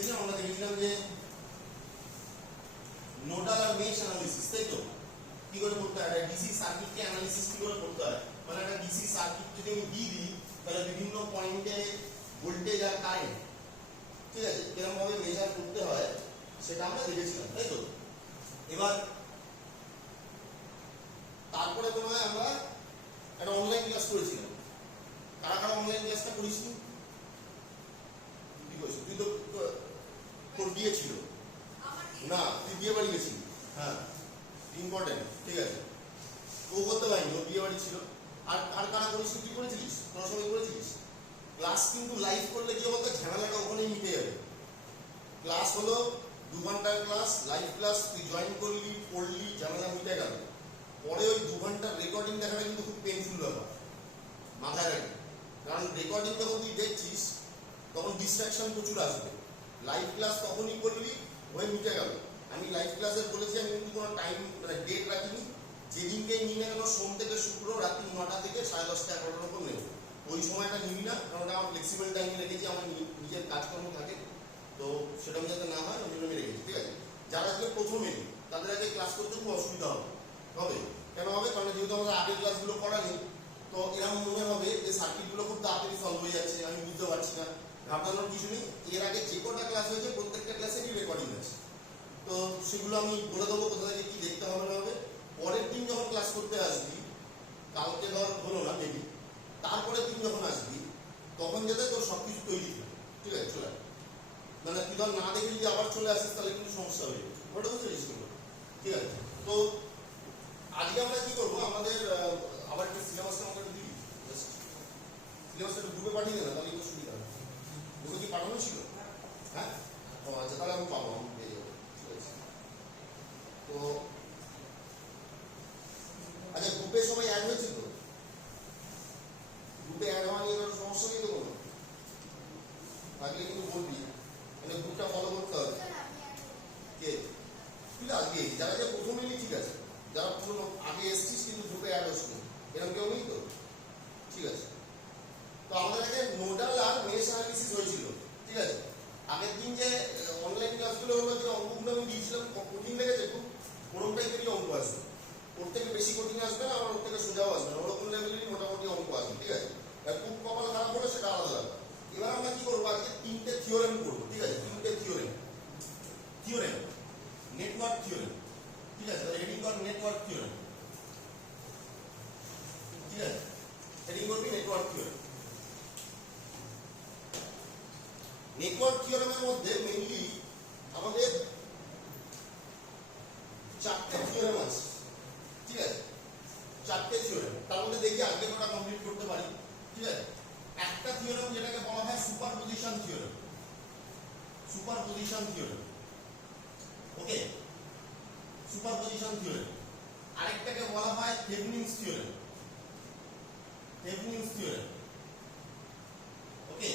দেখেছিলাম? আমরা দেখেছিলাম যে নোডাল আর মেশ অ্যানালিসিস, তাই তো? কি করে করতে হয় ডিসি সার্কিটকে অ্যানালিসিস কি করে করতে হয়, মানে একটা ডিসি সার্কিট যদি আমি দিয়ে দিই তাহলে বিভিন্ন পয়েন্টে ভোল্টেজ আর কারেন্ট, ঠিক আছে, কিরকম ভাবে মেজার করতে হয় সেটা আমরা দেখেছিলাম, তাই তো? এবার তারপরে মনে হয় আমরা একটা অনলাইন ক্লাস করেছিলাম। কারা কারা অনলাইন ক্লাসটা করিসনি? তুই তো তোর বিয়ে ছিল না, তুই বিয়ে বাড়ি গেছিলি। হ্যাঁ, ইম্পর্টেন্ট, ঠিক আছে। ও করতে পারিনি, ও বিয়ে বাড়ি ছিল। আর আর কারা করিস, কি করেছিলিস? তোরা সবাই করেছিলিস। ক্লাস কিন্তু লাইভ করলে কি বলতো, ঝামেলাটা ওখানেই মিটে যাবে। ক্লাস হলো 2 ঘন্টার ক্লাস, লাইভ ক্লাস, তুই জয়েন করলি, পড়লি, ঝামেলা মিটে গেল। পরে ওই 2 ঘন্টার রেকর্ডিং দেখাটা কিন্তু খুব পেইনফুল ব্যাপার, মাথায় রাখবি। কারণ রেকর্ডিং যখন তুই দেখছিস তখন ডিস্ট্রাকশন প্রচুর আসবে। লাইভ ক্লাস তখনই করলি, হয়ে মিটে গেল। আমি লাইভ ক্লাসে বলেছি, আমি কিন্তু কোনো টাইম মানে ডেট রাখিনি। যেদিনকেই নিয়ে গেল, সোম থেকে শুক্র রাত্রি 9টা থেকে 10:30 11টার উপর নেব। ওই সময়টা নিবি না, কারণ আমার ফ্লেক্সিবল টাইমে রেখেছি, আমার নিজের কাজকর্ম থাকে, তো সেটা যাতে না হয় ওই জন্য আমি রেখেছি, ঠিক আছে। যারা আজকে প্রথম এলি তাদের আগে ক্লাস করতে খুব অসুবিধা হবে। কেন হবে? কারণ যেহেতু আমরা আগের ক্লাসগুলো করানি, তো এরকম মনে হবে যে সার্কিটগুলো খুব তাড়াতাড়ি সলভ হয়ে যাচ্ছে, আমি বুঝতে পারছি না। ঘাবড়ানোর কিছু নেই, এর আগে যে কটা ক্লাস হয়েছে প্রত্যেকটা ক্লাসেরই রেকর্ডিং আছে, তো সেগুলো আমি বলে দেবো কোথা থেকে কি দেখতে হবে না হবে। পরের দিন যখন ক্লাস করতে আসবি, কালকে ধর হলো না মেবি, তারপরের দিন যখন আসবি তখন যাতে তোর সবকিছু তৈরি থাকে, ঠিক আছে? চলে মানে তুই ধর না দেখে যদি আবার চলে আসিস তাহলে কিন্তু সমস্যা হয়ে যাবে, ওটা বুঝতে পেরেছিস? ঠিক আছে। তো আজকে আমরা কি করবো, আমাদের আবার একটা সিলেবাসটা আমাকে একটু দিবি, সিলেবাসটা একটু গ্রুপে পাঠিয়ে দেবে, তাহলে একটু সুবিধা হবে। গ্রুপে কি পাঠানো ছিল? হ্যাঁ, ও আচ্ছা, তাহলে আমি পাবো, আমি পেয়ে যাবো, ঠিক আছে। তো আচ্ছা, গ্রুপে সবাই অ্যাড হয়েছে তো? গ্রুপে অ্যাড হওয়া নিয়ে কোনো সমস্যা নেই তো কোনো? থাকলে কিন্তু বলবি, মানে গ্রুপটা ফলো করতে হবে। কে তুই আজকে যারা যে প্রথম এলি, ঠিক আছে, যারা পুরো আগে এসছিস কিন্তু গ্রুপে অ্যাড হচ্ছে, এরকম কেউ নেই তো? ঠিক আছে। তো আমাদের আগে নোডাল আর মেশ অ্যানালিসিস হয়েছিল, ঠিক আছে। আগের দিন যে অনলাইন ক্লাসগুলো হলো, যে অঙ্কগুলো আমি দিয়েছিলাম, কঠিন লেগেছে খুব, ওরকম টাইপেরই অঙ্ক আসবে। ওর থেকে বেশি কঠিন আসবে না, আমার ওর থেকে সোজাও আসবে না, ওরকম লেভেলেরই মোটামুটি অঙ্ক আসবে, ঠিক আছে। খুব কপাল খারাপ হলে সেটা আলাদা ব্যাপার। এবার আমরা কি করবো, আজকে 3টে থিওরেম করবো, ঠিক আছে। 3টে থিওরেম, নেটওয়ার্ক থিওরেম, ঠিক আছে। হেডিং কর নেটওয়ার্ক থিওরেম, ঠিক আছে। হেডিং করবি নেটওয়ার্ক থিওরেম। নেটওয়ার্ক থিওরেমের মধ্যে মেইনলি আমাদের 4টে থিওরেম আছে, ঠিক আছে। 4টে থিওরেম, তার মধ্যে দেখি আজকে আমরা কমপ্লিট করতে পারি, ঠিক আছে। একটা থিওরেম যেটাকে বলা হয় সুপারপজিশন থিওরেম, সুপারপজিশন থিওরেম, ওকে, সুপারপজিশন থিওরেম। আরেকটাকে বলা হয় থেভেনিনস থিওরেম, থেভেনিনস থিওরেম, ওকে।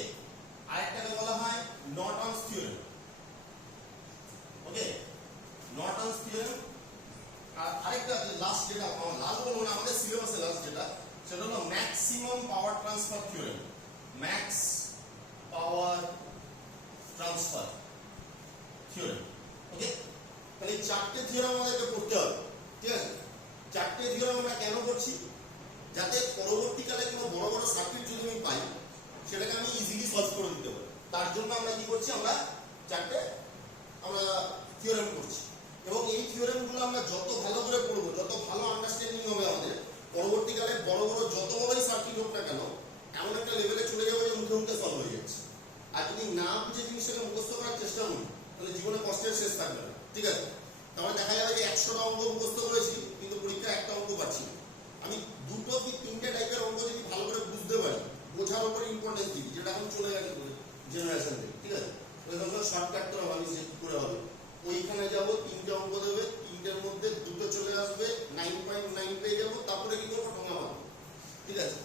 আরেকটাকে বলা হয় নর্টনস থিওরেম, ওকে, নর্টনস থিওরেম। আর আরেকটা লাস্ট যেটা লাস্ট বলবো না, আমাদের সিলেবাসে লাস্ট যেটা, সেটা হলো maximum power transfer theorem, max power transfer theorem, okay. তাহলে এই 4টে থিওরেম আমাদেরকে পড়তে হবে, ঠিক আছে। 4টে থিওরেম আমরা কেন করছি, যাতে পরবর্তীকালে কোনো বড় বড় সার্কিট যদি আমি পাই সেটাকে আমি ইজিলি সলভ করে দিতে পারি। তার জন্য আমরা কি করছি, আমরা 4টে আমরা থিওরেম করছি। এবং এই থিওরেমগুলো আমরা যত ভালো করে পড়বো, যত ভালো আন্ডারস্ট্যান্ডিং হবে আমাদের, পরবর্তীকালে বড় বড় যত বড়ই সার্কিট হোক না কেন, এমন একটা লেভেলে চলে যাবে যে মুখে মুখে সলভ হয়ে যাচ্ছে। আর যদি না বুঝে জিনিসটাকে মুখস্থ করার চেষ্টা করি তাহলে জীবনে কষ্টের শেষ থাকবে না, ঠিক আছে। তাহলে দেখা যাবে যে 100টা অঙ্ক মুখস্থ করেছি কিন্তু পরীক্ষা একটা অঙ্ক পাচ্ছি না। আমি 2টো কি 3টে টাইপের অঙ্ক যদি ভালো করে বুঝতে পারি, বোঝার উপরে ইম্পর্টেন্স দিই, যেটা এখন চলে গেছে জেনারেশন থেকে, ঠিক আছে। ওই শর্টকাট তো ভাবিস যে কি করে হবে, ওইখানে যাবো 3টে অঙ্ক দেবে, 3টের মধ্যে 2টো চলে আসবে, 9.9 পেয়ে যাবো, তারপরে কি করবো, ঠোঙা মারবো, ঠিক আছে।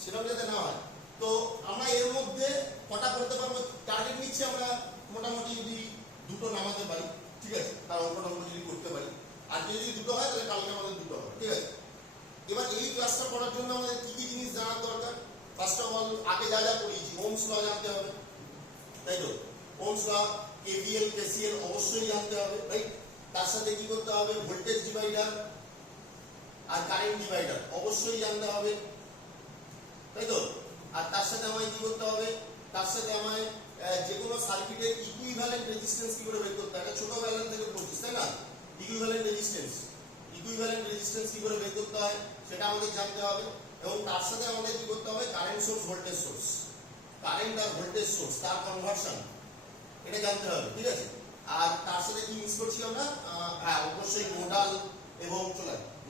সেরকম যাতে না হয়, তো আমরা এর মধ্যে কটা করতে পারবো টার্গেট নিচ্ছি আমরা, মোটামুটি যদি 2টো নামাতে পারি, ঠিক আছে, তার অঙ্কটা যদি করতে পারি। আর যদি 2টো হয় তাহলে কালকে আমাদের 2টো হবে, ঠিক আছে। এবার এই ক্লাসটা করার জন্য আমাদের কি কি জিনিস জানার দরকার? ফার্স্ট অফ অল আগে যা যা পড়িয়েছি, ওহমস ল জানতে হবে, তাই তো? ওহমস ল, কেভিএল, কেসিএল অবশ্যই জানতে হবে, রাইট? তার সাথে কি করতে হবে? ভোল্টেজ ডিভাইডার আর কারেন্ট ডিভাইডার অবশ্যই জানতে হবে, তাই তো? আর তার সাথে আমায় কি করতে হবে? তার সাথে আমায় যে কোনো সার্কিটের ইকুইভ্যালেন্ট রেজিস্ট্যান্স কি করে বের করতে হবে? এটা ছোটবেলা থেকে পড়ছিস, তাই না? ইকুইভ্যালেন্ট রেজিস্ট্যান্স কি করে বের করতে হয় সেটা আমাদের জানতে হবে। এবং তার সাথে আমাদের কি করতে হবে? Current source, voltage source, current আর ভোল্টেজ সোর্স তার কনভার্সন এটা জানতে হবে, ঠিক আছে? আর তার সাথে কি মিস করছি আমরা? হ্যাঁ, অবশ্যই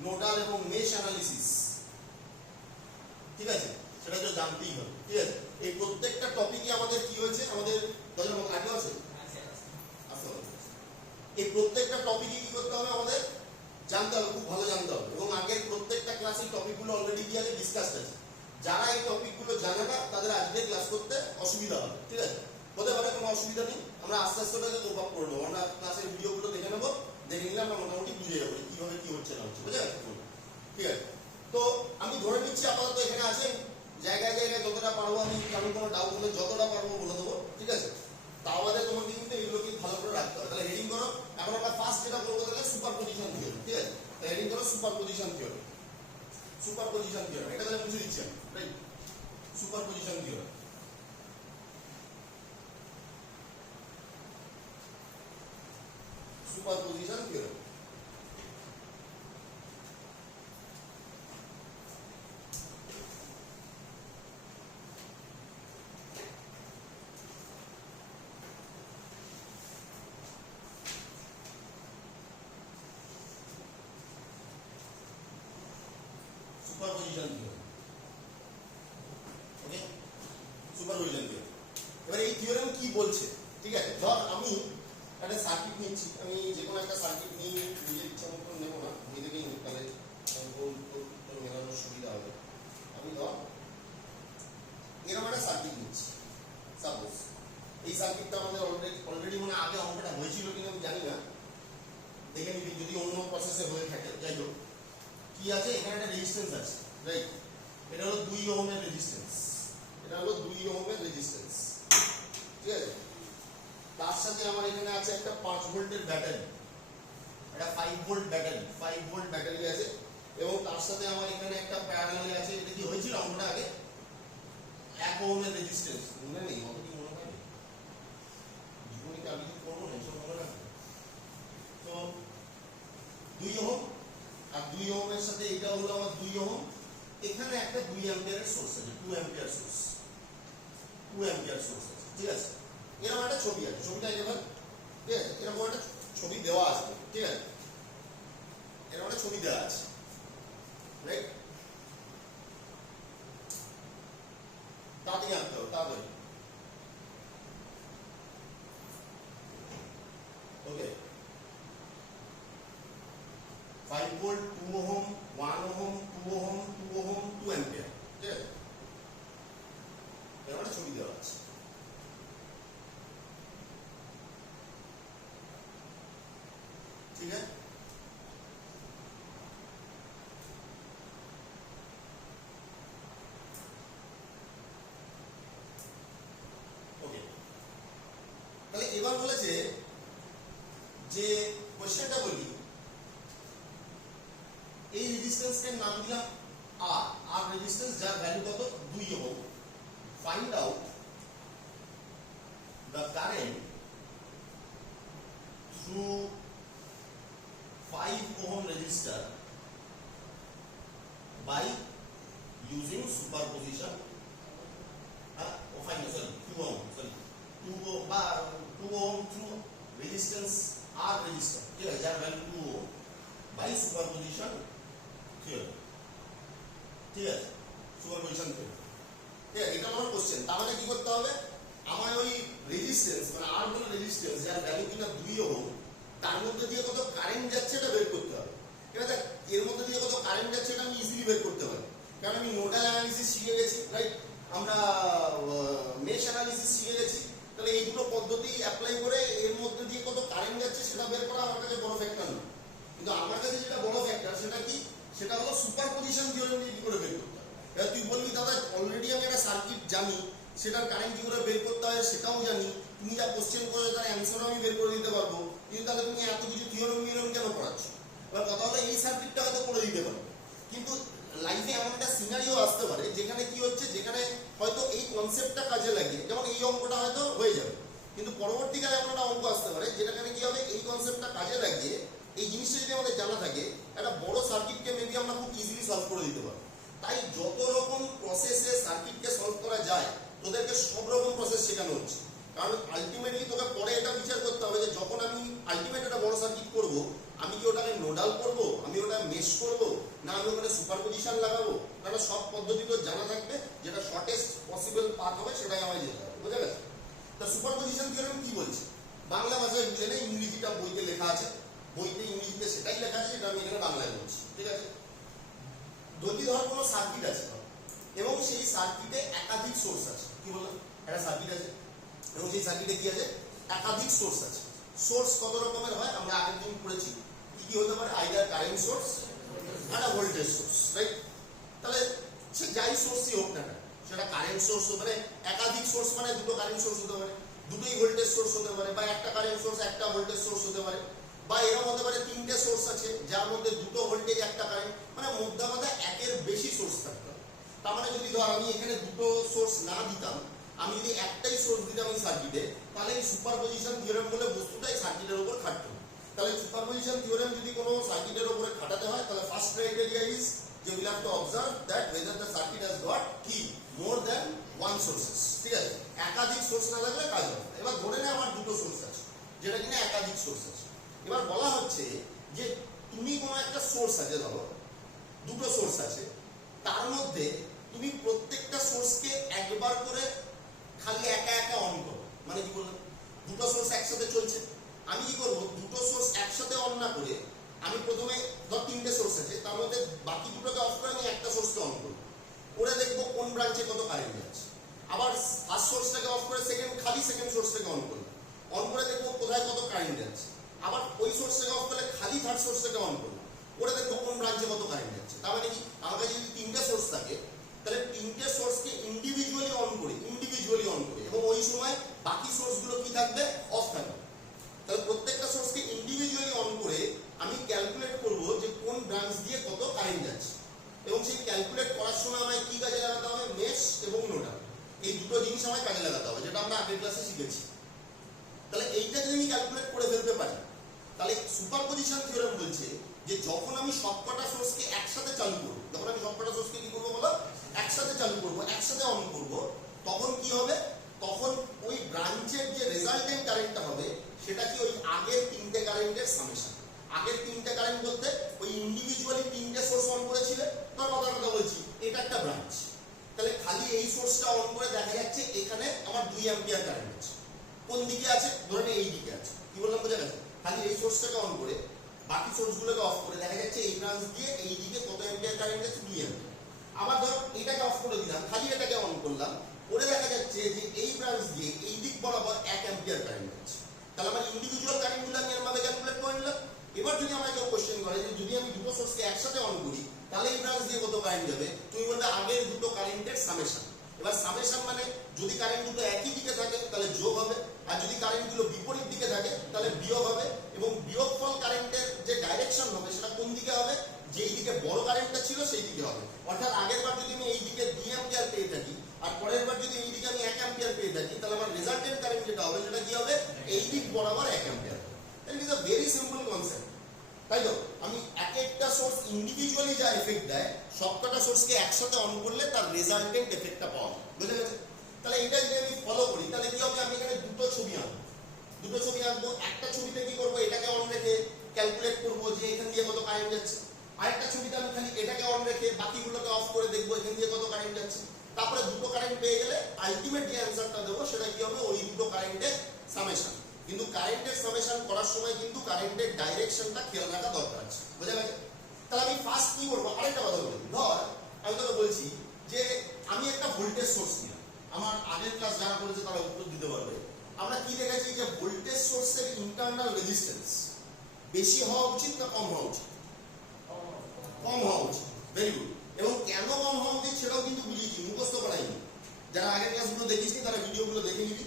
নোডাল এবং মেশ অ্যানালিসিস, ঠিক আছে? সেটা তো জানতেই হবে, ঠিক আছে? এই প্রত্যেকটা টপিকই আমাদের কি হয়েছে, আমাদের আগে আছে, এই প্রত্যেকটা টপিকই কি করতে হবে? আমাদের জানতে হবে, খুব ভালো জানতে হবে। এবং আগের প্রত্যেকটা ক্লাসে টপিকগুলো অলরেডি কি আছে? ডিসকাস আছে। যারা এই টপিকগুলো জানে না তাদের আজকে ক্লাস করতে অসুবিধা হবে, ঠিক আছে? হতে পারে, কোনো অসুবিধা নেই, আমরা আস্তে আস্তে ওটাকে কোপ আপ করে নেবো। আমরা ক্লাসের ভিডিওগুলো দেখে নেবো, দেখে নিলে আমরা মোটামুটি বুঝে যাবো কিভাবে কি হচ্ছে না হচ্ছে, বুঝে গেছে? ঠিক আছে, তো আমি ধরে নিচ্ছি আপাতত এখানে আছেন, জায়গায় জায়গায় যতটা পারবো আমি, কারণ কোনো ডাউট হলে যতটা পারবো বলে দেবো, ঠিক আছে? তাও বাদে তোমাকে কিন্তু এগুলোকে ভালো করে রাখতে হবে। তাহলে হেডিং করো। এখন আমরা ফার্স্ট যেটা করবো তাহলে সুপারপজিশন থিওরি, ঠিক আছে? তাহলে হেডিং করো সুপারপজিশন থিওরি। এটা তাহলে বুঝে দিচ্ছি আমি, right? Superposition theory, superposition theory. Superposition theory, okay? Superposition theory. এবার এই থিওরেম কি বলছে, ঠিক আছে? ধর আমি একটা সার্কিট নিচ্ছি, আমি যে কোনো একটা সার্কিট নিয়ে নিজের ইচ্ছা মতো নেবো না, নিজেকেই নিই, তাহলে মেলানোর সুবিধা হবে। আমি ধর এরকম একটা সার্কিট নিচ্ছি, সাপোজ এই সার্কিটটা আমাদের অলরেডি মানে আগে অঙ্কটা হয়েছিল কিনা আমি জানি না, দেখে নিবি যদি অন্য প্রসেসে হয়ে থাকে। যাই হোক, কি আছে এখানে? একটা রেজিস্ট্যান্স আছে, রাইট? এটা হলো 2 ওহমের রেজিস্ট্যান্স, এটা হলো 2 ওহমের রেজিস্ট্যান্স, ঠিক আছে? তার সাথে আমার এখানে আছে একটা 5 ভোল্টের ব্যাটারি, একটা 5 ভোল্ট ব্যাটারি, 5 ভোল্ট ব্যাটারি আছে। এবং তার সাথে আমার এখানে একটা প্যারালালে আছে, এটা কি হয়েছিল অঙ্কটা আগে? 1 ওহমের রেজিস্ট্যান্স, মনে নেই? অত কি মনে হয়? জীবনীতে আমি কি করবো না, এসব মনে রাখবো। তো 2 ওহম, আর 2 ওহমের সাথে এটা হলো আমার 2 ওহম। এখানে একটা 2 অ্যাম্পিয়ারের সোর্স আছে, 2 অ্যাম্পিয়ার সোর্স, 2 অ্যাম্পিয়ার সোর্স আছে, ঠিক আছে? এরকম একটা ছবি আছে, ছবিটা এবার, ঠিক আছে? এরকম একটা ছবি দেওয়া আছে, ঠিক আছে? এরকম একটা ছবি দেওয়া আছে, রাইট? তাড়াতাড়ি আনতে হবে, তাড়াতাড়ি, ওকে? 5 volt, 2 ohm, 1 ohm, 2 ohm, 2 ohm, 2 ampere, ঠিক আছে? এরকম একটা ছবি দেওয়া আছে, ঠিক আছে? ওকে, তাহলে এবার বলেছে যে কোশ্চেনটা বলি, এই রেজিস্ট্যান্সের নাম দিলাম আর, আর রেজিস্ট্যান্স যার ভ্যালু কত? 2 ohm. Find out the current through 5 ohm resistor by using superposition, 2 ohm, 2 ohm through resistance R resistor, ঠিক আছে? যার value 2 ohm by superposition theory, ঠিক আছে? সুপারপজিশন থিওরি, ঠিক আছে? এটা আমার কোশ্চেন। তাহলে কি করতে হবে? আমার ওই রেজিস্ট্যান্স মানে আর হলো রেজিস্ট্যান্স যার ভ্যালু কিনা 2 ওহম, তার মধ্যে দিয়ে কত কারেন্ট যাচ্ছে এটা বের করতে হবে। এবার দেখ এর মধ্যে দিয়ে কত কারেন্ট যাচ্ছে এটা আমি ইজিলি বের করতে পারি, কারণ আমি নোডাল অ্যানালিসিস শিখে গেছি, রাইট? আমরা মেশ অ্যানালিসিস শিখে গেছি। তাহলে এই দুটো পদ্ধতি অ্যাপ্লাই করে এর মধ্যে দিয়ে কত কারেন্ট যাচ্ছে সেটা বের করা আমার কাছে বড় ফ্যাক্টর না। কিন্তু আমার কাছে যেটা বড় ফ্যাক্টর সেটা কি? সেটা হলো সুপারপজিশন থিওরেম দিয়ে কি করে বের করতে হবে। এবার তুই বলবি দাদা অলরেডি আমি একটা সার্কিট জানি, সেটার কারেন্ট কি করে বের করতে হয় সেটাও জানি, তুমি যা কোশ্চেন করেছো তার অ্যান্সারও আমি বের করে দিতে পারবো, কিন্তু তাহলে তুমি এত কিছু থিওরেম কেন পড়াচ্ছ? এবার কথা হলো এই সার্কিটটা হয়তো করে দিতে পারো, কিন্তু লাইফে এমন একটা সিনারিও আসতে পারে যেখানে কি হচ্ছে, যেখানে হয়তো এই কনসেপ্টটা কাজে লাগে, যেমন এই অঙ্কটা হয়তো হয়ে যাবে, কিন্তু পরবর্তীকালে এমন একটা অঙ্ক আসতে পারে যেখানে কি হবে, এই কনসেপ্টটা কাজে লাগিয়ে এই জিনিসটা যদি আমাদের জানা থাকে, একটা বড় সার্কিটকে মেবি আমরা খুব ইজিলি সলভ করে দিতে পারবো। তাই যত রকম প্রসেসে সার্কিটকে সলভ করা যায় তোদেরকে সব রকম প্রসেস শেখানো হচ্ছে, কারণ আলটিমেটলি তোকে পরে এটা বিচার করতে হবে যে যখন আমি আলটিমেট একটা বড় সার্কিট করব, আমি কি ওটাকে নোডাল করব, আমি ওটা মেশ করব, না আমি ওখানে সুপারপজিশন লাগাবো, কারণ সব পদ্ধতি তো জানা থাকবে, যেটা শর্টেস্ট পসিবল পাথ হবে সেটাই আমায় যেতে হবে, বুঝা গেছে? তা সুপারপজিশন থিওরেম কি বলছে বাংলা ভাষায় বুঝে নেই, ইংরেজিটা বইতে লেখা আছে, বইতে ইংরেজিতে সেটাই লেখা আছে, যেটা আমি এখানে বাংলায় বলছি, ঠিক আছে? যদি ধর কোনো সার্কিট আছে এবং সেই সার্কিটে একাধিক সোর্স আছে, কি বললাম, একটা সার্কিট আছে এবং সেই সার্কিটে কি আছে, একাধিক সোর্স আছে। সোর্স কত রকমের হয় আমরা আগের দিন পড়েছি, কি কি হতে পারে, আইদার কারেন্ট সোর্স, একটা ভোল্টেজ সোর্স, রাইট? তাহলে সে যাই সোর্সই হোক না কেন, সেটা কারেন্ট সোর্স হতে পারে, একাধিক সোর্স মানে দুটো কারেন্ট সোর্স হতে পারে, দুটোই ভোল্টেজ সোর্স হতে পারে, বা একটা কারেন্ট সোর্স একটা ভোল্টেজ সোর্স হতে পারে, বা এরকম হতে পারে তিনটে সোর্স আছে যার মধ্যে দুটো ভোল্টেজ একটা কারেন্ট, মানে মধ্যে মধ্যে একের বেশি সোর্স থাকতে হবে। তার মানে যদি ধর আমি এখানে দুটো সোর্স না দিতাম, আমি যদি একটাই সোর্স দিতাম এই সার্কিটে, তাহলে এই সুপারপজিশন থিওরেম বলে বস্তুটাই সার্কিটের উপর খাটতো। তাহলে সুপারপজিশন থিওরেম যদি কোনো সার্কিটের উপরে খাটাতে হয়, তাহলে ফার্স্ট ক্রাইটেরিয়া ইজ যে will have to observe that whether the circuit has got কি মোর দ্যান ওয়ান সোর্সেস, ঠিক আছে? একাধিক সোর্স না লাগলে কাজ হবে। এবার ধরে নে আমার দুটো সোর্স আছে, যেটা কিনা একাধিক সোর্স আছে। এবার বলা হচ্ছে যে তুমি কোনো একটা সোর্স আছে, ধরো দুটো সোর্স আছে, তার মধ্যে তুমি প্রত্যেকটা সোর্সকে একবার করে খালি একা একা অন করো, মানে কি বললাম, দুটো সোর্স একসাথে চলছে, আমি কি করবো, দুটো সোর্স একসাথে অন না করে আমি প্রথমে ধর তিনটে সোর্স আছে, তার মধ্যে বাকি দুটোকে অফ করে আমি একটা সোর্সকে অন করবো, করে দেখবো কোন ব্রাঞ্চে কত কারেন্ট যাচ্ছে। আবার ফার্স্ট সোর্সটাকে অফ করে খালি সেকেন্ড সোর্সটাকে অন করলাম, অন করে দেখবো কোথায় কত কারেন্ট যাচ্ছে। আবার ওই সোর্সটাকে অফ করে খালি থার্ড সোর্সটাকে অন করলাম, করে দেখবো কোন ব্রাঞ্চে কত কারেন্ট যাচ্ছে। তার মানে কি, আমার কাছে যদি তিনটে সোর্স থাকে, তাহলে তিনটে সোর্সকে ইন্ডিভিজুয়ালি অন করি এবং ওই সময় বাকি সোর্সগুলো কি থাকবে, অফ থাকবে। তাহলে প্রত্যেকটা সোর্সকে ইন্ডিভিজুয়ালি অন করে আমি ক্যালকুলেট করব যে কোন ব্রাঞ্চ দিয়ে কত কারেন্ট যাচ্ছে, এবং সেই ক্যালকুলেট করার সময় আমায় কি কাজে লাগাতে হবে, মেশ এবং নোডাল, এই দুটো জিনিস আমায় কাজে লাগাতে হবে, যেটা আমরা আগের ক্লাসে শিখেছি। তাহলে এইটা যদি আমি ক্যালকুলেট করে ফেলতে পারি, তাহলে সুপারপজিশন থিওরেম বলছে যে যখন আমি সবকটা সোর্সকে একসাথে চালু করব, যখন আমি সবকটা সোর্সকে কি করবো বলো, একসাথে চালু করব, একসাথে অন করব, তখন কি হবে, তখন ওই ব্রাঞ্চের যে রেজাল্টেন্ট কারেন্টটা হবে সেটা কি ওই আগের তিনটে কারেন্টের সামেশন। আগের তিনটে কারেন্ট বলতে ওই ইন্ডিভিজুয়ালি তিনটে সোর্স অন করেছিলে, তার কথা বলছি, এটা একটা ব্রাঞ্চ। তাহলে খালি এই সোর্সটা অন করে দেখা যাচ্ছে এখানে আমার 2 অ্যাম্পিয়ার কারেন্ট আছে, কোন দিকে আছে, ধরে এই দিকে আছে, কি বললাম বোঝা গেছে? খালি এই সোর্সটাকে অন করে বাকি সোর্সগুলোকে অফ করে দেখা যাচ্ছে এই ব্রাঞ্চ দিয়ে এই দিকে কত অ্যাম্পিয়ার কারেন্ট আছে, 2 অ্যাম্পিয়ার। আবার ধর এটাকে অফ করে দিলাম, খালি এটাকে অন করলাম, করে দেখা যাচ্ছে যে এই ব্রাঞ্চ দিয়ে এই দিক বরাবর 1 অ্যাম্পিয়ার কারেন্ট আছে। তাহলে আমার ইন্ডিভিজুয়াল কারেন্টগুলো আমি এরভাবে ক্যালকুলেট করে নিলাম। এবার যদি আমাকে কেউ কোশ্চেন করে যে যদি আমি দুটো সোর্সকে একসাথে অন করি তাহলে এই ব্রাঞ্চ দিয়ে কত কারেন্ট যাবে, তুমি বলবে আগের দুটো কারেন্টের সামেশন। এবার সামেশন মানে যদি কারেন্ট দুটো একই দিকে থাকে তাহলে যোগ হবে, আর যদি কারেন্টগুলো বিপরীত দিকে থাকে তাহলে বিয়োগ হবে, এবং বিয়োগফল কারেন্টের যে ডাইরেকশন হবে সেটা কোন দিকে হবে, যেই দিকে বড় কারেন্টটা ছিল সেই দিকে হবে। অর্থাৎ আগের বার যদি আমি এই দিকে 2 অ্যাম্পিয়ার পেয়ে থাকি আর পরের বার যদি এই দিকে আমি 1 অ্যাম্পিয়ার পেয়ে থাকি, তাহলে আমার রেজাল্টেন্ট কারেন্ট যেটা হবে সেটা কি হবে, এই দিক বরাবর 1 ampere. It is a very simple concept, তাই তো? আমি এক একটা সোর্স ইন্ডিভিজুয়ালি যা এফেক্ট দেয়, সবকটা সোর্সকে একসাথে অন করলে তার রেজাল্টেন্ট এফেক্টটা পাওয়া যায়, বুঝে গেছে? তাহলে এটা যদি আমি ফলো করি তাহলে কি হবে, আমি এখানে দুটো ছবি আঁকবো, একটা ছবিতে কি করবো, এটাকে অন রেখে ক্যালকুলেট করবো যে এখান দিয়ে কত কারেন্ট যাচ্ছে, আরেকটা ছবিতে আমি খালি এটাকে অন রেখে বাকিগুলোকে অফ করে দেখবো এখান দিয়ে কত কারেন্ট যাচ্ছে। তারপরে দুটো কারেন্ট পেয়ে গেলে আলটিমেট যে অ্যান্সারটা দেবো সেটা কি হবে, ওই দুটো কারেন্টের সামেশন। কিন্তু কারেন্টের সামেশন করার সময় কিন্তু কারেন্টের ডাইরেকশনটা খেয়াল রাখা দরকার আছে, বুঝা গেছে? তাহলে আমি ফার্স্ট কি করবো, আরেকটা কথা বলি, ধর আমি তোকে বলছি যে আমি একটা ভোল্টেজ সোর্স নিলাম, আমার আগের ক্লাস যারা করেছে তারা উত্তর দিতে পারবে। আমরা কি দেখেছি যে ভোল্টেজ সোর্সের ইন্টারনাল রেজিস্ট্যান্স বেশি হওয়া উচিত না কম হওয়া উচিত? কম হওয়া উচিত, ভেরি গুড। এবং কেন কম হওয়া উচিত সেটাও কিন্তু বুঝিয়েছি, মুখস্থ করাইনি। যারা আগের ক্লাসগুলো দেখিসনি তারা ভিডিওগুলো দেখে নিবি।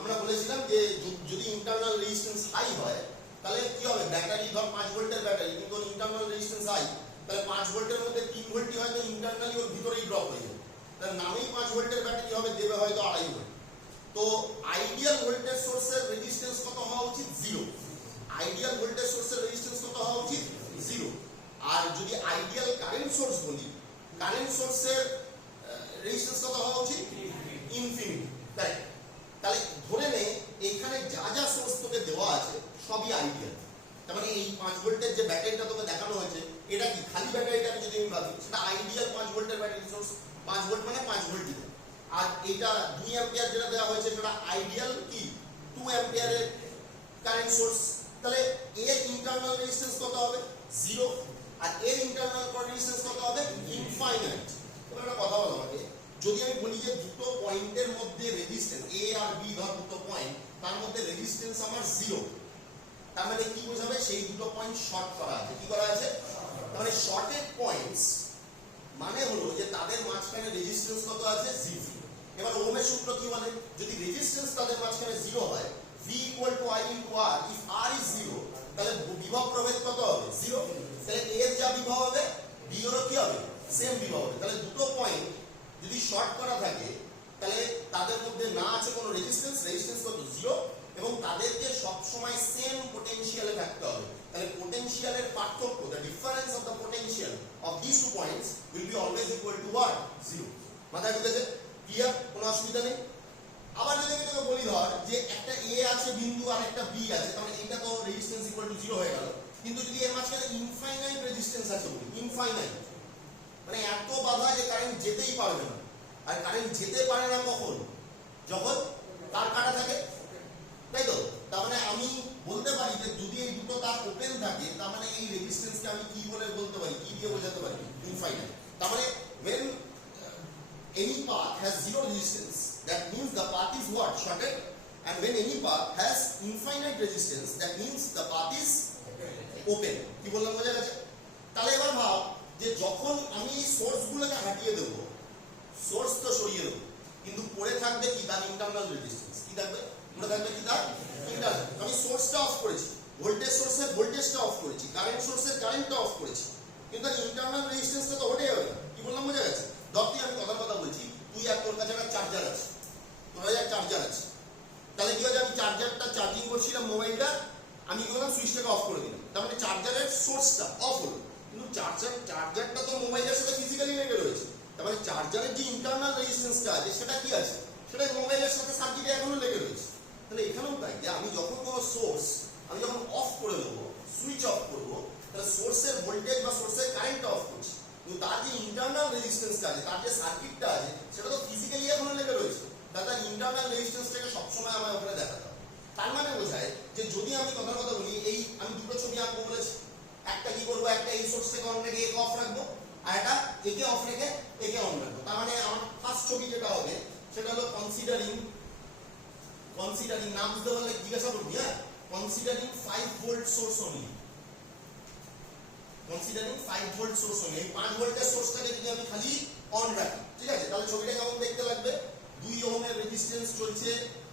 আমরা বলেছিলাম যে যদি ইন্টারনাল রেজিস্ট্যান্স হাই হয় তাহলে কি হবে, ব্যাটারি ধর 5 ভোল্টের ব্যাটারি কিন্তু ওর ইন্টারনাল রেজিস্ট্যান্স হাই, তাহলে 5 ভোল্টের মধ্যে 3 ভোল্টই হয়তো ইন্টারনালি ওর ভিতরেই ড্রপ হয়ে যাবে, তার নামেই 5 ভোল্টের ব্যাটারি হবে, দেবে হয়তো 2.5 ভোল্ট। তো আইডিয়াল ভোল্টেজ সোর্সের রেজিস্ট্যান্স কত হওয়া উচিত? 0। আইডিয়াল ভোল্টেজ সোর্সের রেজিস্ট্যান্স কত হওয়া উচিত? 0। আর যদি আইডিয়াল কারেন্ট সোর্স বলি, কারেন্ট সোর্সের রেজিস্ট্যান্স কত হওয়া উচিত? ইনফিনিটি। তাই তাহলে ধরে নে এখানে যা যা সোর্স তোকে দেওয়া আছে সবই আইডিয়াল। তার মানে এই 5 ভোল্টের যে ব্যাটারিটা তোকে দেখানো হয়েছে এটা কি খালি ব্যাটারিটাকে যদি আমি ভাবি সেটা আইডিয়াল 5 ভোল্টের ব্যাটারি সোর্স, 5 ভোল্ট মানে 5 ভোল্টই। আর এটা 2 অ্যাম্পিয়ার যেটা দেওয়া হয়েছে সেটা আইডিয়াল কি 2 অ্যাম্পিয়ারের কারেন্ট সোর্স। তাহলে এর ইন্টারনাল রেজিস্ট্যান্স কত হবে? 0। আর এর ইন্টারনাল রেজিস্ট্যান্স কত হবে? ইনফাইনাইট। এবার একটা কথা বলো আমাকে, যদি আমি বলি যে দুটো পয়েন্টের মধ্যে রেজিস্ট্যান্স এ আর বি ধর দুটো পয়েন্ট, তার মধ্যে রেজিস্ট্যান্স আমার 0, তার মানে কি বোঝাবে? সেই দুটো পয়েন্ট শর্ট করা আছে। কি করা আছে? তার মানে শর্টেড পয়েন্টস মানে হলো যে তাদের মাঝখানে রেজিস্ট্যান্স কত আছে? 0। এবার ওহমের সূত্র কি বলে? যদি রেজিস্ট্যান্স তাদের মাঝখানে 0 হয়, V = I × R, if R is 0 তাহলে বিভব প্রভেদ কত হবে? 0। তাহলে A এর যা বিভব হবে B এরও কি হবে? সেম বিভব হবে। তাহলে দুটো পয়েন্ট যদি শর্ট করা থাকে তাহলে তাদের মধ্যে না আছে কোনো রেজিস্ট্যান্স, রেজিস্ট্যান্স কত? 0, এবং তাদেরকে সব সময় সেম পোটেনশিয়ালে থাকতে হবে। তাহলে পোটেনশিয়ালের পার্থক্য, the difference of the potential of these two points will be always equal to what? 0। মাথায় ঢুকেছে? ক্লিয়ার? কোনো অসুবিধা নেই। আবার যদি আমি তোকে বলি ধর যে একটা A আছে বিন্দু আর একটা B আছে, তাহলে এটা তো রেজিস্ট্যান্স ইকুয়াল টু 0 হয়ে গেল। কিন্তু যদি এর মাঝখানে ইনফাইনাইট রেজিস্ট্যান্স আছে বলি, ইনফাইনাইট মানে এত বাধা যে কারেন্ট যেতেই পারবে না। আর কারেন্ট যেতে পারে না কখন? যখন তার কাটা থাকে, তাই তো? তার মানে আমি বলতে পারি যে যদি এই দুটো তার ওপেন থাকে তার মানে এই রেজিস্ট্যান্সকে আমি কি বলে বলতে পারি, কি দিয়ে বোঝাতে পারি? ইনফাইনাইট। তার মানে when any path has 0 resistance, that means the path is what? Shorted. And when any path has infinite resistance, that means the path is open. কি বললাম বোঝা গেছে? তাহলে এবার ভাব যে যখন আমি সোর্সগুলোকে হাটিয়ে দেবো, সোর্স তো সরিয়ে দেবো, কিন্তু পড়ে থাকবে কি? তার ইন্টারনাল রেজিস্ট্যান্স। কি থাকবে? পড়ে থাকবে কি? তার ইন্টারনাল। আমি সোর্সটা অফ করেছি, ভোল্টেজ সোর্সের ভোল্টেজটা অফ করেছি, কারেন্ট সোর্সের কারেন্টটা অফ করেছি, কিন্তু তার ইন্টারনাল রেজিস্ট্যান্সটা তো হটে যাবে না। কি বললাম বোঝা গেছে? ধরতে আমি কথা বলছি, তুই আর তোর কাছে একটা চার্জার আছে, তোর কাছে চার্জার আছে, তাহলে কি হয়েছে? আমি চার্জারটা চার্জিং করছিলাম মোবাইলটা, আমি কি করলাম? সুইচটাকে অফ করে দিলাম, তার মানে চার্জারের সোর্সটা অফ হলো, কিন্তু চার্জারটা তো মোবাইলের সাথে ফিজিক্যালি লেগে রয়েছে। তার মানে চার্জারের যে ইন্টারনাল রেজিস্ট্যান্সটা আছে সেটা কি আছে? সেটা মোবাইলের সাথে সার্কিটে এখনো লেগে রয়েছে। তাহলে এখানেও তাই যে আমি যখন কোনো সোর্স আমি যখন অফ করে দেবো, সুইচ অফ করবো, তাহলে সোর্সের ভোল্টেজ বা সোর্সের কারেন্টটা অফ করছি, কিন্তু তার যে ইন্টারনাল রেজিস্ট্যান্সটা আছে, তার যে সার্কিটটা আছে সেটা তো ফিজিক্যালি এখনো লেগে রয়েছে। তার ইন্টারনাল রেজিস্ট্যান্সটাকে সবসময় আমার ওখানে দেখাতে হবে। তার মানে বোঝায় যে যদি আমি কথা বলি, এই আমি দুটো ছবি আঁকবো বলেছি, একটা কি করবো? একটা এই সোর্স থেকে অন রেখে একে অফ রাখবো, আর একটা একে অফ রেখে একে অন রাখবো। তার মানে আমার ফার্স্ট ছবি যেটা হবে সেটা হলো কনসিডারিং, নাম বুঝতে পারলে জিজ্ঞাসা করবি, হ্যাঁ, considering 5 volt source only, considering 5 volt source only. এই 5 ভোল্টের সোর্সটাকে যদি আমি খালি অন রাখি, ঠিক আছে, তাহলে ছবিটা কেমন দেখতে লাগবে? 2 ওহমের রেজিস্ট্যান্স চলছে,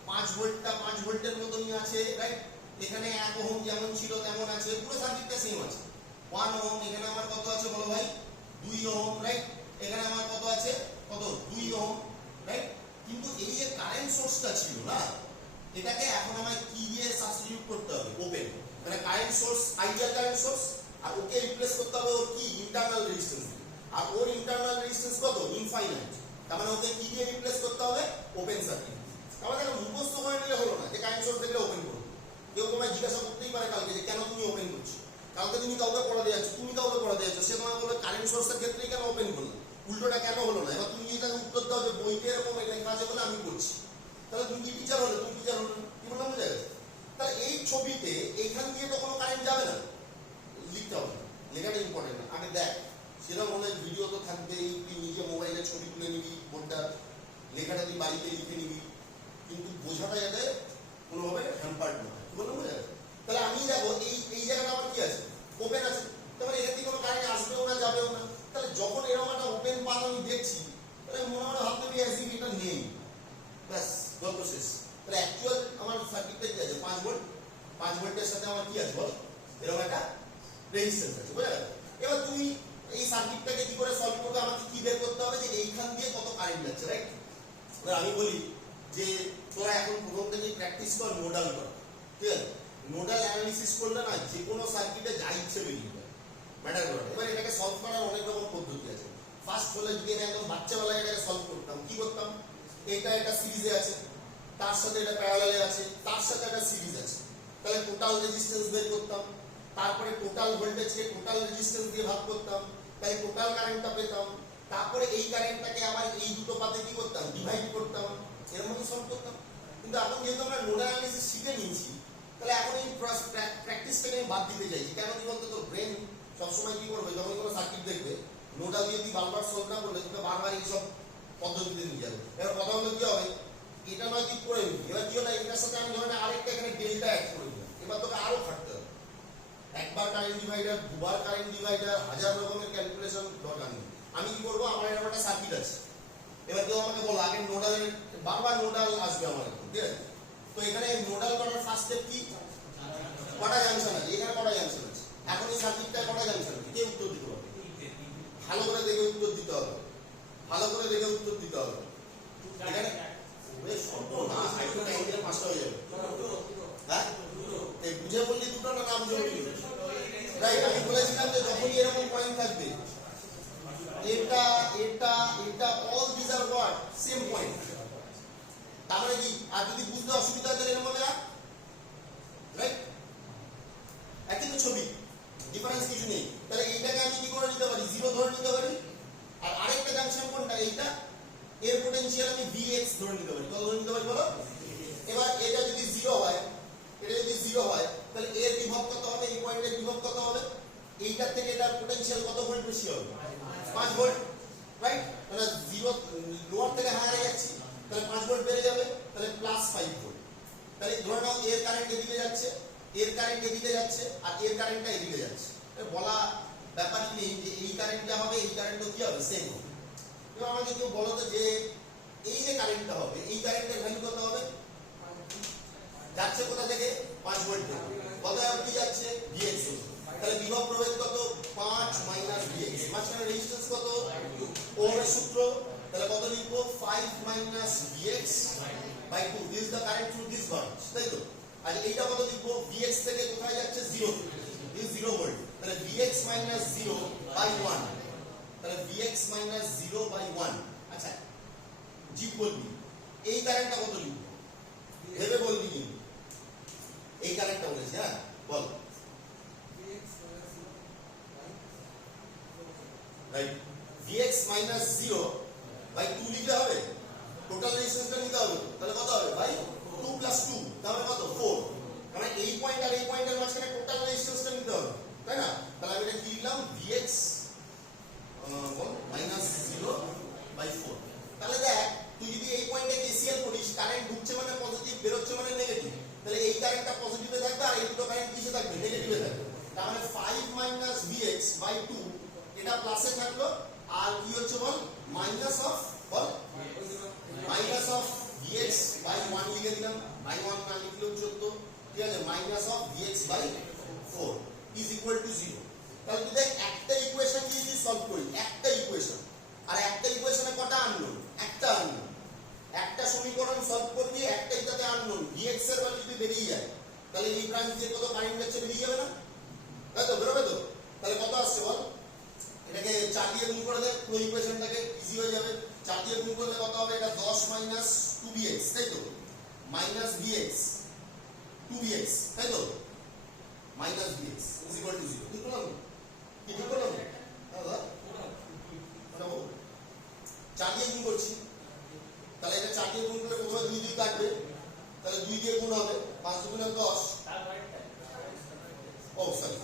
5 ভোল্টটা 5 ভোল্টের মতনই আছে, রাইট? এখানে 1 ওহম যেমন ছিল তেমন আছে, পুরো সার্কিটটা সেম আছে। 1 ওহম, এখানে আমার কত আছে বলো ভাই? 2 ওহম, রাইট? এখানে আমার কত আছে? কত? 2 ওহম, রাইট? কিন্তু এই যে কারেন্ট সোর্সটা ছিল না, এটাকে এখন আমায় কি দিয়ে সাবস্টিটিউট করতে হবে? ওপেন। মানে current source ideal current source, আর ওকে রিপ্লেস করতে হবে ওর কি? Internal resistance. আর ওর ইন্টারনাল রেজিস্ট্যান্স কত? ইনফাইনাইট। তার মানে ওকে কি দিয়ে রিপ্লেস করতে হবে? Open circuit. তাহলে মুখস্থ করে নিলে হলো না যে কারেন্ট সোর্স দেখলে ওপেন করো। কেউ তোমায় জিজ্ঞাসা করতেই পারে কালকে যে কেন তুমি ওপেন করছো, কালকে তুমি কাউকে পড়াতে যাচ্ছ, তুমি কাউকে পড়াতে যাচ্ছ, সে তোমায় বলবে কারেন্ট সোর্সের ক্ষেত্রেই কেন ওপেন করলো, উল্টোটা কেন হলো না? এবার তুমি যদি তাকে উত্তর দাও যে বইতে এরকম লেখা আছে বলে আমি করছি, তাহলে তুমি কি টিচার হলে? তুমি টিচার হলে না। কি বললাম বোঝা গেছে? তাহলে এই ছবিতে এইখান দিয়ে তো কোনো কারেন্ট যাবে না, লিখতে হবে না, লেখাটা ইম্পর্টেন্ট না। আগে দেখ, সেটা মনে হয় ভিডিও তো থাকবেই, তুই নিজে মোবাইলে ছবি তুলে নিবি, বোর্ডটা লেখাটা তুই বাড়িতে লিখে নিবি, কিন্তু বোঝাটা যাতে কোনোভাবে হ্যাম্পার্ড না হয়। কি বললাম বোঝা গেছে? তাহলে আমি দেখো এই জায়গাটা আমার কি আছে? ওপেন আছে, তাহলে এখান থেকে কোনো কারেন্ট আসবেও না, যাবেও না। তাহলে যখন এরকম একটা ওপেন পাথ আমি দেখছি, তাহলে মনে মনে ভাবতে হবে এটা নেই, ব্যাস গল্প শেষ। তাহলে অ্যাকচুয়াল আমার সার্কিটটা কি আছে 5 ভোল্ট, 5 ভোল্টের সাথে আমার কি আছে বল, এরকম একটা রেজিস্ট্যান্স আছে, বুঝা গেল? এবার তুমি এই সার্কিটটাকে কি করে সলভ করবে, আমাকে কি বের করতে হবে যে এইখান দিয়ে কত কারেন্ট যাচ্ছে, রাইট? এবার আমি বলি যে তোরা এখন প্রথম থেকে প্র্যাকটিস কর নোডাল কর, ঠিক আছে? নোডাল অ্যানালিসিস করলে না যে কোনো সার্কিটে যা ইচ্ছে বেরিয়ে যাবে, ম্যাটার করে না। এবার এটাকে সলভ করার অনেক রকম পদ্ধতি আছে। ফার্স্ট হলে যদি আমি একদম বাচ্চাবেলায় এটাকে সলভ করতাম, কি করতাম, এটা সিরিজে আছে, তার সাথে এটা প্যারালালে আছে, তার সাথে একটা সিরিজ আছে, তাহলে টোটাল রেজিস্ট্যান্স বের করতাম, তারপরে টোটাল ভোল্টেজকে টোটাল রেজিস্ট্যান্স দিয়ে ভাগ করতাম, তাই টোটাল কারেন্টটা পেতাম, তারপরে এই কারেন্টটাকে আবার এই দুটো পাতে কি করতাম, ডিভাইড করতাম, এরকম সলভ করতাম। কিন্তু এখন যেহেতু আমরা নোডাল অ্যানালিসিস শিখে নিয়েছি, তাহলে এখন এই প্র্যাকটিসটাকে আমি বাদ দিতে চাইছি। কেন কি বলতো, তোর ব্রেন সবসময় কি করবে, যখন কোনো সার্কিট দেখবে নোডাল দিয়ে তুই বারবার সলভ না করলে তোকে বারবার এইসব পদ্ধতিতে নিয়ে যাবে। এবার কথা হলো কি হবে, এটা নয় তুই করে নিবি, এবার কি হলো এটার সাথে আমি ধরেন আরেকটা এখানে ডেল্টা অ্যাড করে দিলাম, এবার তোকে আরো খাটতে হবে, একবার কারেন্ট ডিভাইডার, দুবার কারেন্ট ডিভাইডার, হাজার রকমের ক্যালকুলেশন দরকার নেই। আমি কি করবো, আমার এরকম একটা সার্কিট আছে, এবার কেউ আমাকে বলো আগে নোডালের, বারবার নোডাল আসবে আমার এখন, ঠিক আছে? তো এখানে নোডাল করার ফার্স্ট স্টেপ কি, কটা জাংশন আছে, এখানে কটা জাংশন আছে, এখন এই সার্কিটটা কটা জাংশন আছে, কে উত্তর দিতে পারবে? ভালো করে দেখে উত্তর দিতে হবে, ভালো করে দেখে উত্তর দিতে হবে। এখানে একটু টাইম দিলে 5টা হয়ে যাবে, হ্যাঁ? বুঝে বললি দুটো না বুঝে বললি, রাইট? আমি বলেছিলাম যে যখনই এরকম পয়েন্ট থাকবে, এটা এটা এটা অল দিস আর হোয়াট সেম পয়েন্ট, তার মানে কি, আর যদি বুঝতে অসুবিধা হয় তাহলে এরকম হবে, রাইট? একই তো ছবি, ডিফারেন্স কিছু নেই। তাহলে এইটাকে আমি কি করে নিতে পারি, 0 ধরে নিতে পারি, আর আরেকটা জাংশন কোনটা, এইটা, এর পোটেনশিয়াল আমি Vx ধরে নিতে পারি, কত ধরে নিতে পারি বলো? এবার এটা যদি 0 হয়, এটা যদি 0 হয়, তাহলে এর বিভব কত হবে, এই পয়েন্টের বিভব কত হবে, এইটার থেকে এটার পোটেনশিয়াল কত ভোল্ট বেশি হবে, 5 ভোল্ট, রাইট? তাহলে 0 লোয়ার থেকে হায়ারে যাচ্ছি, তাহলে 5 ভোল্ট বেড়ে যাবে, তাহলে +5 ভোল্ট। তাহলে ধরে নাও এর কারেন্ট এদিকে যাচ্ছে, এর কারেন্ট এদিকে যাচ্ছে, আর এর কারেন্টটা এদিকে যাচ্ছে, বলা ব্যাপারই নেই যে এই কারেন্টটা হবে, এই কারেন্টও কি হবে, সেম হবে। এবার আমাকে কেউ বলো তো যে এই যে কারেন্টটা হবে, এই কারেন্টের ভ্যালু কত হবে, যাচ্ছে কোথা থেকে, 5 ভোল্ট থেকে, কত অবধি যাচ্ছে, Vx। তাহলে বিভব প্রভেদ কত, 5 - Vx, মাঝখানে রেজিস্ট্যান্স কত, ওহমের সূত্র, তাহলে কত লিখবো, 5 - Vx by 2, this the current through this branch, তাই তো? আর এইটা কত লিখবো, Vx থেকে কোথায় যাচ্ছে, 0, দিস 0 ভোল্ট, তাহলে Vx - 0 by 1, তাহলে Vx - 0 by 1। আচ্ছা জি বলবি, এই কারেন্টটা কত লিখবো, ভেবে বলবি কিন্তু, এই কারেন্টটা বলেছি, হ্যাঁ বল, রাইট? Vx - 0 by 2 লিখলে হবে, টোটাল রেজিস্ট্যান্সটা নিতে হবে, তাহলে কত হবে ভাই, 2 + 2, তাহলে কত, 4। মানে এই পয়েন্ট আর এই পয়েন্টের মাঝখানে টোটাল রেজিস্ট্যান্সটা নিতে হবে, তাই না? তাহলে আমি এটা কি লিখলাম, Vx -0 by 4। তাহলে দেখ, তুই যদি এই পয়েন্টে KCL করিস, কারেন্ট ঢুকছে মানে পজিটিভ, বেরোচ্ছে মানে নেগেটিভ, তাহলে এই কারেন্টটা পজিটিভে থাকবে আর এই দুটো কারেন্ট কিসে থাকবে, নেগেটিভে থাকবে। তার মানে 5 - Vx by 2, এটা প্লাসে থাকলো, আর কি হচ্ছে বল, মাইনাস অফ, বল, মাইনাস অফ Vx by 1 লিখে দিলাম, by 1 না লিখলেও 14, ঠিক আছে, minus of Vx by 4 is equal to 0। তাহলে তুই দেখ, একটা ইকুয়েশন দিয়ে যদি সলভ করি, একটা ইকুয়েশন, আর একটা ইকুয়েশনে কটা আননোন, একটা আননোন, একটা সমীকরণ সলভ করবি, একটাই তাতে আননোন, Vx এর ভ্যালু যদি বেরিয়ে যায়, তাহলে এই ব্রাঞ্চ দিয়ে কত কারেন্ট যাচ্ছে বেরিয়ে যাবে না, তাই তো, বেরোবে তো? তাহলে কত আসছে বল, এটাকে 4 দিয়ে গুণ করে দে, পুরো ইকুয়েশনটাকে ইজি হয়ে যাবে। 4 দিয়ে গুণ করলে কত হবে, এটা 10 - 2Vx, তাই তো, -Vx 2Vx, তাই তো, -Vx is equal to 0। ঠিক বললাম কি, ঠিক বললাম দাদা? 4 দিয়ে গুণ করছি, তাহলে এটা 4 দিয়ে গুণ করলে প্রথমে 2 2 কাটবে, তাহলে 2 দিয়ে গুণ হবে, 5 × 2 = 10। ও সরি,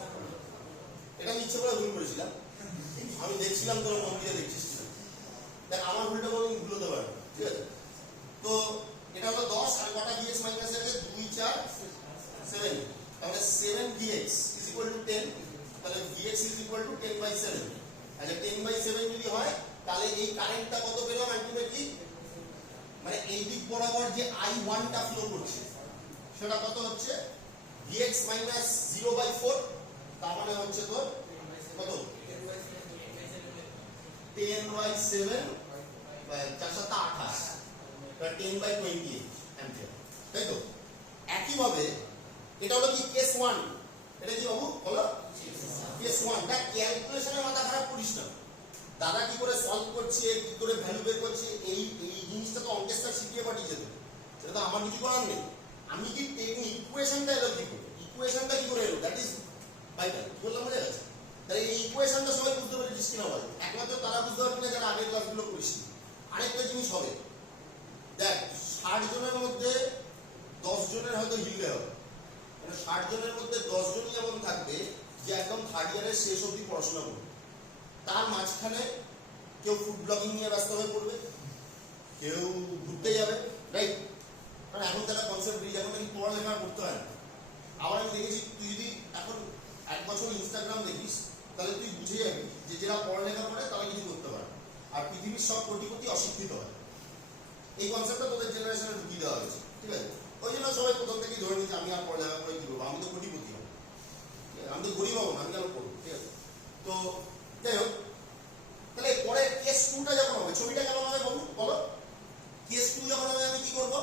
এটা আমি ইচ্ছে করে ভুল করেছিলাম, আমি দেখছিলাম তোরা মন দিয়ে দেখছিস, দেখ আমার ভুলটা কোনো ভুল হতে পারে, ঠিক আছে? তো এটা হলো 10, আর কটা Vx মাইনাস আছে, 2 4 7, তাহলে 7Vx is equal to 10, তাহলে Vx is equal to 10/7। আচ্ছা 10/7 যদি হয়, তাহলে এই কারেন্টটা কত পেলাম আলটিমেটলি, মানে এই দিক বরাবর যে I1 টা ফ্লো করছে সেটা কত হচ্ছে Vx মাইনাস 0/4, তার মানে হচ্ছে তোর কত 10/7 428, 10/28 অ্যাম্পিয়ার, তাই তো? একইভাবে এটা হলো কি কেস 1, এটা কি বাবু বলো কেস 1। তা ক্যালকুলেশনে মাথা খারাপ করিস না, দাদা কি করে সলভ করছে, কি করে ভ্যালু বের করছে, এই জিনিসটা তো অঙ্কের স্যার শিখিয়ে পাঠিয়ে যেত, সেটা তো আমার কিছু করার নেই। আমি কি টেকনিক ইকুয়েশনটা এলো কি করে, ইকুয়েশনটা কি করে এলো, দ্যাট ইজ ভাইটাল। কি বললাম বোঝা গেছে? তাহলে এই ইকুয়েশনটা সবাই বুঝতে পেরেছিস কিনা বল, একমাত্র তারা বুঝতে পারবে না যারা আগের ক্লাসগুলো করিস। আরেকটা জিনিস হবে, দেখ 60 জনের মধ্যে 10 জনের হয়তো হিলে হবে, মানে 60 জনের মধ্যে 10 জনই এমন থাকবে যে একদম থার্ড ইয়ারের শেষ অবধি পড়াশোনা করবে, তার মাঝখানে কেউ ফুড ব্লগিং নিয়ে ব্যস্ত হয়ে পড়বে, কেউ ঘুরতে যাবে, রাইট? কারণ এখন তারা কনসেপ্ট রিজ, এখন নাকি পড়ালেখা করতে হয় না। আবার আমি দেখেছি তুই যদি এখন 1 বছর ইনস্টাগ্রাম দেখিস তাহলে তুই বুঝে যাবি যে যারা পড়ালেখা করে তারা কিছু করতে পারে, আর পৃথিবীর সব কোটিপতি অশিক্ষিত হয়। এই কনসেপ্টটা তোদের জেনারেশনে ঢুকিয়ে দেওয়া হয়েছে, ঠিক আছে? ওই জন্য সবাই প্রথম থেকেই ধরে নিচ্ছে আমি আর পড়ালেখা করে কি করবো, আমি তো কোটিপতি হবো, আমি তো গরিব হবো না, আমি কেন করবো, ঠিক আছে? তো যাই হোক, তাহলে পরে কেস 2টা যখন হবে, ছবিটা কেমন হবে বলো? কেস 2 যখন হবে আমি কি করব,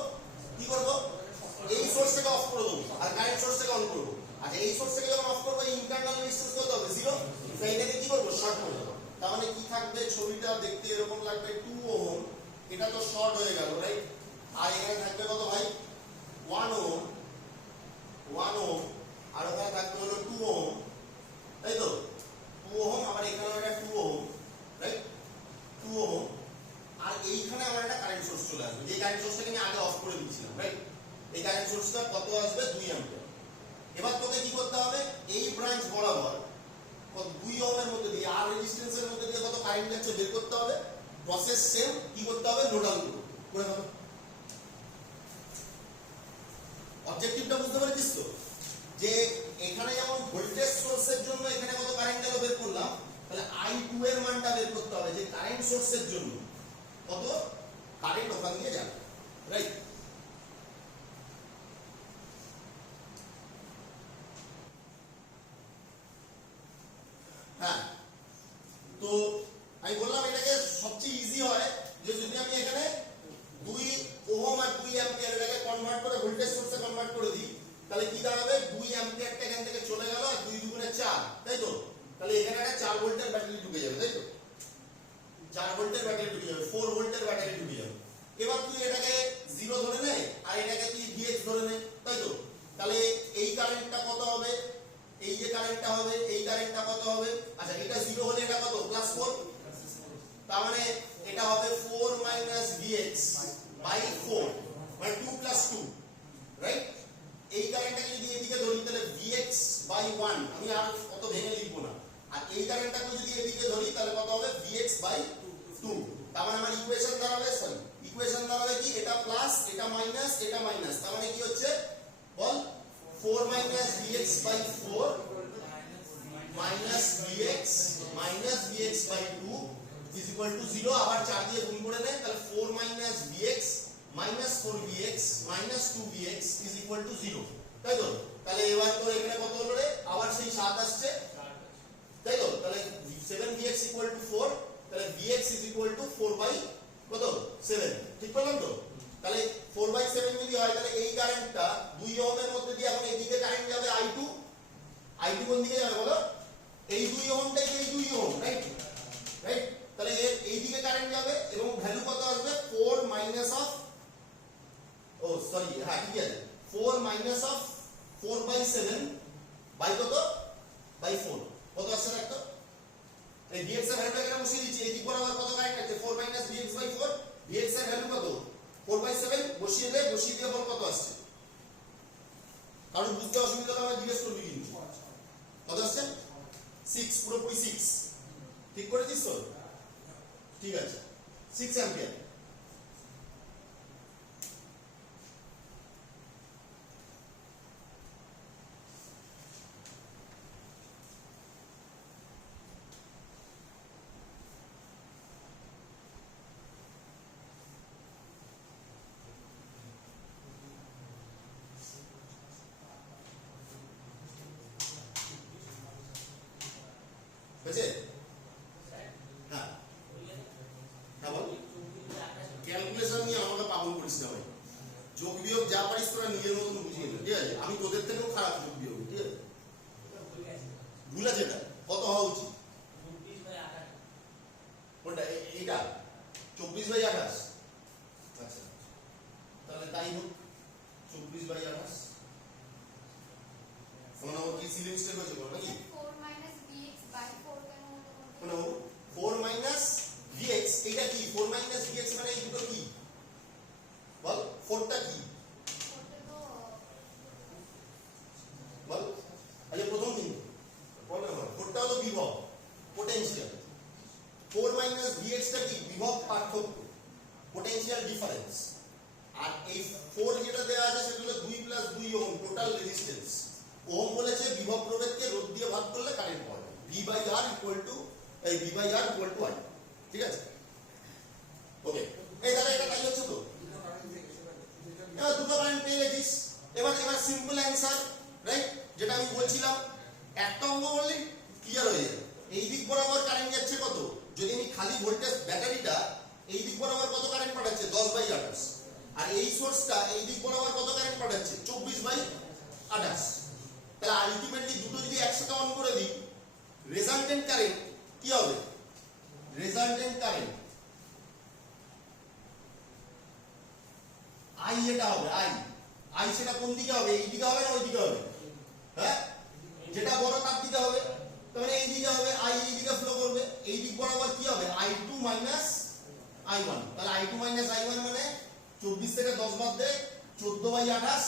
এই সোর্স থেকে অফ করে দেবো আর কারেন্ট সোর্স থেকে অন করবো। আচ্ছা, এই সোর্স থেকে যখন অফ করবো এই ইন্টারনাল রেজিস্ট্যান্স কত হবে 0, তো এটাকে কি করবো শর্ট করে দেবো। তার মানে কি থাকবে, ছবিটা দেখতে এরকম লাগবে 2 ওহম, এটা তো শর্ট হয়ে গেল, রাইট? আর এখানে থাকবে কত ভাই 1 ওহম, আর ওখানে থাকবে হলো 2 ওহম, তাই তো? 2 ওহম, আবার এখানে একটা 2 ওহম, রাইট? 2 ওহম, আর এইখানে আমার একটা কারেন্ট সোর্স চলে আসবে, যে কারেন্ট সোর্সটাকে আমি আগে অফ করে দিয়েছিলাম, রাইট? এই কারেন্ট সোর্সটা কত আসবে 2 অ্যাম্পিয়ার। এবার তোকে কি করতে হবে, এই ব্রাঞ্চ বরাবর 2 ওহমের মধ্যে দিয়ে আর রেজিস্ট্যান্সের মধ্যে দিয়ে কত কারেন্ট যাচ্ছে বের করতে হবে। প্রসেস সেম, কি করতে হবে, নোডাল করে হবে। অবজেক্টিভটা বুঝতে পেরেছিস তো, যে এখানে যেমন ভোল্টেজ সোর্সের জন্য এখানে কত কারেন্ট গেল বের করলাম, তাহলে I2 এর মানটা বের করতে হবে, যে কারেন্ট সোর্সের জন্য কত কারেন্ট ওখান দিয়ে যাবে, রাইট? হ্যাঁ, তো আমি বললাম এটাকে সবচেয়ে ইজি হয় যে যদি আমি এখানে 2 ওহম আর 2 অ্যাম্পিয়ার এটাকে কনভার্ট করে ভোল্টেজ সোর্সে কনভার্ট করে দিই, তাহলে কি দাঁড়াবে, 2 অ্যাম্পিয়ারটা এখান থেকে চলে গেল আর 2 দুগুণে 4, তাই তো? তাহলে এখানে একটা 4 ভোল্টের ব্যাটারি ঢুকে যাবে, তাই তো? 4 ভোল্টের ব্যাটারি ঢুকে যাবে, 4 ভোল্টের ব্যাটারি ঢুকে যাবে। এবার তুই এটাকে 0 ধরে নে আর এটাকে তুই Vx ধরে নে, তাই তো? তাহলে এই কারেন্টটা কত হবে, এই যে কারেন্টটা হবে এই কারেন্টটা কত হবে, আচ্ছা এটা 0 হলে এটা কত +4, তার মানে এটা হবে 4 Vx বাই 4, মানে 2 + 2, রাইট? এই কারেন্টটাকে যদি এদিকে ধরি তাহলে Vx বাই 1, আমি আর কত ভেঙে লিখবো না, আর এই কারেন্টটাকে যদি এদিকে ধরি তাহলে কত হবে Vx বাই 2। তার মানে আমার ইকুয়েশন দাঁড়াবে কি, এটা প্লাস এটা মাইনাস এটা মাইনাস, তার মানে কি হচ্ছে বল, 4 Vx by 4 Vx by 2 is equal to 0। আবার 4 দিয়ে গুণ করে নেয়, তাহলে 4 Vx minus 4Vx minus 2Vx is equal to 0, তাই তো? তাহলে এবার তোর এখানে কত হলো রে, আবার সেই 7 আসছে, তাই তো? তাহলে 7Vx equal to 4, তাহলে Vx is equal to 4 by কত 7, ঠিক বললাম তো? তাহলে 4 by 7 যদি হয় তাহলে এই কারেন্টটা 2 ওহমের মধ্যে দিয়ে এখন এদিকে কারেন্ট যাবে I2 কোন দিকে যাবে বলো, এই 2 ওহমটাই এই 2 ওহম, রাইট? তাহলে এই দিকে কারেন্ট যাবে এবং ভ্যালু কত আসবে 4 মাইনাস অফ, ও সরি হ্যাঁ ঠিক আছে, 4 মাইনাস অফ 4 by 7 বাই কত, বাই 4, কত আসছে দেখো। এই Vx এর ভ্যালুটা এখানে বসিয়ে দিচ্ছি, এই দিক বরাবর কত কারেন্ট আছে 4 Vx বাই 4, Vx এর ভ্যালু কত 4 by 7, বসিয়ে দিয়ে বল কত আসছে। কারণ বুঝতে অসুবিধা হলে আমায় জিজ্ঞেস করবি কিন্তু, কত আসছে 6, পুরোপুরি 6, ঠিক করেছিস তো? ঠিক আছে, 6 অ্যাম্পিয়ার। না ভাই, যোগ বিয়োগ যা পারিস তোরা নিজের মতন বুঝিয়ে নে, ঠিক আছে? আমি তোদের থেকেও খারাপ যোগ বিয়োগ, ঠিক আছে? ভুল আছে এটা, কত হওয়া উচিত? কোনটা? এইটা 24/28। আচ্ছা, তাহলে তাই হোক, 24/28। মনে হয় কি সিলিং স্টেপ হয়েছে বল নাকি? 4 - bx by 4 কেন হলো? মনে হয় 4 - vx, এটা কি? 4 - vx মানে এই দুটো কি বল? 4টা কি ওটা তো বল? আচ্ছা, প্রথম কিন্তু বল না, 4টা হলো বিভব, পোটেনশিয়াল। 4 - vx টা কি? বিভব পার্থক্য, পোটেনশিয়াল ডিফারেন্স। আর এই 4 যেটা দেওয়া আছে সেটা হলো 2 + 2 ওহম টোটাল রেজিস্ট্যান্স। ওহম বলেছে বিভব প্রভেদকে রোধ দিয়ে ভাগ করলে কারেন্ট পাওয়া যায়। V/R = I, ঠিক আছে? ওকে, এই দাদা এটা তাই হচ্ছে তো। এবার দুটো কারেন্ট পেয়ে গেছিস, এবার সিম্পল অ্যান্সার, রাইট? যেটা আমি বলছিলাম, একটা অঙ্ক বললি ক্লিয়ার হয়ে যাবে। এই দিক বরাবর কারেন্ট যাচ্ছে কত? যদি আমি খালি ভোল্টেজ ব্যাটারিটা এই দিক বরাবর কত কারেন্ট পাঠাচ্ছে? 10/28। আর এই সোর্সটা এই দিক বরাবর কত কারেন্ট পাঠাচ্ছে? 24/28। তাহলে আলটিমেটলি দুটো যদি একসাথে অন করে দিই, রেজাল্টেন্ট কারেন্ট কি হবে? রেজাল্টেন্ট কারেন্ট আই, এটা হবে আই সেটা কোন দিকে হবে? এই দিকে হবে না ওই দিকে হবে? হ্যাঁ, যেটা বড় তার দিকে হবে, তাহলে এই দিকে হবে। আই এই দিকে ফ্লো করবে, এই দিক বরাবর কি হবে? I2 - I1। তাহলে I2 - I1 মানে 24 থেকে 10 বাদ দে, 14/28,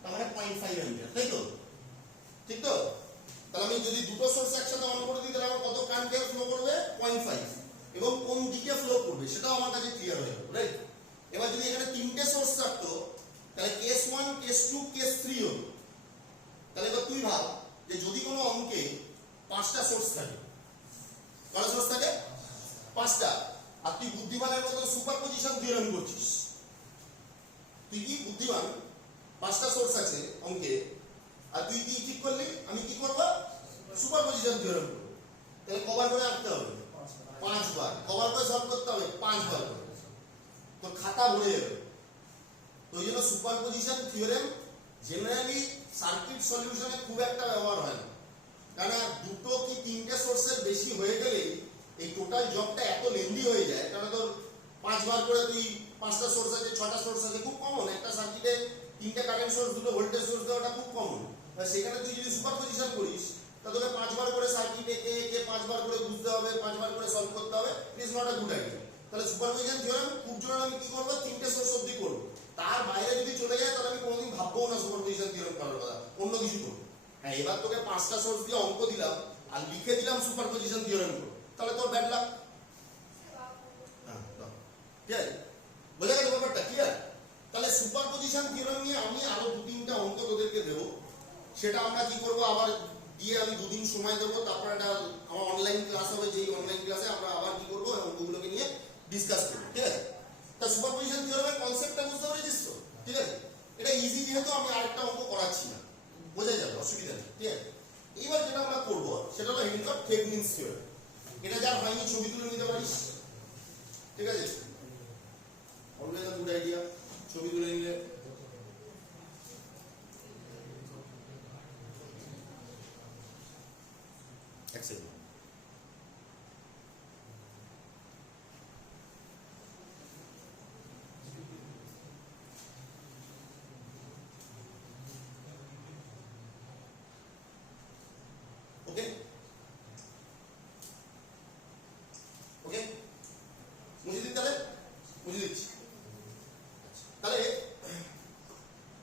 তার মানে 0.5 অ্যাম্পিয়ার, তাই তো? ঠিক তো? তাহলে আমি যদি দুটো সোর্স একসাথে অন করে দিই তাহলে আমার কত কারেন্ট ফ্লো করবে? 0.5। এবং কোন দিকে ফ্লো করবে সেটাও আমার কাছে ক্লিয়ার হয়ে যাবে, রাইট? এবার যদি এখানে তিনটে সোর্স থাকতো তাহলে কেস 1, কেস 2, কেস 3 হতো। তাহলে এবার তুই ভাব যে যদি কোনো অঙ্কে 5টা সোর্স থাকে, কয়টা সোর্স থাকে? 5টা। আর তুই বুদ্ধিমানের মতো সুপারপজিশন থিওরেম করছিস। তুই কি বুদ্ধিমান? 5টা সোর্স আছে অঙ্কে, আর তুই কি ঠিক করলি? আমি কি করব? সুপারপজিশন থিওরেম করব। তাহলে কবার করে আঁকতে হবে? 5 বার। কবার করে সলভ করতে হবে? 5 বার করে। তোর খাতা ভরে যাবে। তো এই জন্য সুপারপজিশন থিওরেম জেনারেলি সার্কিট সলিউশনে খুব একটা ব্যবহার হয় না, কারণ দুটো কি তিনটে সোর্সের বেশি হয়ে গেলে এই টোটাল জবটা এত লেন্দি হয়ে যায়। কারণ তোর 5 বার করে তুই 5টা সোর্স আছে, 6টা সোর্স আছে, খুব কমন। একটা সার্কিটে 3টে কারেন্ট সোর্স, দুটো ভোল্টেজ সোর্স দেওয়াটা খুব কমন। সেখানে তুই যদি সুপারপজিশন করিস তাহলে তোকে 5 বার করে সার্কিট একে 5 বার করে বুঝতে হবে, 5 বার করে সলভ করতে হবে। It is not a good idea. তাহলে সুপারপজিশন থিওরেম খুব জোরে আমি কি করব? 3টে সোর্স অবধি করব। তার বাইরে যদি চলে যায় তাহলে আমি কোনোদিন ভাববো না সুপারপজিশন থিওরেম করার কথা, অন্য কিছু করব। হ্যাঁ, এবার তোকে 5টা সোর্স দিয়ে অঙ্ক দিলাম আর লিখে দিলাম সুপারপজিশন থিওরেম করো, তাহলে তোর ব্যাড লাক। হ্যাঁ, ঠিক আছে? বোঝা গেল ব্যাপারটা? ক্লিয়ার? তাহলে সুপারপজিশন থিওরেম নিয়ে আমি আরো 2-3টা অঙ্ক তোদেরকে দেবো। সেটা আমরা কি করব? আবার দিয়ে আমি 2 দিন সময় দেবো, তারপর একটা আমার অনলাইন ক্লাস হবে, যেই অনলাইন ক্লাসে আমরা আবার কি করবো? অঙ্কগুলোকে নিয়ে ডিসকাস করবো, ঠিক আছে? তা সুপারপজিশন থিওরেমের কনসেপ্টটা বুঝতে পেরেছিস তো? ঠিক আছে? এটা ইজি, যেহেতু আমি আরেকটা অঙ্ক করাচ্ছি না, বোঝা যাবে, অসুবিধা নেই, ঠিক আছে? এইবার যেটা আমরা করবো সেটা হলো হেনরিক থেভনিনস থিওরেম। এটা যার হয়নি ছবি তুলে নিতে পারিস, ঠিক আছে? অলওয়েজ আ গুড আইডিয়া, ছবি তুলে নিলে। এক সেকেন্ড। ওকে ওকে, মুছে দিন তাহলে, মুছে দিচ্ছি। তাহলে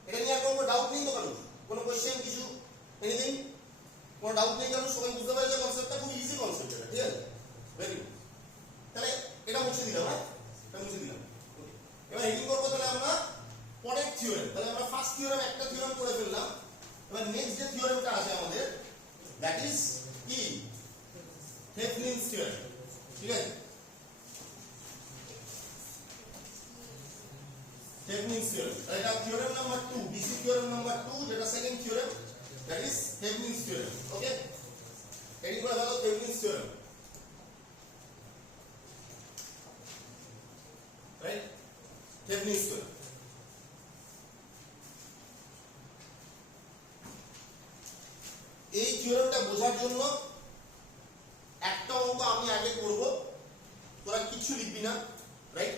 এটা নিয়ে আর কোনো ডাউট নেই তো? কারণ কোনো কোয়েশ্চেন, কিছু, এনিথিং? কোনো ডাউট নেই? কারণ সবাই বুঝতে পারে যে কনসেপ্টটা খুব ইজি কনসেপ্ট, এটা ঠিক আছে? Very good. তাহলে এটা মুছে দিলাম, হ্যাঁ, এটা মুছে দিলাম। ওকে, এবার হেডিং করবো তাহলে আমরা পরের থিওরেম। তাহলে আমরা ফার্স্ট থিওরেম একটা থিওরেম করে ফেললাম। এবার নেক্সট যে থিওরেমটা আছে আমাদের, দ্যাট ইজ কি? থেভনিনস থিওরেম, ঠিক আছে? থেভনিনস থিওরেম, এটা theorem number 2, DC theorem number 2, যেটা second theorem, that is Thevenin's theorem. Okay, এটি করে হলো Thevenin's theorem, right? Thevenin's theorem. বোঝার জন্য একটা অঙ্ক আমি আগে করব, তোরা কিছু লিখবি না, রাইট?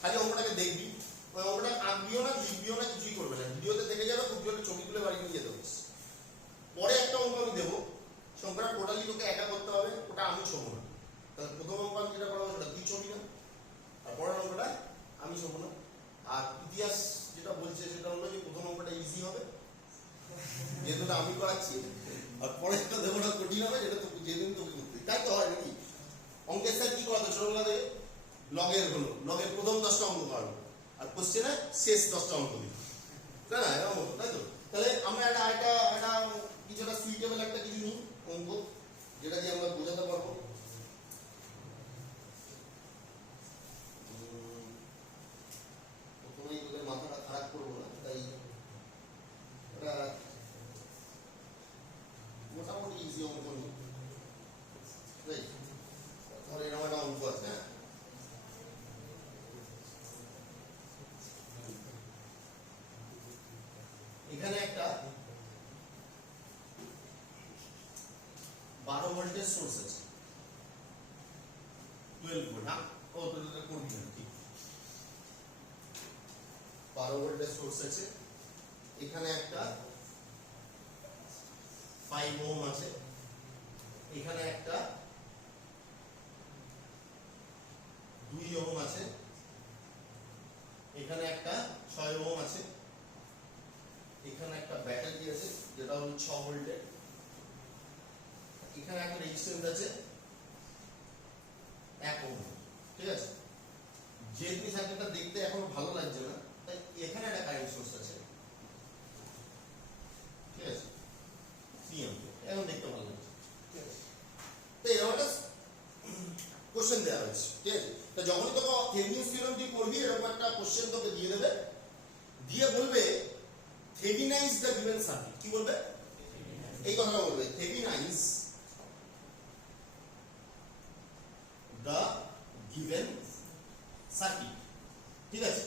খালি অঙ্কটাকে দেখবি, ওই অঙ্কটা আঁকবিও না, লিখবিও না, কিছুই করবে না, ভিডিওতে দেখে যাবে, খুব জোরে ছবি তুলে বাড়ি নিয়ে যেতে হবে। পরে একটা অঙ্ক আমি দেবো, সংখ্যাটা টোটালি তোকে একা করতে হবে, ওটা আমি ছবো না। তাহলে প্রথম অঙ্ক আমি যেটা করাবো সেটা তুই ছবি না, আর পরের অঙ্কটা আমি ছবো না। আর ইতিহাস যেটা বলছে সেটা হলো যে প্রথম অঙ্কটা ইজি হবে, যেহেতু ওটা আমি করাচ্ছি, আর পরেরটা দেবো না কঠিন হবে, যেটা তোকে যেদিন তোকে করতে, তাই তো হয় নাকি? অঙ্কের স্যার কি করাতো ছোটবেলা থেকে? লগের হলো, লগের প্রথম 10টা অঙ্ক পারবো, আর কোশ্চেনে শেষ 10টা অঙ্ক দিই, তাই না? এরকম হতো, তাই তো? তাহলে আমরা একটা কিছুটা সুইটেবল একটা কিছু নিই অঙ্ক, যেটা দিয়ে আমরা বোঝাতে পারবো। প্রথমেই তোদের মাথাটা খারাপ করবো না, তাই এটা মোটামুটি ইজি অঙ্ক নিই, রাইট? ধর এরকম একটা অঙ্ক আছে, হ্যাঁ? এখানে একটা 12 ভোল্টের সোর্স আছে, 12 ভোল্ট, হ্যাঁ? ও তো এটা করবি না, ঠিক? 12 ভোল্টের সোর্স আছে, এখানে একটা 5 ওহম আছে, এখানে একটা 2 ওহম আছে, এখানে একটা 6 ওহম আছে, এখানে একটা ব্যাটারি আছে যেটা হলো 6 ভোল্টের, এখানে একটা রেজিস্ট্যান্স আছে 1 ওহম, ঠিক আছে? যেহেতু সার্কিটটা দেখতে এখন ভালো লাগছে না, তাই এখানে একটা কারেন্ট সোর্স আছে, ঠিক আছে? 3 অ্যাম্পিয়ার, এখন দেখতে ভালো লাগছে, ঠিক আছে? তো এরকম একটা কোশ্চেন দেওয়া হয়েছে, ঠিক আছে? তো যখনই তোকে থেভেনিনস থিওরেম তুই করবি, এরকম একটা কোশ্চেন তোকে দিয়ে দেবে, দিয়ে বলবে থেভেনাইজ দ্য গিভেন সার্কিট। কি বলবে? এই কথাটা বলবে, থেভেনাইজ দ্য গিভেন সার্কিট, ঠিক আছে?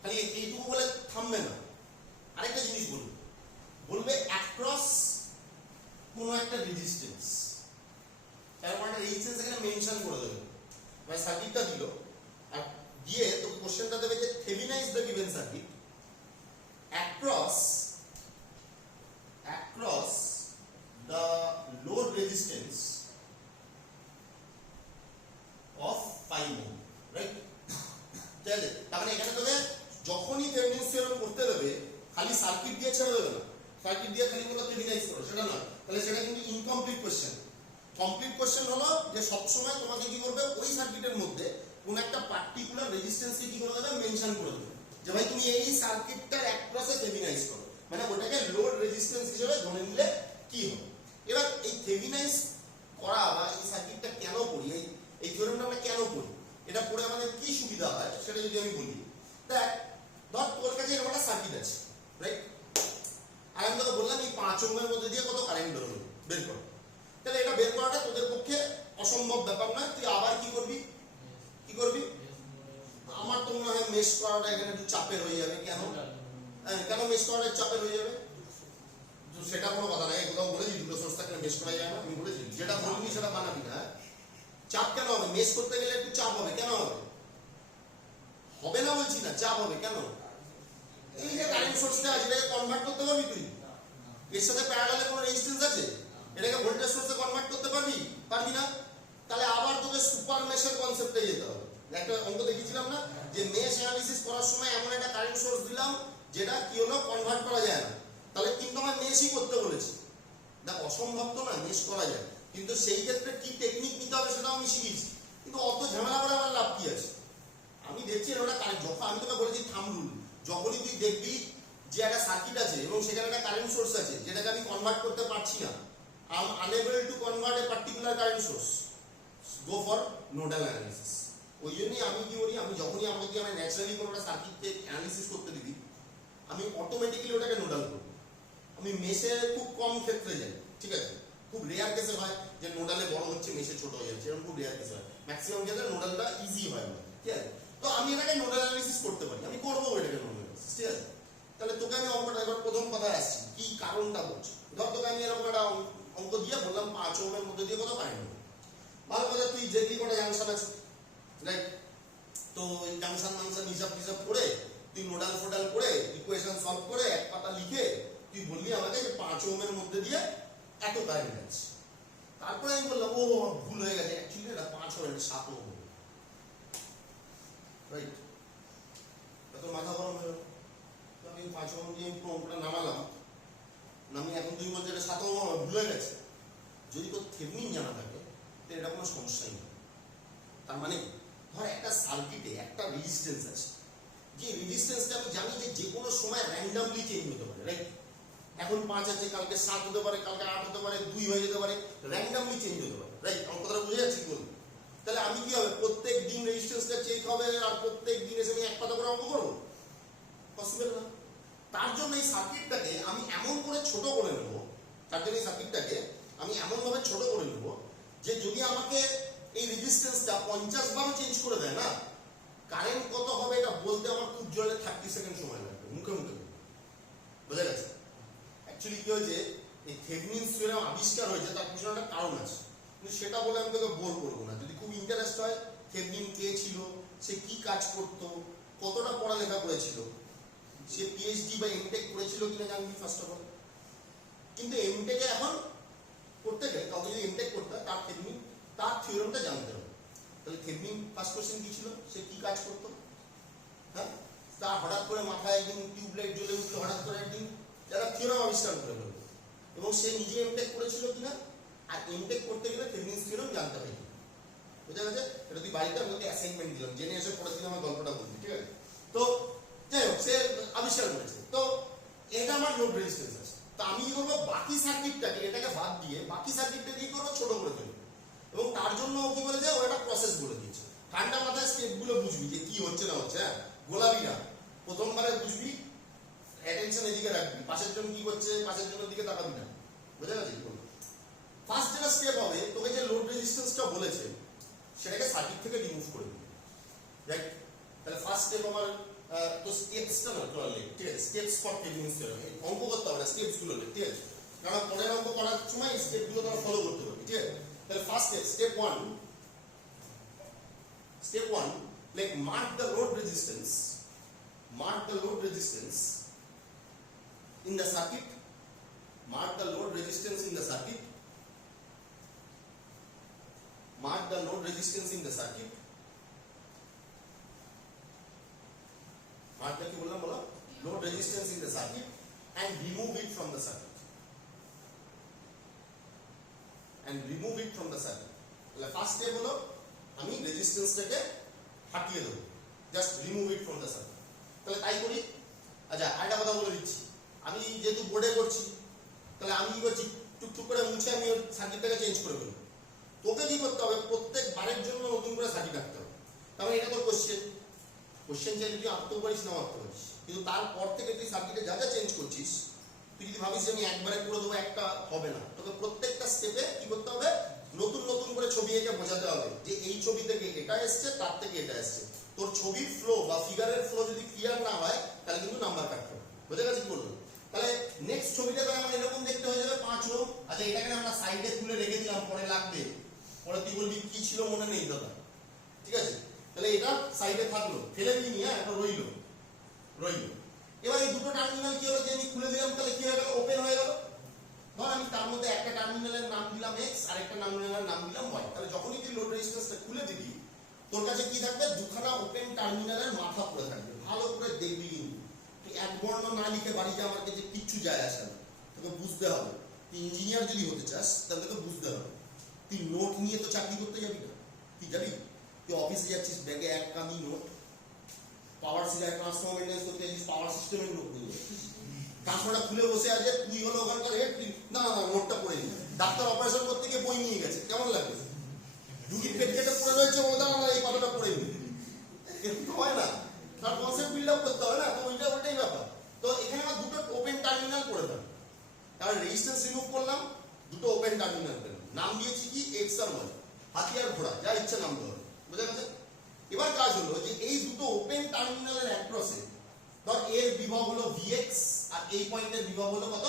খালি এইটুকু বলে থামবে না, আরেকটা জিনিস বলবে, বলবে অ্যাক্রস কোনো একটা রেজিস্ট্যান্স, তারপর একটা রেজিস্ট্যান্স এখানে মেনশন করে দেবে, মানে সার্কিটটা দিল, আর দিয়ে তোকে কোশ্চেনটা দেবে যে thevenize the given circuit across the load resistance of 5 ohm, right? ঠিক আছে? তার মানে এখানে তোকে যখনই থেভেনিনস থিওরেম করতে দেবে, খালি সার্কিট দিয়ে ছেড়ে দেবে না, সার্কিট দিয়ে খালি বলে থেভেনাইজ করো, সেটা না, তাহলে সেটা কিন্তু ইনকমপ্লিট কোশ্চেন। কমপ্লিট কোশ্চেন হলো যে সবসময় তোমাকে কি করবে, ওই সার্কিটের মধ্যে কোন একটা পার্টিকুলার রেজিস্ট্যান্সকে কি করে দেবে, মেনশন করে দেবে, যে ভাই তুমি এই সার্কিটটার অ্যাক্রসে থেভেনাইজ করো, মানে ওটাকে লোড রেজিস্ট্যান্স হিসেবে ধরে নিলে কি হবে। এবার এই থেভেনাইজ করা বা এই সার্কিটটা কেন পড়ি, এই থিওরেমটা আমরা কেন পড়ি, এটা পড়ে আমাদের কি সুবিধা হয় সেটা যদি আমি বলি। দেখ, ধর তোর কাছে এরকম একটা সার্কিট আছে, রাইট? আর আমি তোকে বললাম এই 5 ওহমের মধ্যে দিয়ে কত কারেন্ট বেরোবে বের করো, তাহলে এটা বের করাটা তোদের পক্ষে অসম্ভব ব্যাপার নয়। তুই আবার কি করবি, কি করবি? আমার তো মনে হয় মেশ করাটা এখানে একটু চাপের হয়ে যাবে। কেন? কেন মেশ করাটা চাপের হয়ে যাবে? তো সেটা কোনো কথা নাই, কোথাও বলেছি দুটো সোর্স থাকলে মেশ করা যায় না? আমি বলেছি যেটা বলবি সেটা বানাবি না। চাপ কেন হবে? মেশ করতে গেলে একটু চাপ হবে, কেন হবে? হবে না বলছি না, চাপ হবে কেন? এই যে কারেন্ট সোর্সটা আছে এটাকে কনভার্ট করতে পারবি তুই? এর সাথে প্যারালালে কোনো রেজিস্ট্যান্স আছে, এটাকে ভোল্টেজ সোর্সে কনভার্ট করতে পারবি? পারবি না। তাহলে আবার তোকে সুপার মেশের কনসেপ্টে যেতে হবে। একটা অঙ্ক দেখিয়েছিলাম না যে মেশ অ্যানালিসিস করার সময় এমন একটা কারেন্ট সোর্স দিলাম যেটা কি হলো, কনভার্ট করা যায় না, তাহলে কিন্তু আমার মেশই করতে বলেছি। দেখ, অসম্ভব তো না, মেশ করা যায়, কিন্তু সেই ক্ষেত্রে কি টেকনিক নিতে হবে সেটাও আমি শিখিয়েছি। কিন্তু অত ঝামেলা করে আমার লাভ কি আছে? আমি দেখছি ওটা কারেন্ট, যখন আমি তোকে বলেছি থাম্ব রুল, যখনই তুই দেখবি যে একটা সার্কিট আছে এবং সেখানে একটা কারেন্ট সোর্স আছে যেটাকে আমি কনভার্ট করতে পারছি না, I am unable to convert a particular current source, go for nodal analysis. ওই জন্যই আমি কি করি, আমি যখনই আমাকে আমি ন্যাচারালি কোনো একটা সার্কিটকে অ্যানালিসিস করতে দিবি, আমি অটোমেটিক্যালি ওটাকে নোডাল করব। আমি মেশে খুব কম ক্ষেত্রে যাই, ঠিক আছে? খুব রেয়ার কেসে হয় যে নোডালে বড় হচ্ছে মেশে ছোট হয়ে যাচ্ছে, এরকম খুব রেয়ার কেসে হয়। ম্যাক্সিমাম ক্ষেত্রে নোডালটা ইজি হয়, ঠিক আছে? তো আমি এটাকে নোডাল অ্যানালিসিস করতে পারি, আমি করবো এটাকে নোডাল অ্যানালিসিস, ঠিক আছে? তাহলে তোকে আমি অঙ্কটা এবার প্রথম কথায় আসছি, কি কারণটা বলছি। ধর তোকে আমি এরকম একটা অঙ্ক গিয়ে বললাম 5 ওহমের মধ্যে দিয়ে কত কারেন্ট নেবো। ভালো কথা, তুই দেখলি কটা জাংশন আছে, রাইট? তো এই জাংশন হিসাব করে তুই নোডাল ফোডাল করে ইকুয়েশন সলভ করে এক পাতা লিখে তুই বললি আমাকে যে 5 ওহমের মধ্যে দিয়ে এত কারেন্ট আছে। তারপরে আমি বললাম ও ভুল হয়ে গেছে, অ্যাকচুয়ালি এটা 5 ওহম, 7 ওহম, রাইট? এত মাথা গরম হলো, আমি 5 ওহম দিয়ে অঙ্কটা নামালাম, নামিয়ে এখন তুই বলছে এটা 7 ওহম, ভুল হয়ে গেছে। যদি তোর থেভনিন জানা থাকে তো এটা কোনো সমস্যাই নেই। তার মানে ধর একটা সার্কিটে একটা রেজিস্ট্যান্স আছে, যে রেজিস্ট্যান্সটা আমি জানি যে কোনো সময় র্যান্ডমলি চেঞ্জ হতে পারে, রাইট? এখন 5 আছে, কালকে 7 হতে পারে, কালকে 8 হতে পারে, 2 হয়ে যেতে পারে, র্যান্ডমলি চেঞ্জ হতে পারে, রাইট? আমার কথাটা বুঝে যাচ্ছে কি বলবো? তাহলে আমি কি হবে, প্রত্যেক দিন রেজিস্ট্যান্সটা চেক হবে আর প্রত্যেক দিন এসে আমি এক পাতা করে অঙ্ক করবো? পসিবল না। তার জন্য এই সার্কিটটাকে আমি এমন করে ছোট করে নেব, ছোট করে নেব যে যদি আমাকে এই রেজিস্ট্যান্সটা 50 বারও চেঞ্জ করে দেয় না, কারেন্ট কত হবে এটা বলতে আমার খুব জোরে 30 সেকেন্ড সময় লাগবে, মুখে বোঝা গেছে? অ্যাকচুয়ালি কি হয়েছে, এই থেভনিনস থিওরেম আবিষ্কার হয়েছে, তার পিছনে একটা কারণ আছে, কিন্তু সেটা বলে আমি তোকে বোর করবো না। যদি খুব ইন্টারেস্ট হয় থেভনিন কে ছিল, সে কি কাজ করতো, কতটা পড়ালেখা করেছিল, সে পিএইচডি বা এমটেক করেছিল কিনা জানবি ফার্স্ট অফ অল। কিন্তু এমটেকে এখন করতে গেলে কাউকে যদি এমটেক করতে হয় তার থেভনিন, তার থিওরেমটা জানতে হবে। তাহলে থেভনিন ফার্স্ট কোশ্চেন কি ছিল, সে কি কাজ করতো? হ্যাঁ, তার হঠাৎ করে মাথায় একদিন টিউবলাইট জ্বলে উঠলো, হঠাৎ করে একদিন যারা থিওরেম আবিষ্কার করে ফেলল, এবং সে নিজে এমটেক করেছিল কিনা, আর এমটেক করতে গেলে থেভনিনস থিওরেম জানতে হয়। বুঝা গেছে? এটা তুই বাড়িতে আমি অ্যাসাইনমেন্ট দিলাম, জেনে এসে পরের দিন আমার গল্পটা বলবি, ঠিক আছে? তো যাই হোক, সে আবিষ্কার করেছে, তো এটা আমার লোড রেজিস্ট্যান্স আছে। তো আমি কি করবো, বাকি সার্কিটটাকে, এটাকে বাদ দিয়ে বাকি সার্কিটটা দিয়ে করবো ছোট করে ফেলবো, এবং তার জন্য কি বলেছে, ও একটা প্রসেস বলে দিয়েছে। ঠান্ডা মাথায় স্টেপগুলো বুঝবি যে কি হচ্ছে না হচ্ছে, হ্যাঁ, গোলাপি না, প্রথমবারে বুঝবি, অ্যাটেনশন এদিকে রাখবি, পাশের জন কি করছে পাশের জনের দিকে তাকাবি না। বুঝা গেছে? ফার্স্ট যেটা স্টেপ হবে, তোকে যে লোড রেজিস্ট্যান্সটা বলেছে সেটাকে সার্কিট থেকে রিমুভ করে দিবি, রাইট? তাহলে ফার্স্ট স্টেপ আমার তো স্টেপসটা না করলে, ঠিক আছে? স্টেপস ফর থেভনিনস থিওরেম, অঙ্ক করতে হবে না, স্টেপস গুলো, ঠিক আছে? কারণ পরের অঙ্ক করার সময় স্টেপ গুলো তোমরা ফলো করতে হবে, ঠিক আছে? তাহলে first step 1, like mark the load resistance in the circuit, mark the load resistance in the circuit, mark the কি বললাম বলো, load resistance in the circuit and remove it from the circuit, তাহলে first step হলো আমি রেজিস্ট্যান্সটাকে হাটিয়ে দেবো, just remove it from the circuit. তাহলে তাই করি। আচ্ছা, আরেকটা কথা বলে দিচ্ছি, আমি যেহেতু বোর্ডে করছি, তাহলে আমি কি করছি, টুকটুক করে মুছে আমি ওর সার্কিটটাকে চেঞ্জ করে ফেলবো। তোকে কি করতে হবে, প্রত্যেক বারের জন্য নতুন করে সার্কিট রাখতে হবে। তারপরে এটা তোর কোশ্চেন চাইলে তুই আঁকতেও পারিস, নাও আঁকতে পারিস, কিন্তু তারপর থেকে তুই সার্কিটে যা যা চেঞ্জ করছিস, তুই যদি ভাবিস যে আমি একবারে করে দেবো, একটা হবে না। তোকে প্রত্যেকটা স্টেপে কি করতে হবে, নতুন নতুন করে ছবি এঁকে বোঝাতে হবে যে এই ছবি থেকে এটা এসছে, তার থেকে এটা এসছে। তোর ছবির ফ্লো বা ফিগারের ফ্লো যদি ক্লিয়ার না হয়, তাহলে কিন্তু নাম্বার কাটতে হবে। বুঝে গেছে কি বলবো? তাহলে নেক্সট ছবিটা তো আমার এরকম দেখতে হয়ে যাবে 5 ওহম। আচ্ছা, এটাকে আমরা সাইডে তুলে রেখে দিলাম, পরে লাগবে, পরে তুই বলবি কি ছিল মনে নেই দাদা, ঠিক আছে? তাহলে এটা সাইডে থাকলো, ফেলে দিইনি, হ্যাঁ, এটা রইলো। এবার এই দুটো টার্মিনাল কি হলো, যে আমি খুলে দিলাম, তাহলে কি হয়ে গেল, ওপেন হয়ে গেল। ধর আমি তার মধ্যে একটা টার্মিনালের নাম দিলাম এক্স, আর একটা টার্মিনালের নাম দিলাম ওয়াই। তাহলে যখনই তুই লোড রেজিস্ট্যান্সটা খুলে দিবি, তোর কাছে কি থাকবে, দুখানা ওপেন টার্মিনালের মাথা পড়ে থাকবে। ভালো করে দেখবি, কিন্তু তুই এক বর্ণ না লিখে বাড়িতে আমার কাছে কিচ্ছু যায় আসে না। তোকে বুঝতে হবে, তুই ইঞ্জিনিয়ার যদি হতে চাস তাহলে তোকে বুঝতে হবে। তুই নোট নিয়ে তো চাকরি করতে যাবি না, তুই যাবি, তুই অফিসে যাচ্ছিস, ব্যাগে এক কানি note, power system transformer maintenance করতে যাচ্ছিস, পাওয়ার সিস্টেমের নোট নিয়ে যাচ্ছিস, ট্রান্সফর্মারটা খুলে বসে আছে, তুই হলো ওখানকার হেড, তুই না নোটটা পড়ে নি। ডাক্তার অপারেশন করতে গিয়ে বই নিয়ে গেছে, কেমন লাগে, রুগীর পেট কেটে পড়ে রয়েছে, ও দাঁড়া এই কথাটা পড়ে নি, এরকম হয় না। তার কনসেপ্ট বিল্ড আপ করতে হবে না, তো ওইটাই ব্যাপার। তো এখানে আমার দুটো ওপেন টার্মিনাল করে দেবে, তাহলে রেজিস্ট্যান্স রিমুভ করলাম, দুটো ওপেন টার্মিনাল পেলাম, নাম দিয়েছি কি এক্স আর ওয়াই, হাতিয়ার ঘোড়া, যা ইচ্ছা নাম দেওয়া হবে। বুঝা গেছে? এবার কাজ হলো যে এই দুটো ওপেন টার্মিনালের অ্যাক্রসে ধর এর বিভব হলো Vx, আর এই পয়েন্টের বিভব হলো কত,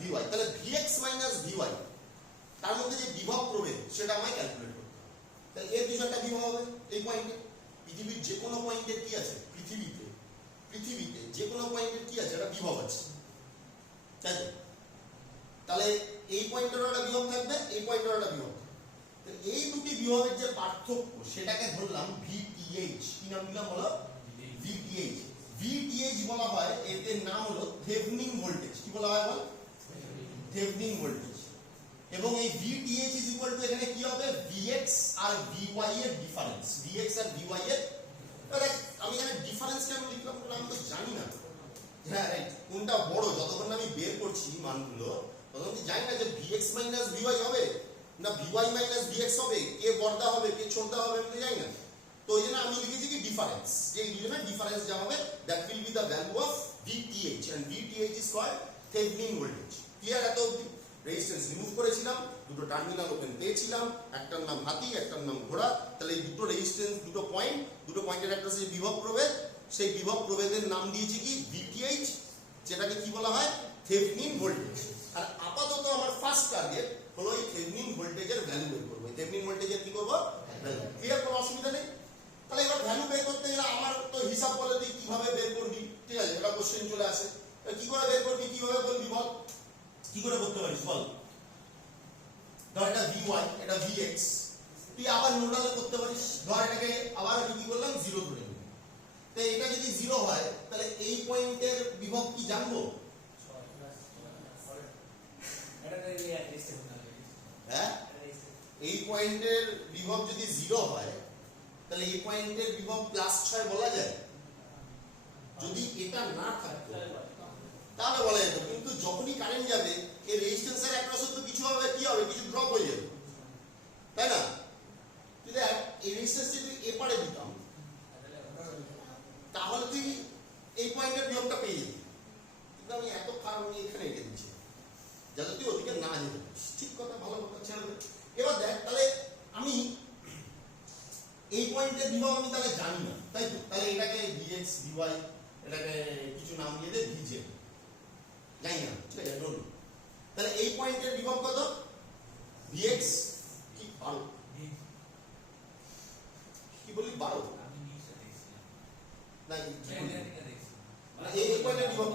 Vy। তাহলে Vx মাইনাস Vy তার মধ্যে যে বিভব প্রভেদ সেটা আমায় ক্যালকুলেট করতে হবে। তাহলে এর কিছু একটা বিভব হবে এই পয়েন্টে। পৃথিবীর যে কোনো পয়েন্টের কি আছে, পৃথিবীতে যে কোনো পয়েন্টের কি আছে, একটা বিভব আছে, তাই তো? তাহলে এই পয়েন্টের একটা বিভব থাকবে, এই পয়েন্টের একটা বিভব থাকবে। এই দুটি বিভবের যে পার্থক্য সেটাকে ধরলাম ভিটিএইচ। কি নাম দিলাম বলো? ভিটিএইচ। ভিটিএইচ বলা হয়, এর নাম হলো থেভেনিন ভোল্টেজ। কি বলা হয় বল? Thevenin voltage. এবং এই ভিটিএইচ ইজ ইকুয়াল টু এখানে কি হবে, ভিএক্স আর ভিওয়াই এর ডিফারেন্স। ভিএক্স আর ভিওয়াই এর, আমি এখানে ডিফারেন্স কেন লিখলাম আমি তো জানি না। হ্যাঁ রাইট, কোনটা বড় যতক্ষণ না আমি বের করছি মানগুলো ততক্ষণ আমি জানি না যে ভিএক্স মাইনাস ভিওয়াই হবে না ভিওয়াই মাইনাস ভিএক্স হবে, কে বড়টা হবে কে ছোটটা হবে আমি তো জানি না। তো ওই জন্য আমি লিখেছি কি ডিফারেন্স, যে এই দুজনের ডিফারেন্স যা হবে that will be the value of VTH, and VTH is called Thevenin voltage. Clear? এত অবধি রেজিস্ট্যান্স রিমুভ করেছিলাম, দুটো টার্মিনাল ওপেন পেয়েছিলাম, একটার নাম হাতি একটার নাম ঘোড়া। তাহলে এই দুটো রেজিস্ট্যান্স, দুটো পয়েন্টের একটা হচ্ছে বিভব প্রভেদ, সেই বিভব প্রভেদের নাম দিয়েছি কি ভিটিএইচ, যেটাকে কি বলা হয় থেভেনিন ভোল্টেজ। আর আপাতত আমার ফার্স্ট টার্গেট হলো এই থেভেনিন ভোল্টেজের ভ্যালু বের করবো। থেভেনিন ভোল্টেজের কি করবো, ভ্যালু। ক্লিয়ার? কোনো অসুবিধা নেই। তাহলে এবার ভ্যালু বের করতে গেলে আমার তো হিসাব বলে দিই কিভাবে বের করবি, ঠিক আছে? এটা কোশ্চেন চলে আসে, কি করে বের করবি, কিভাবে বলবি বল, কি করে করতে পারিস বল? ধর এটা ভিওয়াই, এটা ভিএক্স, তুই আবার নোডালে করতে পারিস। ধর এটাকে আবার আমি কি করলাম, জিরো ধরে নিলাম। তো এটা যদি জিরো হয় তাহলে এই পয়েন্টের বিভব কি জানবো? হ্যাঁ, এই পয়েন্টের বিভব যদি জিরো হয় তাহলে এই পয়েন্টের বিভব +6 বলা যায়? যদি এটা না থাকতো তাহলে বলা যেত, কিন্তু যখনই কারেন্ট যাবে এই রেজিস্ট্যান্সের অ্যাক্রসে তো কিছু হবে, কি হবে, কিছু ড্রপ হয়ে যাবে, তাই না? তুই দেখ এই রেজিস্ট্যান্স যদি এপারে দিতাম তাহলে তুই এই পয়েন্টের বিভবটা পেয়ে যেতি, কিন্তু আমি এত কারণ আমি এখানে এঁকে দিচ্ছি যাতে তুই ওদিকে না যেতে পারিস। ঠিক কথা, ভালো কথা, ছেড়ে দে। এবার দেখ, তাহলে আমি এই পয়েন্টের বিভব আমি তাহলে জানি না, তাই তো? তাহলে এটাকে ভিএক্স ভিওয়াই, এটাকে কিছু নাম দিয়ে দে ভিজে, জানি না, ঠিক আছে? ডোন্ট। তাহলে এই পয়েন্টের বিভব কত? ভিএক্স কি 12, কি বলি 12 না, এই পয়েন্টের বিভব,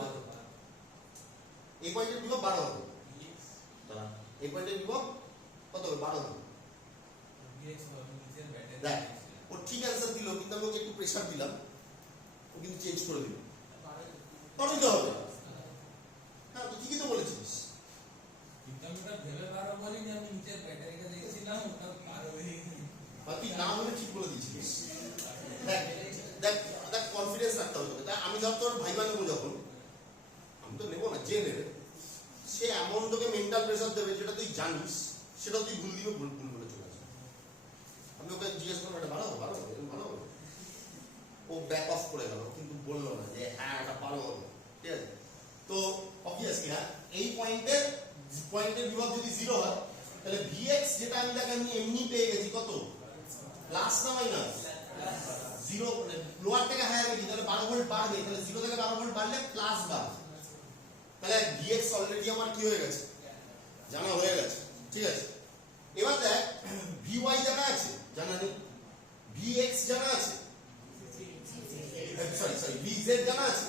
এই পয়েন্টের বিভব 12 হবে। এই পয়েন্টের বিভব কত হবে? 12 হবে। দেখ ও ঠিক অ্যান্সার দিল, কিন্তু আমি ওকে একটু প্রেসার দিলাম, ও কিন্তু চেঞ্জ করে দিল। তবে তো হবে, হ্যাঁ তুই ঠিকই তো বলেছিস। তুই না হলে ঠিক বলে দিয়েছিস। দেখ দেখ দেখ কনফিডেন্স রাখতে হবে তোকে। আমি ধর তোর ভাইবা নেবো যখন, আমি তো নেবো না, যে নেবে সে এমন তোকে মেন্টাল প্রেসার দেবে যেটা তুই জানিস, সেটা তুই ভুল দিবে, ভুল বলে চলে আসবে। আমি ওকে জিজ্ঞেস করবো এটা ভালো হবে, ভালো হবে, ভালো হবে, ও ব্যাক অফ করে গেল, কিন্তু বললো না যে হ্যাঁ এটা ভালো হবে, ঠিক আছে? তো অবভিয়াসলি হ্যাঁ, এই পয়েন্টের বিভব যদি জিরো হয় তাহলে ভিএক্স যেটা আমি তাকে আমি এমনি পেয়ে গেছি কত, প্লাস না মাইনাস? জিরো, লোয়ার থেকে হায়ার গেছি, তাহলে 12 ভোল্ট বাড়বে, তাহলে 0 থেকে 12 ভোল্ট বাড়লে প্লাস বাড়বে। তাহলে ভিএক্স অলরেডি আমার কি হয়ে গেছে, জানা হয়ে গেছে, ঠিক আছে? এবার দেখ ভিওয়াই জানা আছে, জানা নেই। ভিএক্স জানা আছে, সরি ভিজেড জানা আছে,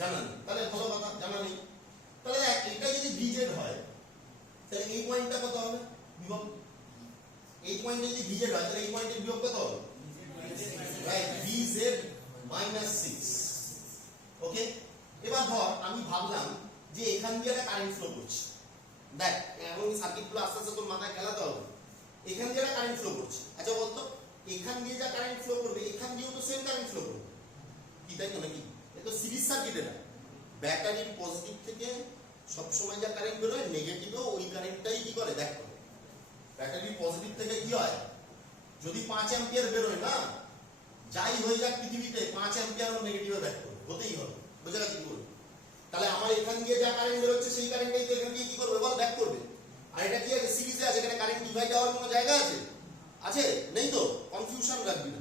জানা নেই। তাহলে ভালো কথা, জানা নেই। তাহলে দেখ এটা যদি ভিজেড হয় তাহলে এই পয়েন্টটা কত হবে বিভব? এই পয়েন্টে যদি ভিজেড হয় তাহলে এই পয়েন্টের বিভব কত হবে? রাইট, ভিজেড -6। ওকে, এবার ধর আমি ভাবলাম যে এখান দিয়ে একটা কারেন্ট ফ্লো করছে। দেখ এখন সার্কিটগুলো আস্তে আস্তে তোর মাথায় খেলাতে হবে। এখান দিয়ে একটা কারেন্ট ফ্লো করছে, আচ্ছা বলতো এখান দিয়ে যা কারেন্ট ফ্লো করবে এখান দিয়েও তো সেম কারেন্ট ফ্লো করবে, কি তাই তো নাকি? এটা সিরিজ সার্কিট। এটা ব্যাটারির পজিটিভ থেকে সবসময় যা কারেন্ট বেরোয় নেগেটিভেও ওই কারেন্টটাই কি করে ব্যাক করে। ব্যাটারির পজিটিভ থেকে কি হয়, যদি 5 অ্যাম্পিয়ার বেরোয় না, যাই হয়ে যাক পৃথিবীতে 5 অ্যাম্পিয়ারও নেগেটিভে ব্যাক করবে, হতেই হবে। বোঝা গেছে কি বলবো? তাহলে আমার এখান দিয়ে যা কারেন্ট বেরোচ্ছে সেই কারেন্টটাই তো এখান দিয়ে কি করবে বল, ব্যাক করবে। আর এটা কি আছে, সিরিজে আছে, এখানে কারেন্ট ডিভাইড হওয়ার কোনো জায়গা আছে? আছে? নেই তো, কনফিউশন রাখবি না,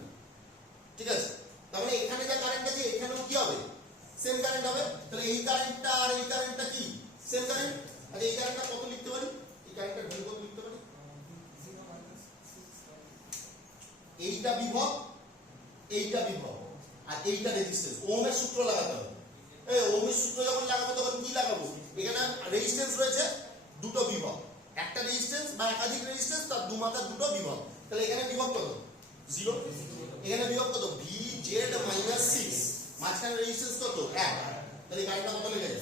ঠিক আছে? তাহলে এখানে যা কারেন্ট আছে এখানেও কি হবে, সেম কারেন্ট হবে। তাহলে এই কারেন্টটা আর এই কারেন্টটা কি সেম কারেন্ট। আচ্ছা এই কারেন্টটা কত লিখতে পারি, এই কারেন্টটা ভ্যালু কত লিখতে পারি? এইটা বিভব, এইটা বিভব, আর এইটা রেজিস্ট্যান্স। ওহমের সূত্র লাগাতে হবে। এই ওহমের সূত্র যখন লাগাবো তখন কি লাগাবো? এখানে রেজিস্ট্যান্স রয়েছে দুটো বিভব, একটা রেজিস্ট্যান্স বা একাধিক রেজিস্ট্যান্স, তার দু মাথার দুটো বিভব। তাহলে এখানে বিভব কত? 0। এখানে বিভব কত? VZ - 6, মাঝখানে রেজিস্ট্যান্স কত? 1। তাহলে কারেন্টটা কত লেগে যায়?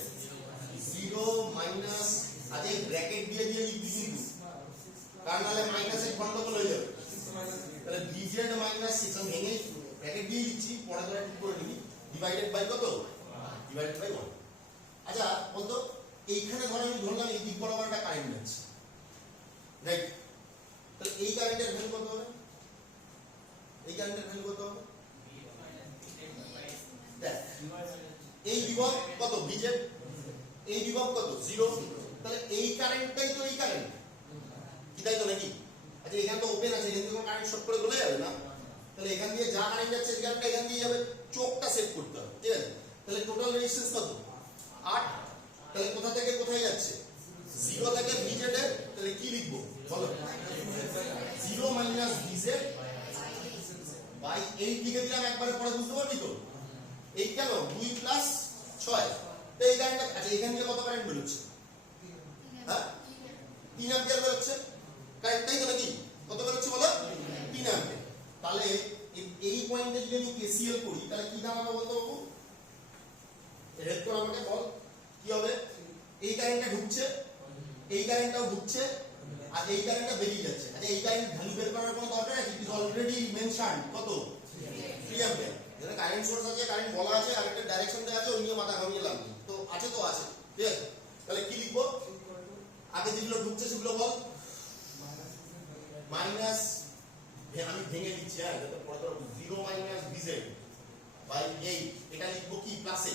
0 মাইনাস, আজ এই ব্র্যাকেট দিয়ে দিয়ে লিখবি কিন্তু, কারণ নাহলে মাইনাসের গন্ডগোল হয়ে যাবে। তাহলে VZ - 6 আমি ভেঙে ব্র্যাকেট দিয়ে দিচ্ছি, পরে ধরে ঠিক করে নিবি, ডিভাইডেড বাই কত? Divided by 1। আচ্ছা বলতো, এইখানে ধরো আমি ধরলাম এই দিক বরাবর একটা কারেন্ট যাচ্ছে, রাইট? তাহলে এই কারেন্টের ভ্যালু কত হবে? এই কারেন্টের ভ্যালু কত হবে? দেখ, এই বিভব কত? VZ। এই বিভব কত? 0। তাহলে এই কারেন্টটাই তো এই কারেন্ট, কি তাই তো নাকি? আচ্ছা এখানে তো ওপেন আছে, এখান থেকে কারেন্ট শর্ট করে চলে যাবে না? তাহলে এখান দিয়ে যা কারেন্ট যাচ্ছে এই কারেন্টটা এখান দিয়ে যাবে, চোখটা সেট করতে হবে, ঠিক আছে? তাহলে টোটাল রেজিস্ট্যান্স কত? 8। তাহলে কোথা থেকে কোথায় যাচ্ছে? 0 থেকে VZ এর, তাহলে কি লিখবো বলো? 0 মাইনাস VZ বাই 8 লিখে দিলাম একবারে, পরে বুঝতে পারবি তো? 8 কেন? 2 প্লাস 6। তো এই কারেন্টটা, আচ্ছা এখান থেকে কত কারেন্ট বেরোচ্ছে? হ্যাঁ 3 অ্যাম্পিয়ার বেরোচ্ছে, কারেন্ট, তাই তো নাকি? কত বেরোচ্ছে বলো? 3 অ্যাম্পিয়ার। তাহলে এই পয়েন্টে যদি আমি KCL করি তাহলে কি দাঁড়াবে বলতো বাবু? হেল্প কর আমাকে, বল কি হবে? এই কারেন্টটা ঢুকছে, এই কারেন্টটাও ঢুকছে, আর এই কারেন্টটা বেরিয়ে যাচ্ছে। আচ্ছা এই কারেন্ট ভ্যালু বের করার কোনো দরকার আছে? ইট ইজ অলরেডি মেনশন, কত? 3 অ্যাম্পিয়ার। এখানে কারেন্ট সোর্স আছে, কারেন্ট বলা আছে, আর একটা ডাইরেকশন দেওয়া আছে, ওই নিয়ে মাথা ঘামিয়ে লাভ নেই। তো আছে তো আছে, ঠিক আছে? তাহলে কি লিখবো? আগে যেগুলো ঢুকছে সেগুলো বল। মাইনাস, আমি ভেঙে দিচ্ছি, হ্যাঁ যাতে পরে তোর 0 মাইনাস VZ বাই 8, এটা লিখবো কি? প্লাসে,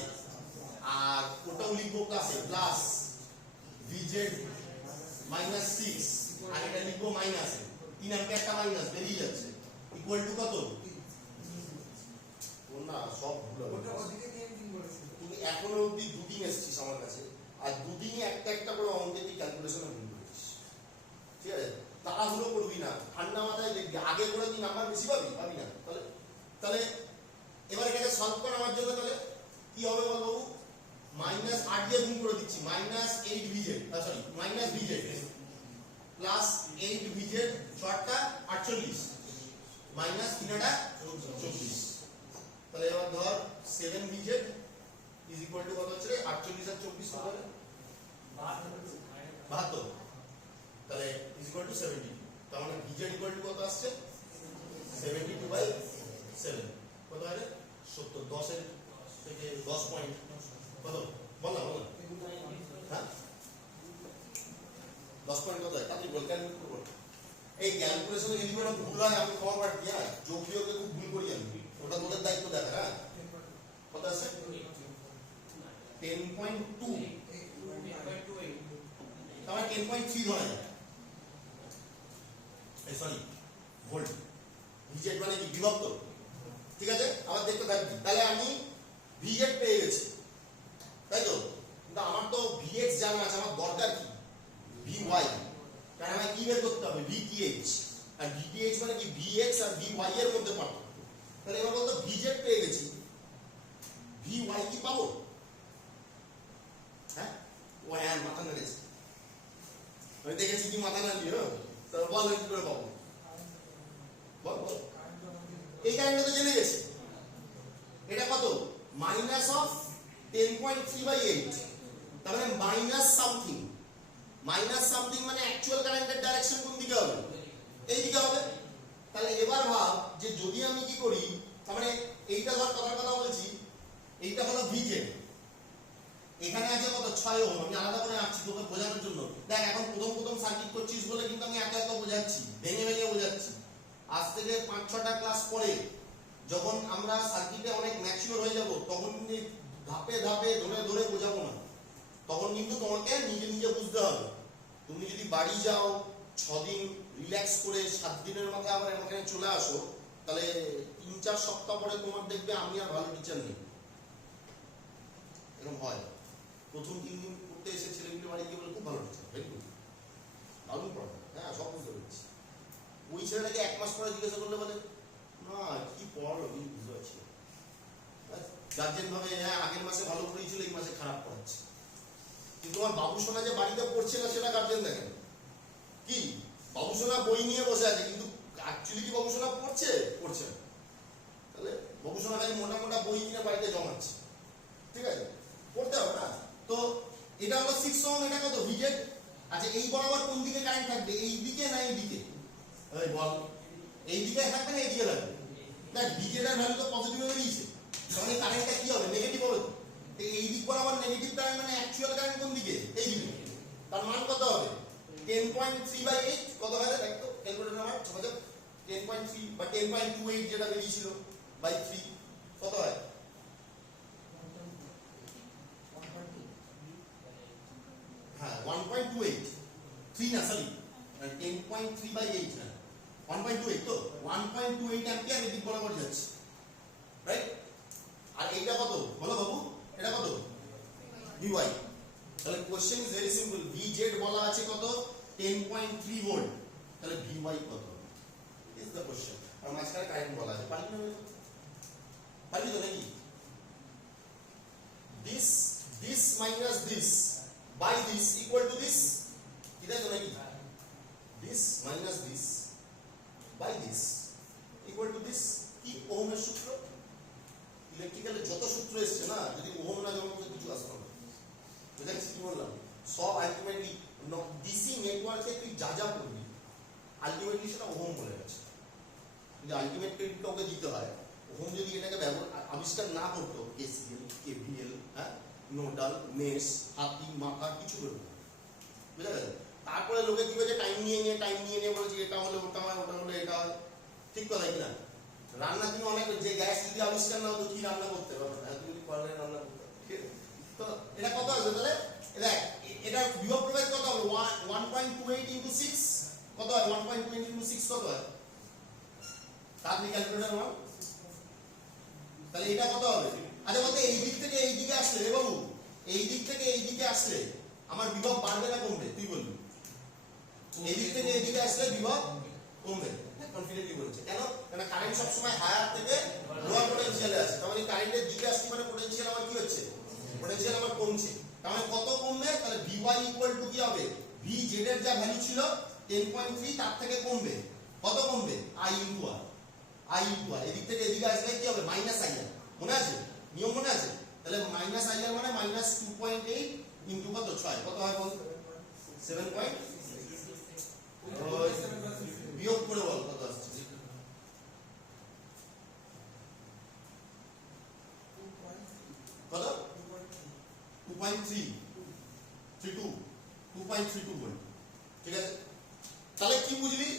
আর ওটাও লিখবো প্লাসে, প্লাস VZ মাইনাস 6, আর এটা লিখবো মাইনাসে। 3 অ্যাম্পিয়ারটা মাইনাস বেরিয়ে যাচ্ছে, ইকুয়াল টু কত? ওর না সব ভুল হবে। তুমি এখনো অবধি দুদিন এসেছিস আমার কাছে, আর দুদিনই একটা একটা করে অঙ্কের ক্যালকুলেশনে ভুল করেছিস, ঠিক আছে? তাড়াহুড়ো করবি না, ঠান্ডা মাথায় দেখবি, আগে করে তুই নাম্বার বেশি পাবি? পাবি না। তাহলে তাহলে এবার এটাকে সলভ করা আমার জন্য তাহলে কি হবে বল বাবু? মাইনাস 8 দিয়ে গুণ করে দিচ্ছি, minus 8 VZ, sorry minus VZ plus 8 VZ, শর্টটা 48 minus 3টা 24। তাহলে এবার ধর 7 VZ ইজ ইকুয়াল টু কত হচ্ছে রে? 48 আর 24 কত হবে? 72। তাহলে ইজ ইকুয়াল টু 70। তার মানে VZ ইকুয়াল টু কত আসছে? 72/7। কত হয় রে? 70। 10 এর থেকে 10 পয়েন্ট কত? বল না, বল না। হ্যাঁ 10 পয়েন্ট কত হয়? তাড়াতাড়ি বল, ক্যালকুলেট করব। এই ক্যালকুলেশনে যদি কোনো ভুল হয় আমি ক্ষমা প্রার্থী, হ্যাঁ যোগ বিয়োগে খুব ভুল করি আমি, ওটা তোদের দায়িত্ব দেখা। হ্যাঁ কত আছে? 10.2, তাহলে 10.3 ধরা যায়। Sorry volt. VZ মানে কি? বিভক্ত, ঠিক আছে? আবার দেখতে থাকবি। তাহলে আমি VZ পেয়ে গেছি, তাই তো? কিন্তু আমার তো VX জানা আছে, আমার দরকার কি? VY। কারণ আমায় কি বের করতে হবে? VTH। আর VTH মানে কি? VX আর VY এর মধ্যে পার্থক্য। তাহলে এবার বলতো VZ পেয়ে গেছি, VY কি পাবো? হ্যাঁ ও হ্যাঁ মাথা নেড়েছে, আমি দেখেছি কি মাথা নাড়লি। তাহলে বল কি করে পাবো? বল বল। এই কারেন্টটা তো জেনে গেছি, এটা কত? মাইনাস অফ 10.3/8, তার মানে মাইনাস সামথিং। মাইনাস সামথিং মানে অ্যাকচুয়াল কারেন্টের ডাইরেকশন কোন দিকে হবে? এই দিকে হবে। তাহলে এবার ভাব যে যদি আমি কি করি, তার মানে এইটা ধর কথার কথা বলছি, এইটা হলো VZ, এখানে আছে কত? 6 ওহম। আমি আলাদা করে আঁকছি তোকে বোঝানোর জন্য। দেখ এখন প্রথম প্রথম সার্কিট করছিস বলে কিন্তু আমি এত এত বোঝাচ্ছি, ভেঙে ভেঙে বোঝাচ্ছি। আজ থেকে 5-6টা ক্লাস পরে যখন আমরা সার্কিটে অনেক ম্যাচিওর হয়ে যাব, তখন কিন্তু ধাপে ধাপে ধরে ধরে বোঝাবো না, তখন কিন্তু তোমাকে নিজে নিজে বুঝতে হবে। তুমি যদি বাড়ি যাও 6 দিন রিল্যাক্স করে 7 দিনের মাথায় আবার এখানে চলে আসো, তাহলে 3-4 সপ্তাহ পরে তোমার দেখবে আমি আর ভালো টিচার নেই। এরকম হয়। প্রথম 3 দিন করতে এসে ছেলেগুলো বাড়ি গিয়ে বলে খুব ভালো টিচার, ভেরি গুড, দারুণ পড়া, হ্যাঁ সব বুঝতে পেরেছি। ওই ছেলেটাকে 1 মাস পরে জিজ্ঞাসা করলে বলে গার্জেন ভাবে হ্যাঁ আগের মাসে ভালো পড়িয়েছিল এই মাসে খারাপ পড়াচ্ছে, কিন্তু আমার বাবুসোনা যে বাড়িতে পড়ছে না সেটা গার্জেন দেখেন। কি বাবুসোনা বই নিয়ে বসে আছে কিন্তু অ্যাকচুয়ালি কি বাবুসোনা পড়ছে? পড়ছে না। তাহলে বাবুসোনা খালি মোটা মোটা বই কিনে বাড়িতে জমাচ্ছে, ঠিক আছে, পড়তে হবে না। তো এটা হলো 6 ওহম, এটা কত ভিজেড। আচ্ছা এই বরাবর কোন দিকে কারেন্ট থাকবে, এই দিকে না এই দিকে? এই বল, এই দিকে থাকবে না এই দিকে থাকবে? না ভিজেড এর ভ্যালু তো পজিটিভ হয়ে গেছে, তাহলে কারেন্টটা কি হবে? নেগেটিভ হবে। তো এই দিক বরাবর নেগেটিভ কারেন্ট মানে অ্যাকচুয়াল কারেন্ট কোন দিকে? এই দিকে। তার মান কত হবে? 10.3/8 কত হয় দেখো ক্যালকুলেটর আমার ছোট 10.3 বা 10.28 যেটা বেরিয়েছিল বাই 3 কত হয়? হ্যাঁ 1.28 3 না সরি 10.3/8 না 1.28 তো 1.28 অ্যাম্পিয়ার এদিক বরাবর যাচ্ছে, রাইট? আর এইটা কত বলো বাবু, এটা কত? VY। তাহলে question is very simple, VZ বলা আছে কত? 10.3 ভোল্ট, তাহলে VY কত ইজ দ্য কোশ্চেন। আর মাঝখানে কারেন্ট বলা আছে, পারবি না? পারবি তো নাকি? this minus this by this equal to this, এটা তো নাকি? this minus this by this equal to this, কি ওহমের সূত্র? ইলেকট্রিক্যালে যত সূত্র এসছে না, যদি ওহম না জন্ম কিছু আসতো না। বুঝা গেছে কি বললাম? সব আলটিমেটলি ডিসি নেটওয়ার্কে তুই যা যা করবি আলটিমেটলি সেটা ওহম বলে গেছে, কিন্তু আলটিমেট ক্রেডিট কাউকে দিতে হয়। ওহম যদি এটাকে আবিষ্কার না করতো, কেসিএল, কেভিএল, হ্যাঁ, নোডাল, মেশ, হাতি, মাথা কিছু করবে না। বুঝা গেছে? তারপরে লোকে কি বলছে, টাইম নিয়ে বলেছে এটা হলে ওটা হয়, ওটা হলে এটা হয়। ঠিক কথা কিনা? রান্না তুমি অনেক, যে গ্যাস যদি আবিষ্কার না হতো কি রান্না করতে পারবে না, তুমি পারলে রান্না করতে। তো এটা কত আসবে তাহলে? দেখ এটা বিভব প্রভেদ কত হবে? 1.28 into 6 কত হয়? 1.28 into 6 কত হয়? তাহলে ক্যালকুলেটর নাও, তাহলে এটা কত হবে? আচ্ছা বলতে এই দিক থেকে এই দিকে আসলে রে বাবু, এই দিক থেকে এই দিকে আসলে আমার বিভব বাড়বে না কমবে? তুই বলবি এই দিক থেকে এই দিকে আসলে বিভব কমবে। কনফিডেন্টলি বলছে কেন? কারণ কারেন্ট সব সময় হায়ার থেকে লোয়ার পটেনশিয়ালে আছে, তার মানে কারেন্টের দিকে আসছে মানে পটেনশিয়াল আমার কি হচ্ছে? পটেনশিয়াল আমার কমছে। তার মানে কত কমবে? তাহলে VY ইকুয়াল টু কি হবে? VZ এর যা ভ্যালু ছিল 10.3 তার থেকে কমবে। কত কমবে? I into R। I into R, এদিক থেকে এদিকে আসলে কি হবে? Minus IR। মনে আছে? নিয়ম মনে আছে? তাহলে মাইনাস IR মানে মাইনাস 2.8 ইনটু কত? 6 কত হয় বল? 7. বিয়োগ করে বল কত আসছে? কত? 2.32 ভোল্ট। ঠিক আছে, তাহলে কি বুঝলি?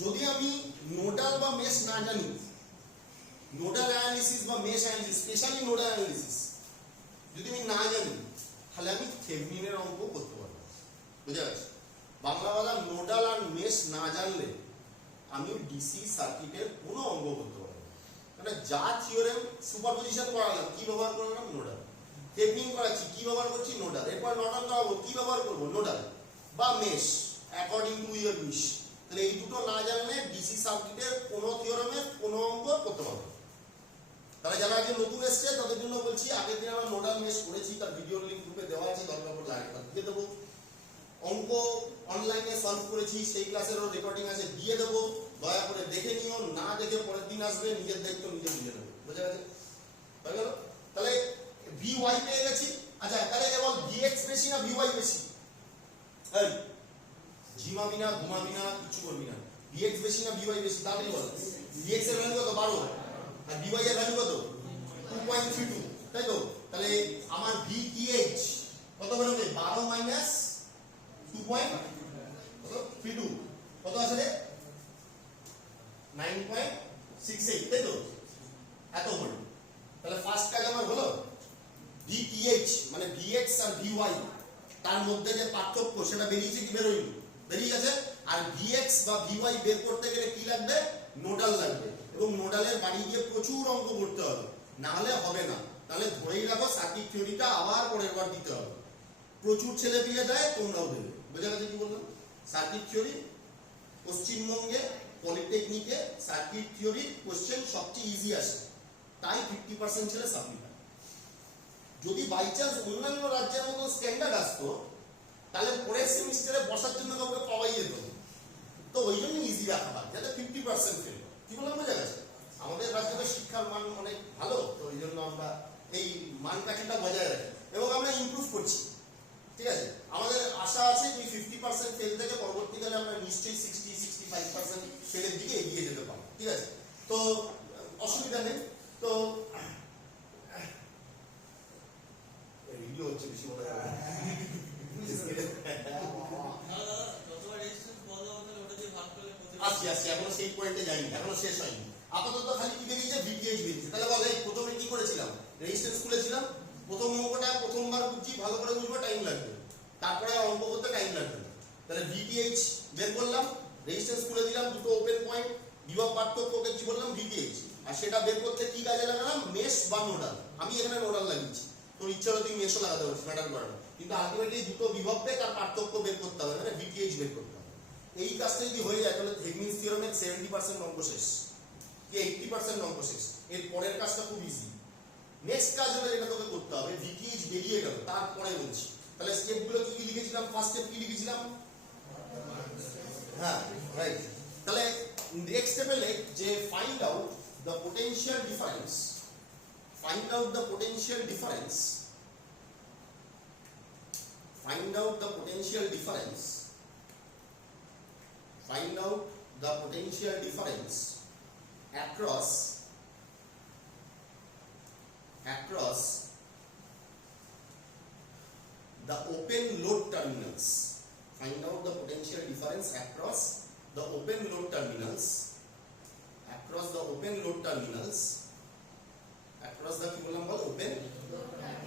যদি আমি নোডাল বা মেশ না জানি, নোডাল অ্যানালিসিস বা mesh analysis, specially nodal analysis যদি আমি না জানি, তাহলে আমি থেভেনিনের অঙ্ক করতে পারবো। বুঝা গেছে? বাংলা বাজার নোডাল আর মেশ না জানলে আমি ডিসি সার্কিটের কোনো অঙ্ক করতে পারবো। মানে যা থিওরেম সুপারপজিশন করালাম কি ব্যবহার করলাম? নোডাল। থেভেনিন করাচ্ছি কি ব্যবহার করছি? নোডাল। এরপর নর্টন করাবো কি ব্যবহার করবো? নোডাল বা mesh, according to your wish. তাহলে এই দুটো না জানলে ডিসি সার্কিটের কোনো থিওরেমের কোনো অঙ্ক করতে পারবো। তাহলে যারা আগে নতুন এসছে তাদের জন্য বলছি, আগের দিন আমরা নোডাল মেশ করেছি, তার ভিডিওর লিংক গ্রুপে দেওয়া আছে, দরকার পড়লে আরেকবার দিয়ে দেবো। অঙ্ক অনলাইনে সলভ করেছি, সেই ক্লাসেরও রেকর্ডিং আছে, দিয়ে দেবো, দয়া করে দেখে নিও। না দেখে পরের দিন আসবে, নিজের দায়িত্ব নিজে বুঝে নেবে। বুঝা গেছে? হয়ে গেল? তাহলে VY পেয়ে গেছি। আচ্ছা তাহলে এবার VX বেশি না VY বেশি? এই ঝিমাবি না, ঘুমাবি না, কিছু করবি না। VX বেশি না VY বেশি? তাড়াতাড়ি বল। VX এর ভ্যালু কত? 12। আর VY এর ভ্যালু কত? 2.32, তাই তো? তাহলে আমার VTH কত বেরোবে? 12 মাইনাস 2.32 কত আছে রে? 9.68, তাই তো? এত ভোল্ট। তাহলে ফার্স্ট কাজ আমার হলো VTH মানে VX আর VY তার মধ্যে যে পার্থক্য সেটা বেরিয়েছে কি বেরোয়নি? বেরিয়ে গেছে। আর VX বা VY বের করতে গেলে কি লাগবে? নোডাল লাগবে, এবং নোডালের বাড়ি গিয়ে প্রচুর অঙ্ক করতে হবে, না হলে হবে না। তাহলে ধরেই রাখো সার্কিট থিওরিটা আবার পরের বার দিতে হবে। প্রচুর ছেলে পেলে দেয়, তোমরাও দেবে। বোঝা গেছে কি বললাম? সার্কিট থিওরি পশ্চিমবঙ্গে পলিটেকনিকে সার্কিট থিওরি কোশ্চেন সবচেয়ে ইজি আসে, তাই 50% ছেলে সাপ্লি পায়। যদি বাই চান্স অন্যান্য রাজ্যের মতো স্ট্যান্ডার্ড আসতো তাহলে পরের সেমিস্টারে বসার জন্য কাউকে পাওয়াই যেত না। তো ওই জন্য ইজি রাখা হয় যাতে 50% ফেল। কি বললাম বোঝা গেছে? আমাদের রাজ্যে শিক্ষার মান অনেক ভালো, তো ওই জন্য আমরা এই মানকাঠিটা বজায় রাখি এবং আমরা ইমপ্রুভ করছি। ঠিক আছে, আমাদের আশা আছে যে 50% ফেল থেকে পরবর্তীকালে আমরা নিশ্চয়ই 60-65% ফেলের দিকে এগিয়ে যেতে পারবো। ঠিক আছে, তো অসুবিধা নেই। তো ভিডিও হচ্ছে বেশি মনে হয়। আসছি এখনো সেই পয়েন্টে যাইনি, এখনো শেষ হয়নি। আপাতত খালি কি বেরিয়েছে, ভিটিএইচ বেরিয়েছে। তাহলে বলে প্রথমে কি করেছিলাম, রেজিস্ট্যান্স খুলেছিলাম, প্রথম অঙ্কটা প্রথমবার বুঝছি, ভালো করে বুঝবো, টাইম লাগবে, তারপরে অঙ্ক করতে টাইম লাগবে না। তাহলে ভিটিএইচ বের করলাম, রেজিস্ট্যান্স খুলে দিলাম, দুটো ওপেন পয়েন্ট, বিভব পার্থক্যকে কি বললাম, ভিটিএইচ। আর সেটা বের করতে কি কাজে লাগালাম, মেশ বা নোডাল। আমি এখানে নোডাল লাগিয়েছি, তোর ইচ্ছা হলে তুই মেশও লাগাতে পারছিস, ম্যাটার করে না। কিন্তু আলটিমেটলি দুটো বিভবকে তার পার্থক্য বের করতে হবে, মানে ভিটিএইচ বের করতে হবে। এই কাজটা যদি হয়ে যায় তাহলে থেভনিনস থিওরেমের 70% অঙ্ক শেষ, কি 80% অঙ্ক শেষ। এর পরের কাজটা খুব ইজি। নেক্সট কাজ হলো যেটা তোকে করতে হবে, ভিটিএইচ বেরিয়ে গেল, তারপরে বলছি। তাহলে স্টেপগুলো কি কি লিখেছিলাম, ফার্স্ট স্টেপ কি লিখেছিলাম, হ্যাঁ রাইট। তাহলে নেক্সট স্টেপে লেখ যে find out the potential difference, find out the potential difference, find out the potential difference, find out the potential difference across the open load terminals, find out the potential difference across the open load terminals, across the open load terminals, across the কি বললাম বল, open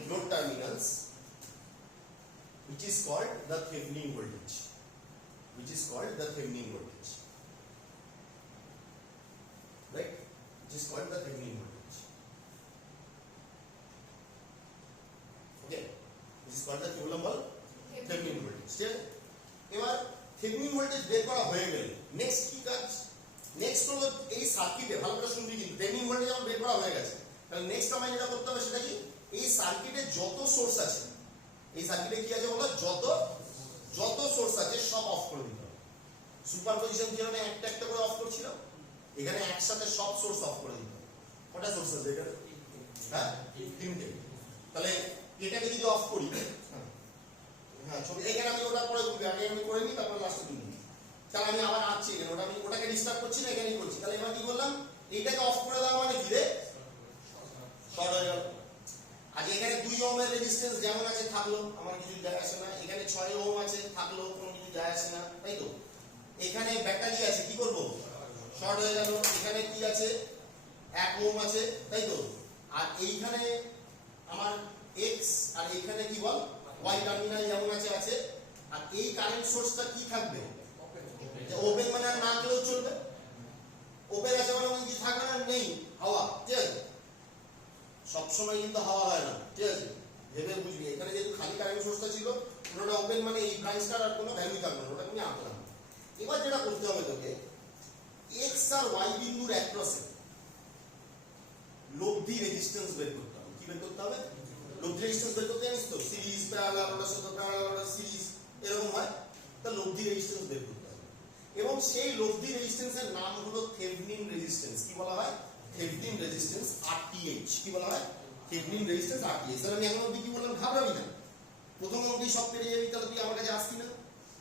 load terminals, which is called the Thevenin voltage, which is called the Thevenin voltage, right, which is called the Thevenin voltage. Okay, which is called the কি বললাম বল, Thevenin voltage. ঠিক আছে, এবার Thevenin voltage বের করা হয়ে গেল, next কি কাজ, নেক্সট হলো এই সার্কিটে, ভালো করে শুনবি কিন্তু, Thevenin voltage আমার বের করা হয়ে গেছে। তাহলে নেক্সট আমায় যেটা করতে হবে সেটা কি, এই সার্কিটে যত সোর্স আছে, এই সার্কিটে কি আছে বলো, যত সোর্স আছে সব অফ করে দিতে হবে। সুপারপজিশন থিওরেমে একটা একটা করে অফ করছিলাম, এখানে একসাথে সব সোর্স অফ করে দিতে হবে। কটা সোর্স আছে এখানে, হ্যাঁ তিনটে। তাহলে এটাকে যদি অফ করি, হ্যাঁ ছবি এখানে আমি ওটা পরে করবি, আগে আমি করে নিই, তারপর লাস্টে তুলি। তাহলে আমি আবার আসছি এখানে, ওটা আমি ওটাকে ডিস্টার্ব করছি না, এখানেই করছি। তাহলে এবার কি করলাম, এইটাকে অফ করে দেওয়া মানে কি রে, শর্ট হয়ে গেল। আজ এখানে 2 ওহমের রেজিস্ট্যান্স যেমন আছে থাকলো, আমার কিছু যায় আসে না। এখানে 6 ওহম আছে থাকলো, কোনো কিছু যায় আসে না, তাই তো। এখানে ব্যাটারি আছে, কি করব, শর্ট হয়ে গেল। এখানে কি আছে, 1 ওহম আছে, তাই তো। আর এইখানে আমার এক্স, আর এইখানে কি বল, ওয়াই টার্মিনাল যেমন আছে আছে। আর এই কারেন্ট সোর্সটা কি থাকবে, ওপেন, মানে আর না গেলেও চলবে। ওপেন আছে মানে কি থাকবে না, নেই, হাওয়া। ঠিক আছে, সবসময় কিন্তু হাওয়া হয় না, ঠিক আছে, ভেবে বুঝবি। এখানে যেহেতু খালি কারেন্ট সোর্সটা ছিল, ওটা ওপেন মানে এই ব্রাঞ্চটার আর কোনো ভ্যালু থাকবে না, ওটা তুমি আঁকলাম। এবার যেটা করতে হবে তোকে, এক্স আর ওয়াই বিন্দুর অ্যাক্রসে লব্ধি রেজিস্ট্যান্স বের করতে হবে। কি বের করতে হবে, লব্ধি রেজিস্ট্যান্স বের করতে জানিস তো, সিরিজ, প্যারালাল, ওটার সাথে প্যারালাল, ওটা সিরিজ, এরকম হয়। তা লব্ধি রেজিস্ট্যান্স বের করতে হবে, এবং সেই লব্ধি রেজিস্ট্যান্সের নাম হলো থেভনিন রেজিস্ট্যান্স। কি বলা হয়, থেভনিন রেজিস্ট্যান্স, আরটিএইচ। কি বলা হয়, থেভনিন রেজিস্ট্যান্স, আরটিএইচ। তাহলে আমি এখন অবধি কি বললাম, ঘাবড়াবি না, প্রথম অঙ্কেই সব পেরে যাবি, তাহলে তুই আমার কাছে আসবি না,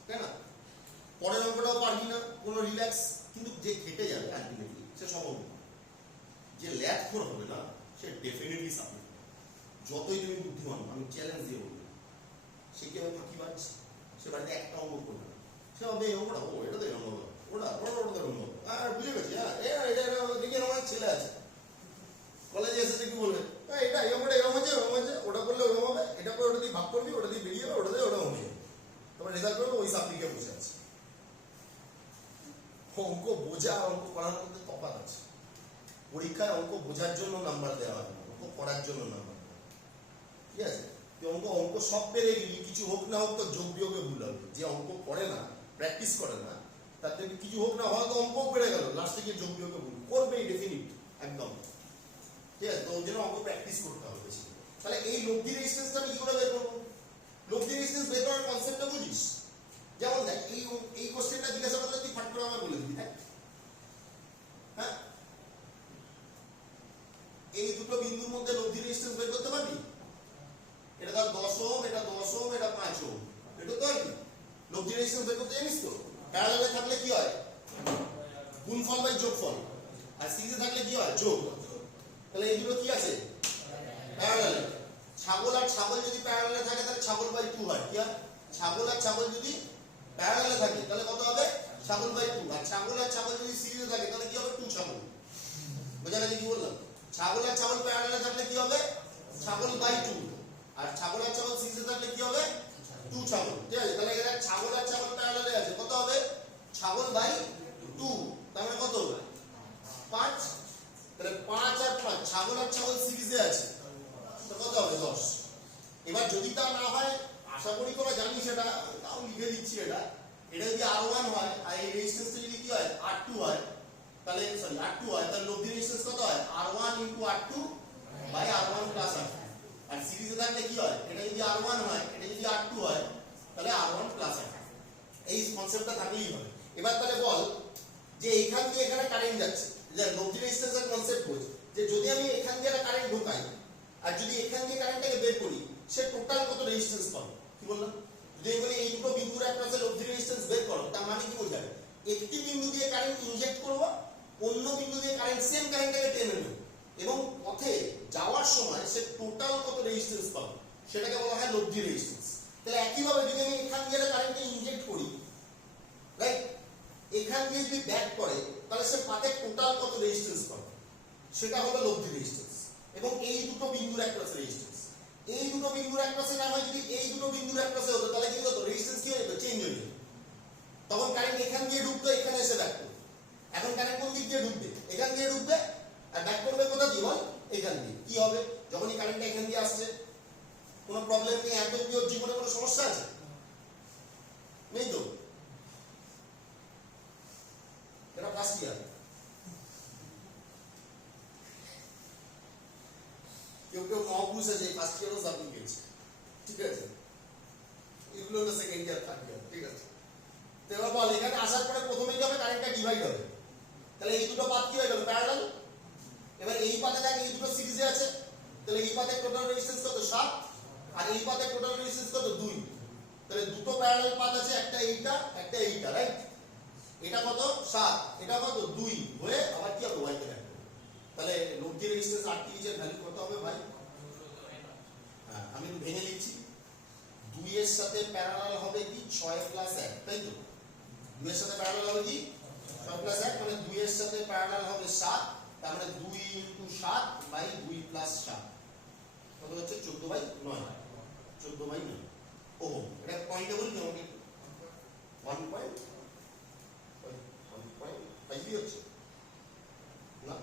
তাই না। পরের অঙ্কটাও পারবি না, কোনো রিল্যাক্স। কিন্তু যে খেটে যাবে আলটিমেটলি সে সব অঙ্ক, যে ল্যাথ খোর হবে না, সে ডেফিনেটলি সাবমিট। যতই তুমি বুদ্ধিমান, আমি চ্যালেঞ্জ দিয়ে বলবো, সে কি হবে ফাঁকি পাচ্ছে, সে বাড়িতে একটা অঙ্ক করবে না, সে হবে এই অঙ্কটা, ও এটা তো এই অঙ্ক, ওটা তো অঙ্ক, আর বুঝে গেছি, হ্যাঁ এটা দেখি আমার ছেলে আছে কলেজে এসে কি বলবে, এটা এই অঙ্কটা এরকম হচ্ছে, ওরকম হচ্ছে, ওটা করলে ওরকম হবে, এটা করে ওটা দিয়ে ভাগ করবি, ওটা দিয়ে বেরিয়ে যাবে, ওটা দিয়ে ওটা হয়ে যাবে। তারপর রেজাল্ট করবে ওই সাপ্লিকে বসে আছে। অঙ্ক বোঝা আর অঙ্ক করার মধ্যে তফাৎ আছে। পরীক্ষায় অঙ্ক বোঝার জন্য নাম্বার দেওয়া হয় না, অঙ্ক করার জন্য নাম্বার দেওয়া হয়। ঠিক আছে, তুই অঙ্ক সব পেরে গেলি, কিছু হোক না হোক তো যোগ বিয়োগে ভুল হবে। যে অঙ্ক করে না, প্র্যাকটিস করে না, তার থেকে কিছু হোক না, হয়তো অঙ্কও পেরে গেল, লাস্টে গিয়ে যোগ বিয়োগে ভুল করবেই ডেফিনিট, একদম। ঠিক আছে, তো ওই জন্য অঙ্ক প্র্যাকটিস করতে হবে বেশি। তাহলে এই লব্ধি রেজিস্ট্যান্সটা আমি কি করে বের করবো? লব্ধি রেজিস্ট্যান্স বের করার কনসেপ্টটা বুঝিস? যেমন দেখ, এই কোশ্চেনটা জিজ্ঞাসা করলে তুই ফাট করে আমাকে বলে দিবি, তাই? হ্যাঁ, এই দুটো বিন্দুর মধ্যে লব্ধি রেজিস্ট্যান্স বের করতে পারবি? এটা ধর 10 ওহম, এটা 10 ওহম, এটা 5 ওহম, এটা তো পারবি? লব্ধি রেজিস্ট্যান্স বের করতে জানিস তো? প্যারালালে থাকলে কি হয়? গুণফল বাই যোগফল। আর সিরিজে থাকলে কি হয়? যোগ। তাহলে এই দুটো কি আছে? প্যারালালে। ছাগল আর ছাগল যদি প্যারালালে থাকে তাহলে ছাগল বাই 2 হয়। কি হয়? ছাগল আর ছাগল যদি প্যারালালে থাকে তাহলে কত হবে? ছাগল বাই 2। আর ছাগল আর ছাগল যদি সিরিজে থাকে তাহলে কি হবে? 2 ছাগল। বোঝা গেছে কি বললাম? ছাগল আর ছাগল প্যারালালে থাকলে কি হবে? ছাগল বাই 2। আর ছাগল আর ছাগল সিরিজে থাকলে কি হবে? 2 ছাগল। ঠিক আছে? তাহলে এখানে ছাগল আর ছাগল প্যারালালে আছে, কত হবে? ছাগল বাই 2। তার মানে কত হবে? 5। তাহলে 5 আর 5, ছাগল আর ছাগল সিরিজে আছে, তো কত হবে? 10। এবার যদি তা না হয়, আশা করি তোরা জানিস এটা, তাও লিখে দিচ্ছি এটা যদি R1 হয় আর এই রেজিস্ট্যান্সটা যদি কি হয়? R2 হয়, তাহলে সরি R2 হয়, তাহলে লব্ধি রেজিস্ট্যান্স কত হয়? R1 * R2 by R1 plus R2। আর সিরিজে থাকলে কি হয়? এটা যদি R1 হয়, এটা যদি R2 হয়, তাহলে R1 প্লাস R2। এই কনসেপ্টটা থাকলেই হবে। এবার তাহলে বল যে এইখান দিয়ে এখানে কারেন্ট যাচ্ছে, যে লব্ধি রেজিস্ট্যান্সের কনসেপ্ট বলছে যে যদি আমি এখান দিয়ে একটা কারেন্ট ঢোকাই আর যদি এখান দিয়ে কারেন্টটাকে বের করি, সে টোটাল কত রেজিস্ট্যান্স পাবে? কি বললাম? যদি আমি বলি এই দুটো বিন্দুর একপাশে লব্ধি রেজিস্ট্যান্স বের করো, তার মানে কি বোঝায়? একটি বিন্দু দিয়ে কারেন্ট ইনজেক্ট করব, অন্য বিন্দু দিয়ে কারেন্ট, সেম কারেন্টটাকে টেনে নেব, এবং পথে যাওয়ার সময় সে টোটাল কত রেজিস্ট্যান্স পাবে, সেটাকে বলা হয় লব্ধি রেজিস্ট্যান্স। তাহলে একইভাবে যদি আমি এখান দিয়ে কারেন্টকে ইনজেক্ট করি, রাইট, এখান দিয়ে যদি ব্যাক করে, তাহলে সে পাতে টোটাল কত রেজিস্ট্যান্স পাবে, সেটা হলো লব্ধি রেজিস্ট্যান্স। এবং এই দুটো বিন্দুর একপাশে রেজিস্ট্যান্স, এই দুটো বিন্দুর একপাশে না হয়, যদি এই দুটো বিন্দুর একপাশে হতো তাহলে কি হতো? রেজিস্ট্যান্স কি হয়ে যেত? চেঞ্জ হয়ে যেত। তখন কারেন্ট এখান দিয়ে ঢুকতো, এখানে এসে ব্যাক করতো। এখন কারেন্ট কোন দিক দিয়ে ঢুকবে? এখান দিয়ে ঢুকবে, আর ব্যাক করবে কোথা দিয়ে বল? এখান দিয়ে। কি হবে যখনই কারেন্টটা এখান দিয়ে আসছে? কোনো প্রবলেম নেই? এত কি ওর জীবনে কোনো সমস্যা আছে? নেই তো? এটা ফার্স্ট ইয়ার। কেউ কেউ মহাপুরুষ আছে, ফার্স্ট ইয়ারও সাবমিট গেছে, ঠিক আছে? এগুলো হলো সেকেন্ড ইয়ার, থার্ড ইয়ার, ঠিক আছে? তো এবার বল, এখানে আসার পরে প্রথমে কি হবে? কারেন্টটা ডিভাইড হবে। তাহলে এই দুটো পাথ কি হয়ে গেল? প্যারালাল। এবার এই পাথে দেখ, এই দুটো সিরিজে আছে, তাহলে এই পাথের টোটাল রেজিস্ট্যান্স কত? 7। আর এই পাথের টোটাল রেজিস্ট্যান্স কত? 2। তাহলে দুটো প্যারালাল পাথ আছে, একটা এইটা, একটা এইটা, রাইট? এটা কত? 7, এটা কত? 2 হয়ে আবার কি হবে? ওয়াইতে রাখবে। তাহলে লব্ধি রেজিস্ট্যান্স RTH এর ভ্যালু কত হবে ভাই? হ্যাঁ, আমি ভেঙে লিখছি। 2 এর সাথে প্যারালাল হবে কি? 6 + 1, তাই তো? 2 এর সাথে প্যারালাল হবে কি? 6 + 1, মানে 2 এর সাথে প্যারালাল হবে 7, তার মানে 2 * 7 বাই 2 + 7 কত হচ্ছে? 14/9। 14/9 ওহম। এটা পয়েন্টে বলি না, আমাকে 1.5 হচ্ছে না,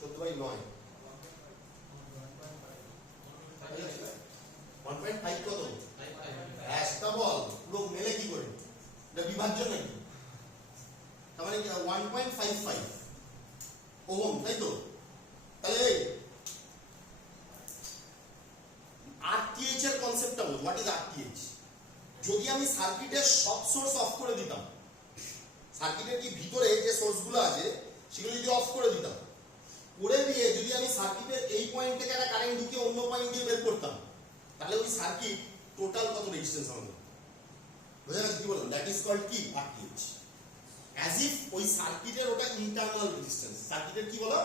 14/9 1.5 কত? একটা বল পুরো মেলে কি করে? এটা বিভাজ্য নাকি? তার মানে 1.55 ওহম, তাই তো? তাহলে RTH এর কনসেপ্টটা বল। What is RTH? যদি আমি সার্কিটের সব সোর্স অফ করে দিতাম, সার্কিটের কি ভিতরে যে সোর্সগুলো আছে সেগুলো যদি অফ করে দিতাম, করে দিয়ে যদি আমি সার্কিটের এই পয়েন্ট থেকে একটা কারেন্ট ঢুকিয়ে অন্য পয়েন্ট দিয়ে বের করতাম, তাহলে ওই সার্কিট টোটাল কত রেজিস্ট্যান্স হবে? বোঝা গেছে কি বললাম? দ্যাট ইজ কল্ড কি? RTH। অ্যাজ ইফ ওই সার্কিটের ওটা ইন্টারনাল রেজিস্ট্যান্স। সার্কিটের কি বলো?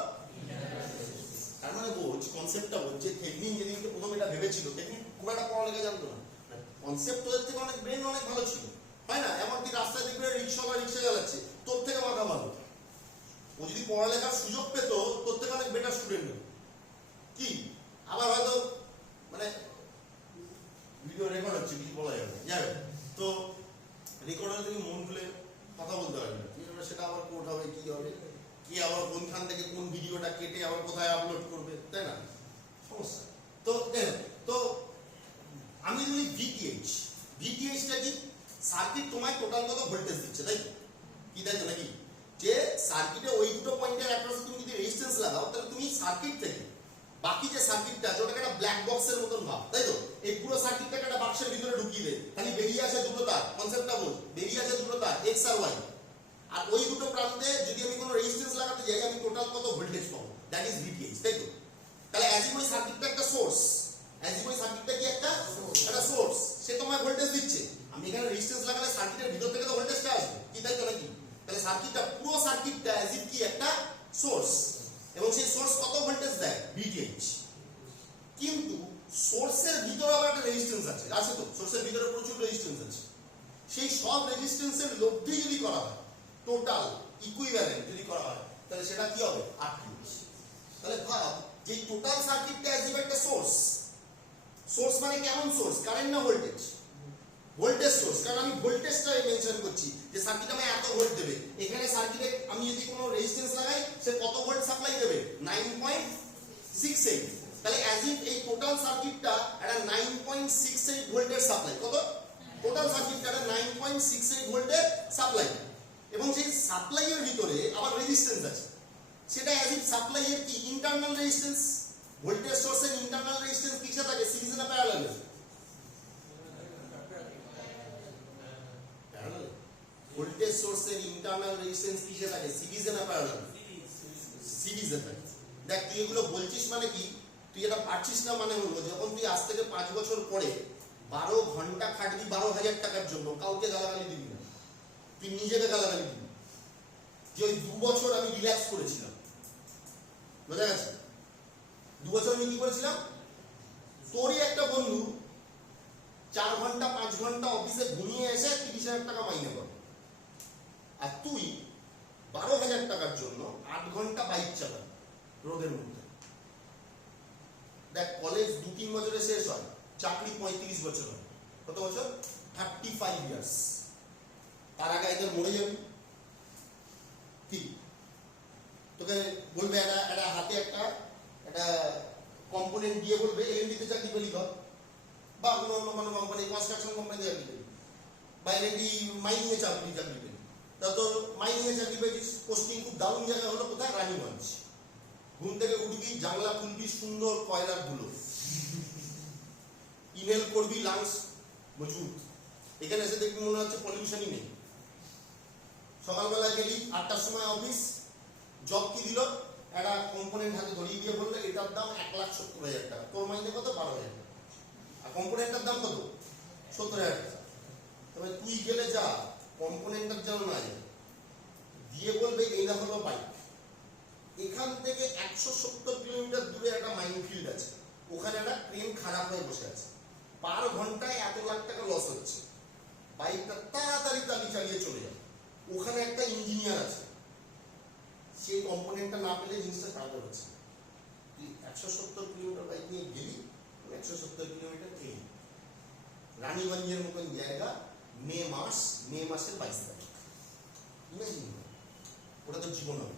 তার মানে বোঝ, কনসেপ্টটা বোঝ, যে থেভনিন যেদিনকে প্রথম এটা ভেবেছিল, থেভনিন খুব একটা পড়ালেখা জানতো না, কনসেপ্ট ওদের থেকে অনেক, ব্রেন অনেক ভালো ছিল, হয় না? এমনকি রাস্তায় দেখবে রিক্সা চালাচ্ছে, তোর থেকে মাথা ভালো। ও যদি পড়ালেখার সুযোগ পেত, তোর থেকে অনেক বেটার স্টুডেন্ট কি। আবার হয়তো মানে ভিডিও রেকর্ড হচ্ছে, কিছু বলা যাবে না, যাবে তো রেকর্ডার থেকে মন খুলে কথা বলতে পারবে না, সেটা আবার কোর্ট হবে, কি হবে, কি আবার কোনখান থেকে কোন ভিডিওটা কেটে আবার কোথায় আপলোড করবে, তাই না? সমস্যা। তো তো আমি যদি ভিটিএইচটা কি? সার্কিট তোমায় টোটাল কত ভোল্টেজ দিচ্ছে, তাই তো? কি তাই তো নাকি? যে সার্কিটে ওই দুটো পয়েন্টের অ্যাক্রসে তুমি যদি রেজিস্ট্যান্স লাগাও, তাহলে তুমি সার্কিট থেকে বাকি যে সার্কিটটা আছে ওটাকে একটা ব্ল্যাক বক্সের মতন ভাব, তাই তো? এই পুরো সার্কিটটাকে একটা বাক্সের ভিতরে ঢুকিয়ে দে, খালি বেরিয়ে আসে দুটো তার, কনসেপ্টটা বল, বেরিয়ে আসে দুটো তার এক্স আর ওয়াই, আর ওই দুটো প্রান্তে যদি আমি কোনো রেজিস্ট্যান্স লাগাতে যাই আমি টোটাল কত ভোল্টেজ পাবো, দ্যাট ইজ ভিটিএইচ, তাই তো? তাহলে অ্যাজ ইফ ওই সার্কিটটা একটা সোর্স, অ্যাজ ইফ ওই সার্কিটটা কি একটা সোর্স, সে তোমায় ভোল্টেজ দিচ্ছে, আমি এখানে রেজিস্ট্যান্স লাগালে সার্কিটের ভিতর থেকে তো ভোল্টেজটা আসবে, কি তাই তো নাকি? তাহলে সার্কিটটা পুরো সার্কিটটা অ্যাজ ইফ কি একটা সোর্স, এবং সেই সোর্স কত ভোল্টেজ দেয়, ভিটিএইচ। কিন্তু সোর্সের ভিতরে আবার একটা রেজিস্ট্যান্স আছে, আছে তো? সোর্সের ভিতরে প্রচুর রেজিস্ট্যান্স আছে, সেই সব রেজিস্ট্যান্সের লব্ধি যদি করা হয়, টোটাল ইকুইভ্যালেন্ট যদি করা হয়, তাহলে সেটা কি হবে, আরটিএইচ। তাহলে ভাব যে টোটাল সার্কিটটা অ্যাজ ইফ একটা সোর্স, সোর্স মানে কেমন সোর্স, কারেন্ট না ভোল্টেজ? ভোল্টেজ সোর্স, কারণ আমি ভোল্টেজটা মেনশন করছি যে সার্কিট আমায় এত ভোল্ট দেবে, এখানে সার্কিটে আমি যদি কোনো রেজিস্ট্যান্স লাগাই সে কত ভোল্ট সাপ্লাই দেবে, 9.68। তাহলে অ্যাজ ইফ এই টোটাল সার্কিটটা একটা 9.68 ভোল্টের সাপ্লাই, কত? টোটাল সার্কিটটা একটা 9.68 ভোল্টের সাপ্লাই, এবং সেই সাপ্লাইয়ের ভিতরে আবার রেজিস্ট্যান্স আছে, সেটা অ্যাজ ইফ সাপ্লাইয়ের কি ইন্টারনাল রেজিস্ট্যান্স, ভোল্টেজ সোর্সের ইন্টারনাল রেজিস্ট্যান্স কিসে থাকে, সিরিজে না প্যারালালে? প্যারালালে। ভোল্টেজ সোর্সের ইন্টারনাল রেজিস্ট্যান্স কিসে থাকে, সিরিজে না প্যারালালে? সিরিজে থাকে। দেখ তুই এগুলো বলছিস মানে কি, তুই এটা পারছিস না মানে হলো যখন তুই আজ থেকে 5 বছর পরে 12 ঘন্টা খাটবি 12,000 টাকার জন্য, কাউকে গালাগালি দিবি না, তুই নিজেকে গালাগালি দিবি যে ওই 2 বছর আমি রিল্যাক্স করেছিলাম, বোঝা গেছে? 2 বছর আমি কি করেছিলাম, তোরই একটা বন্ধু 4 ঘন্টা 5 ঘন্টা অফিসে ঘুমিয়ে এসে 30,000 টাকা মাইনে পাবে, আর তুই 12,000 টাকার জন্য 8 ঘন্টা বাইক চালাবি রোদের মধ্যে। দেখ কলেজ 2-3 বছরে শেষ হয়, চাকরি 35 বছর হয়, কত বছর, 35 ইয়ার্স, তার আগে একদম মরে যাবি, কি তোকে বলবে একটা হাতে একটা কম্পোনেন্ট দিয়ে বলবে এলএনডি তে চাকরি পেলি ধর, বা কোনো অন্য কোনো কোম্পানি, কনস্ট্রাকশন কোম্পানি চাকরি পেলি, বা এলএনডি মাইনিং এ চাকরি পেলি, তা তো মাইনিং এ চাকরি পেয়েছিস, পোস্টিং খুব দারুণ জায়গা হলো কোথায়, রানীগঞ্জ। ঘুম থেকে উঠবি, জানলা খুলবি, সুন্দর কয়লার ধুলো, ইনহেল করবি, লাংস মজবুত, এখানে এসে দেখবি মনে হচ্ছে পলিউশনই নেই। সকালবেলা গেলি 8টার সময় অফিস, জব কি দিল, একটা কম্পোনেন্ট হাতে ধরিয়ে দিয়ে বললো এটার দাম 1,70,000 টাকা, তোর মাইনে কত, 12,000 টাকা, আর কম্পোনেন্টের দাম কত, 70,000 টাকা। তবে তুই গেলে যা কম্পোনেন্টের যেন না যায়, দিয়ে বলবে এই না হলো বাইক, এখান থেকে 170 কিলোমিটার দূরে একটা মাইনফিল্ড আছে, ওখানে একটা ট্রেন খারাপ হয়ে বসে আছে, পার ঘন্টায় এত লাখ টাকা লস হচ্ছে, বাইকটা তাড়াতাড়ি চালিয়ে চলে যায়, ওখানে একটা ইঞ্জিনিয়ার আছে, সেই কম্পোনেন্টটা না পেলে জিনিসটা খারাপ হচ্ছে। তুই 170 কিলোমিটার বাইক নিয়ে গেলি, 170 কিলোমিটার এলি, রানীগঞ্জের মতন জায়গা, মে মাসের 22 তারিখ, ইমাজিন, ওটা তো জীবন হবে।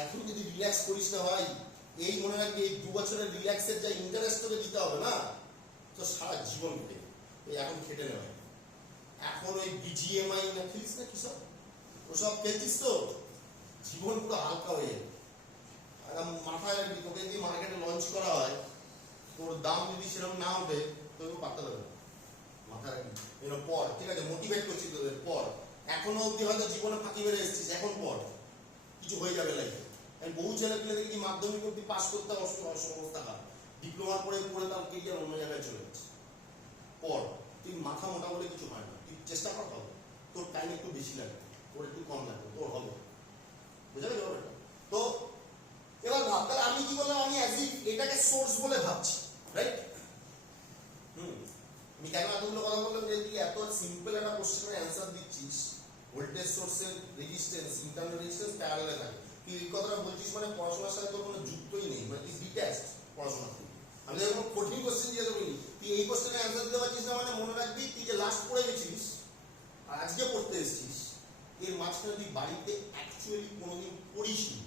এখন যদি রিল্যাক্স করিস না ভাই, এই মনে রাখবি এই 2 বছরের রিল্যাক্সের যা ইন্টারেস্ট তোকে দিতে হবে না, তো সারা জীবন কেটে এখন খেটে নেওয়া। এখন ওই বিজিএমআই না খেলিস না, কি সব ওসব খেলছিস তো জীবন পুরো হালকা হয়ে যাবে। মাথায় রাখবি, তোকে যদি মার্কেটে লঞ্চ করা হয়, তোর দাম যদি সেরকম না ওঠে তোকে পাত্তা দেবে না, মাথায় রাখবি। পর, ঠিক আছে, মোটিভেট করছি তোদের, পর, এখনো অব্দি হয়তো জীবনে ফাঁকি মেরে এসেছিস, এখন পর, কিছু হয়ে যাবে লাইফে। আমি বহু ছেলে পেলে দেখি মাধ্যমিক অব্দি পাস করতে অবস্থা খারাপ, ডিপ্লোমার পরে তার কেরিয়ার অন্য জায়গায় চলে যাচ্ছে। পর, তুই মাথা মোটা বলে কিছু হয় না, তুই চেষ্টা কর হবে, তোর টাইম একটু বেশি লাগবে, তোর একটু কম লাগবে, তোর হবে, বুঝা গেল? তো এবার ভাব, তাহলে আমি কি বললাম, আমি এটাকে সোর্স বলে ভাবছি, রাইট? আমি কেন এতগুলো কথা বললাম, যে তুই এত সিম্পল একটা কোশ্চেনের অ্যান্সার দিচ্ছিস, ভোল্টেজ সোর্সের রেজিস্ট্যান্স, ইন্টারনাল রেজিস্ট্যান্স প্যারালালে থাকে, তুই এই কথাটা বলছিস মানে পড়াশোনার সাথে তোর কোনো যুক্তই নেই, মানে তুই ডিট্যাচড পড়াশোনা থেকে। আমি যখন কঠিন কোশ্চেন দিয়ে দেবো, তুই এই কোশ্চেনের অ্যান্সার দিতে পারছিস না, মানে মনে রাখবি তুই যে লাস্ট পড়ে গেছিস আর আজকে পড়তে এসেছিস, এর মাঝখানে তুই বাড়িতে অ্যাকচুয়ালি কোনোদিন পড়িসনি।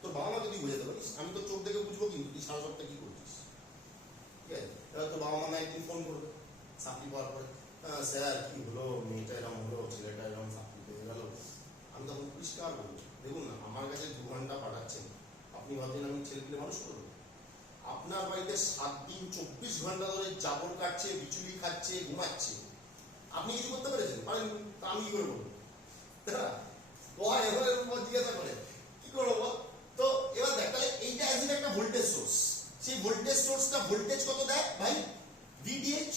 তোর বাবা মা যদি বুঝাতে পারিস, আমি তো চোখ দেখে বুঝবো কিন্তু তুই সারা সপ্তাহে কি করছিস, ঠিক আছে? এবার তোর বাবা মা একদিন ফোন করবে চাকরি পাওয়ার পরে, স্যার কি হলো, মেয়েটা এরকম হলো, ছেলেটা এরকম চাকরি পেয়ে গেল। আমি তখন পরিষ্কার বলবো, দেখুন না, আমার কাছে 2 ঘন্টা পাঠাচ্ছেন, আপনি ভাবছেন আমি ছেলেপিলে মানুষ করবো? আপনার বাড়িতে 7 দিন 24 ঘন্টা ধরে জাবর কাটছে, বিচুলি খাচ্ছে, ঘুমাচ্ছে, আপনি কিছু করতে পেরেছেন? পারেন? তা আমি কি করে বলবো? তাই না? ওরা এবার এর উপর জিজ্ঞাসা করে কি করবো? তো এবার দেখ, তাহলে এইটা অ্যাজ একটা ভোল্টেজ সোর্স, সেই ভোল্টেজ সোর্সটা ভোল্টেজ কত দেয় ভাই? VTH।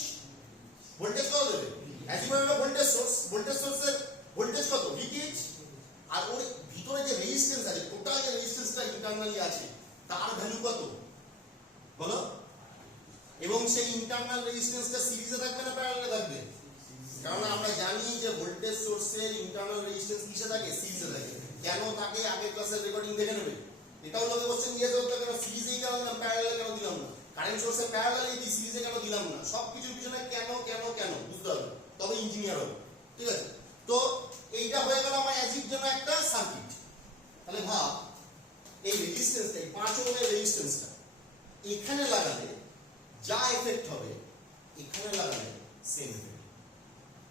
ভোল্টেজ কত দেবে? অ্যাজ ইউ হলো ভোল্টেজ সোর্স, ভোল্টেজ সোর্সের ভোল্টেজ কত? VTH। আর ওর ভিতরে যে রেজিস্ট্যান্স আছে, টোটাল যে রেজিস্ট্যান্সটা ইন্টারনালি আছে, তার ভ্যালু কত বলো? এবং সেই ইন্টারনাল রেজিস্ট্যান্সটা সিরিজে থাকবে না প্যারালালে থাকবে? কারণ আমরা জানি যে ভোল্টেজ সোর্সের ইন্টারনাল রেজিস্ট্যান্স কিসে থাকে? সিরিজে থাকে। কেন থাকে? আগের ক্লাসের রেকর্ডিং দেখে নেবে। এটাও লোকে কোশ্চেন জিজ্ঞাসা করতে, কেন সিরিজেই কেন দিলাম, প্যারালালে কেন দিলাম না? কারেন্ট সোর্সে প্যারালালে দিই, সিরিজে কেন দিলাম না? সব কিছুর পিছনে কেন কেন কেন বুঝতে হবে, তবে ইঞ্জিনিয়ার হবে। ঠিক আছে? তো এইটা হয়ে গেল আমার অ্যাজির জন্য একটা সার্কিট। তাহলে ভাব, এই রেজিস্ট্যান্সটা, এই 5 ওহমের রেজিস্ট্যান্সটা এখানে লাগালে যা এফেক্ট হবে, এখানে লাগালে সেম এফেক্ট।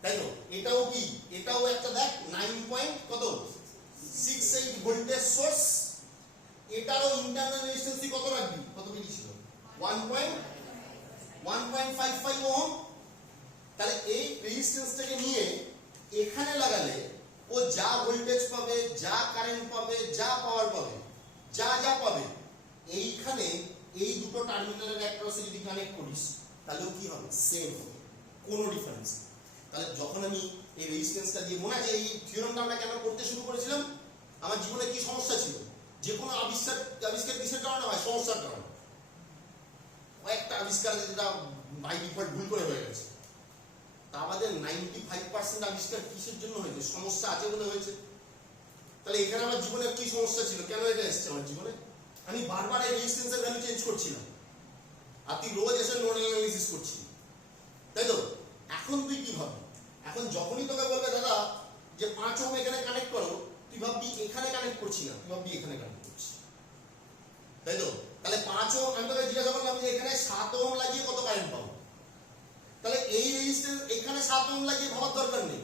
তাই তো? এটাও কি? এটাও একটা দেখ 9.68 ভোল্টেজ সোর্স। এটারও ইন্টারনাল রেজিস্ট্যান্স কত রাখবি? কত বেশি ছিল? 1.55 ওহম। তাহলে এই রেজিস্ট্যান্সটাকে নিয়ে এখানে লাগালে ও যা ভোল্টেজ পাবে, যা কারেন্ট পাবে, যা পাওয়ার পাবে, যা যা পাবে, এইখানে এই দুটো টার্মিনালের অ্যাক্রসে যদি কানেক্ট করিস, তাহলেও কি হবে? সেম হবে, কোনো ডিফারেন্স নেই। তাহলে যখন আমি এই রেজিস্ট্যান্সটা দিয়ে, মনে আছে এই থিওরামটা আমরা কেন করতে শুরু করেছিলাম? আমার জীবনে কি সমস্যা ছিল? যে কোনো আবিষ্কার কিসের কারণে হয়? সমস্যার কারণে। কয়েকটা আবিষ্কার আছে যেটা বাই ডিফল্ট ভুল করে হয়ে গেছে। তা আমাদের 95% আবিষ্কার কিসের জন্য হয়েছে? সমস্যা আছে বলে হয়েছে। তাহলে এখানে আমার জীবনে কি সমস্যা ছিল? কেন এটা এসেছে আমার জীবনে? আমি বারবার এই রেজিস্ট্যান্সের ভ্যালু চেঞ্জ করছিলাম, আর তুই রোজ এসে নোড অ্যানালাইসিস করছিস, তাই তো? এখন তুই কি ভাববি? এখন যখনই তোকে বলবে দাদা যে 5 ওহম এখানে কানেক্ট করো, তুই ভাববি এখানে কানেক্ট করছি না, তুই ভাববি এখানে কানেক্ট করছি, তাই তো? তাহলে 5 ওহম, আমি তোকে জিজ্ঞাসা করলাম যে এখানে 7 ওহম লাগিয়ে কত কারেন্ট পাবো? তাহলে এই রেজিস্ট্যান্স এখানে 7 ওহম লাগিয়ে ভাবার দরকার নেই,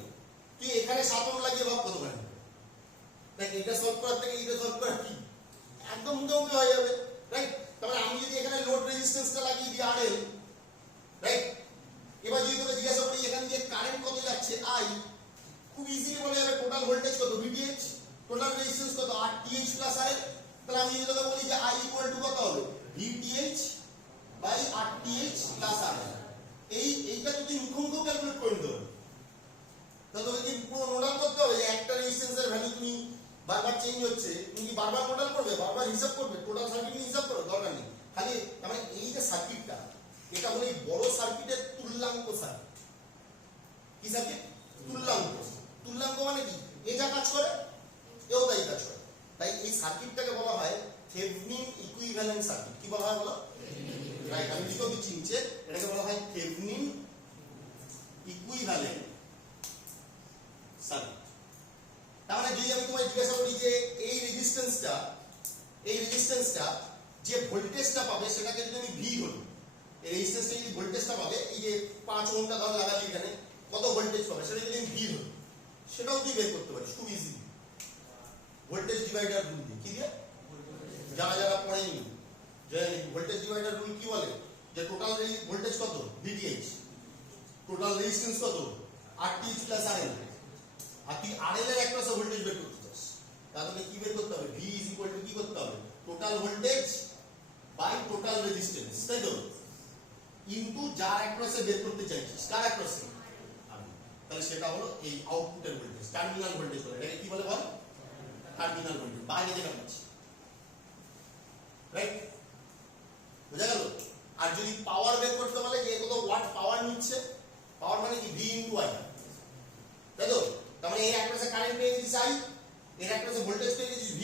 তুই এখানে 7 ওহম লাগিয়ে ভাব কত কারেন্ট পাবো। দেখ, এটা সলভ করার থেকে এটা সলভ করা কি একদম মুখোমুখি হয়ে যাবে, রাইট? তাহলে আমি যদি এখানে লোড রেজিস্ট্যান্সটা লাগিয়ে দিই RL, রাইট? এবার যদি তোকে জিজ্ঞাসা করি এখান দিয়ে কারেন্ট কত যাচ্ছে I, খুব ইজিলি বলা যাবে টোটাল ভোল্টেজ কত? VTH। টোটাল রেজিস্ট্যান্স কত? RTH plus RL। তাহলে আমি যদি তোকে বলি যে I ইকুয়াল টু কত হবে? VTH by RTH plus RL। এইটা যদি মুখোমুখি ক্যালকুলেট করে নিতে হবে, তাহলে তোকে কি পুরো নোডাল করতে হবে যে একটা রেজিস্ট্যান্সের ভ্যালু তুমি বারবার চেঞ্জ হচ্ছে, তুমি কি বারবার নোডাল করবে, বারবার হিসাব করবে? টোটাল সার্কিট নিয়ে হিসাব করো, দরকার নেই। খালি মানে এই যে সার্কিটটা, এটা হলো এই বড় সার্কিটের তুল্যাঙ্ক সার্কিট। কি সার্কিট? তুল্যাঙ্ক। তুল্যাঙ্ক মানে কি? এ যা কাজ করে এও তাই কাজ করে। তাই এই সার্কিটটাকে বলা হয় থেভেনিন ইকুইভ্যালেন্ট সার্কিট। কি বলা হয় বলো? রাইট, আমি লিখে দিচ্ছি নিচে, এটাকে বলা হয় থেভেনিন ইকুইভ্যালেন্ট সার্কিট। তার মানে যদি আমি তোমায় জিজ্ঞাসা করি যে এই রেজিস্ট্যান্সটা যে ভোল্টেজটা পাবে সেটাকে যদি আমি ভি ধরি, এই রেজিস্ট্যান্সটা যদি ভোল্টেজটা পাবে, এই যে 5 ওহমটা ধর লাগালি এখানে, কত ভোল্টেজ পাবে সেটা যদি আমি ভি ধরি, সেটাও তুই বের করতে পারিস খুব ইজিলি ভোল্টেজ ডিভাইডার রুল দিয়ে। কি দিয়ে? যারা যারা পড়েনি, যে ভোল্টেজ ডিভাইডার রুল কি বলে? যে টোটাল ভোল্টেজ কত? VTH, টোটাল রেজিস্ট্যান্স কত? RTH প্লাস RL, আর তুই RL এর একটা ভোল্টেজ বের করতে চাস, তাহলে কি বের করতে হবে? V ইজ ইকুয়াল টু কি করতে হবে? Total voltage by total resistance, তাই তো? ইনটু যার অ্যাক্রসে বের করতে চাইছিস, কার অ্যাক্রসে? তাহলে সেটা হলো এই আউটপুটের ভোল্টেজ, টার্মিনাল ভোল্টেজ বলে। এটাকে কি বলে বল? টার্মিনাল ভোল্টেজ, বাইরে যেটা পাচ্ছি, রাইট? বুঝা গেল? আর যদি পাওয়ার বের করতে বলে যে কত ওয়াট পাওয়ার নিচ্ছে, পাওয়ার মানে কি? V ইনটু I, তাই তো? তার মানে এর অ্যাক্রসে কারেন্ট পেয়ে গেছিস I, এর অ্যাক্রসে ভোল্টেজ পেয়ে গেছিস V।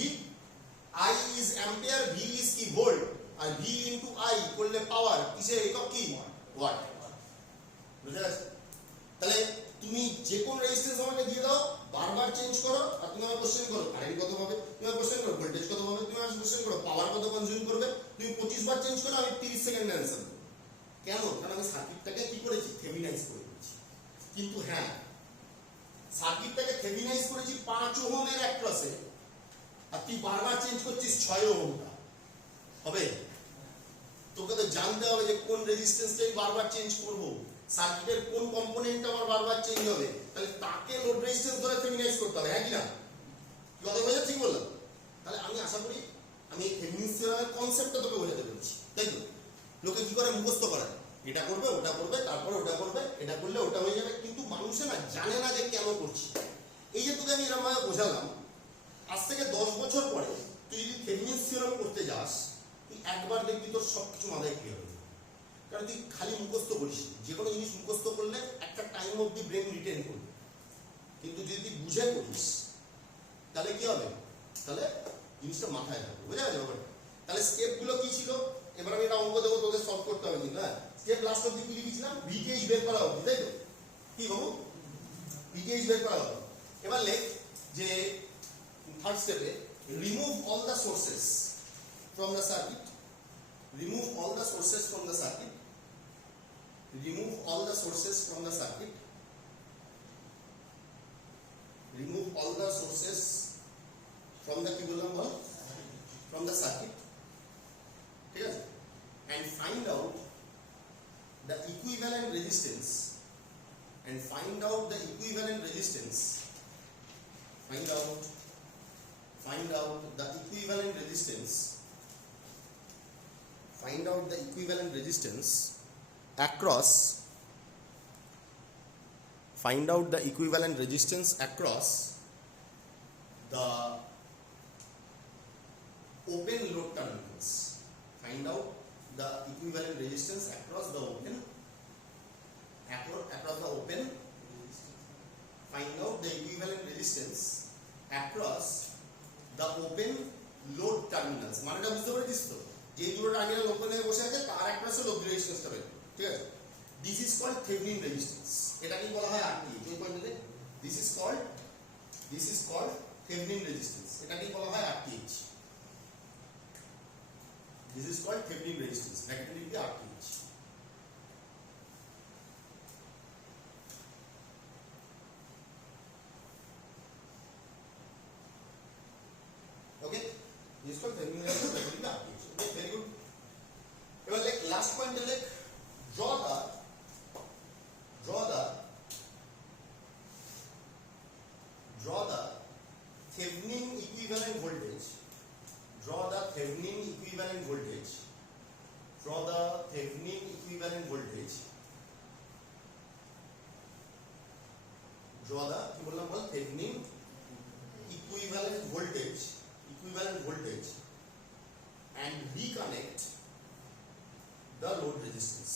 I is ampere, V is কি? ভোল্ট। আর V ইনটু I করলে পাওয়ার, কিসের একক? কি? ওয়াট। বুঝা গেছে? তাহলে তুমি যে কোন রেজিস্ট্যান্স আমাকে দিয়ে দাও, বারবার চেঞ্জ করো, আর তুমি আমার কোশ্চেন করো কারেন্ট কত পাবে, তুমি আমার কোশ্চেন করো ভোল্টেজ কত পাবে, তুমি আমার কোশ্চেন করো পাওয়ার কত কনজিউম করবে, তুমি 25 বার চেঞ্জ করো, আমি 30 সেকেন্ডে অ্যানসার দেবো। কেন? কারণ আমি সার্কিটটাকে কি করেছি? থেভেনিনাইজ করে দিয়েছি। কিন্তু হ্যাঁ, সার্কিটটাকে থেভেনিনাইজ করেছি 5 ওহমের অ্যাক্রসে, আর তুই বারবার চেঞ্জ করছিস 6 ওহমটা, হবে? তোকে তো জানতে হবে যে কোন রেজিস্ট্যান্সটা আমি বারবার চেঞ্জ করব, সার্কিটের কোন কম্পোনেন্টটা আমার বারবার চেঞ্জ হবে, তাহলে তাকে লোড রেজিস্ট্যান্স ধরে থেভেনিন করতে হবে, হ্যাঁ কি না? কথা বোঝা ঠিক বললাম? তাহলে আমি আশা করি আমি এই থেভেনিন থিওরামের কনসেপ্টটা তোকে বোঝাতে পেরেছি, তাই তো? লোকে কি করে মুখস্থ করে, এটা করবে ওটা করবে তারপরে ওটা করবে, এটা করলে ওটা হয়ে যাবে, কিন্তু মানুষে না জানে না যে কেন করছি। এই যে তোকে আমি এরকম ভাবে বোঝালাম, আজ থেকে 10 বছর পরে তুই যদি থেভেনিন থিওরাম করতে যাস, তুই একবার দেখবি তোর সবকিছু মাথায় ক্লিয়ার হয়ে যাবে। কারণ তুই খালি মুখস্থ করিস, যে কোনো জিনিস মুখস্থ করলে একটা টাইম অবধি ব্রেন রিটেন করবে, কিন্তু যদি তুই বুঝে করিস তাহলে কি হবে, তাহলে জিনিসটা মাথায় থাকবে, বুঝা গেছে ব্যাপারটা? তাহলে স্টেপগুলো কি ছিল, এবার আমি এটা অঙ্ক দেবো, তোদের সলভ করতে হবে কিন্তু, হ্যাঁ? স্টেপ লাস্ট অবধি কি লিখেছিলাম, ভিটিএইচ বের করা অবধি, তাই তো? কি বাবু, ভিটিএইচ বের করা অবধি। এবার লেখ যে থার্ড স্টেপে remove all the sources from the circuit, remove all the sources from the circuit, remove all the sources from the circuit, remove all the sources from the কি বললাম বল, from the circuit, ঠিক আছে? and find out the equivalent resistance, and find out the equivalent resistance, find out the equivalent resistance, find out the equivalent resistance across, find out the equivalent resistance across the open load terminals, find out the equivalent resistance across the open, across the open, find out the equivalent resistance across the open load terminals, মানেটা বুঝতে পেরেছিস তো? যে দুটো terminal open হয়ে বসে আছে তার একটা হচ্ছে লোড রেজিস্ট্যান্সটা বের করো, ঠিক আছে? This is called Thevenin resistance, এটাকে বলা হয় আরটিএইচ। ওই পয়েন্টে this is called Thevenin resistance, এটাকে বলা হয় RTH. This is called Thevenin resistance, ব্র্যাকেটে লিখবে RTH. Okay, this is called Thevenin resistance, ব্র্যাকেটে লিখবে আরটিএইচ। ওকে, ভেরি গুড। এবার লেখ লাস্ট পয়েন্টে লেখ draw the Thevenin equivalent voltage, draw the Thevenin equivalent voltage, draw the Thevenin equivalent voltage, draw the কি বললাম বল, Thevenin equivalent voltage and reconnect the load resistance,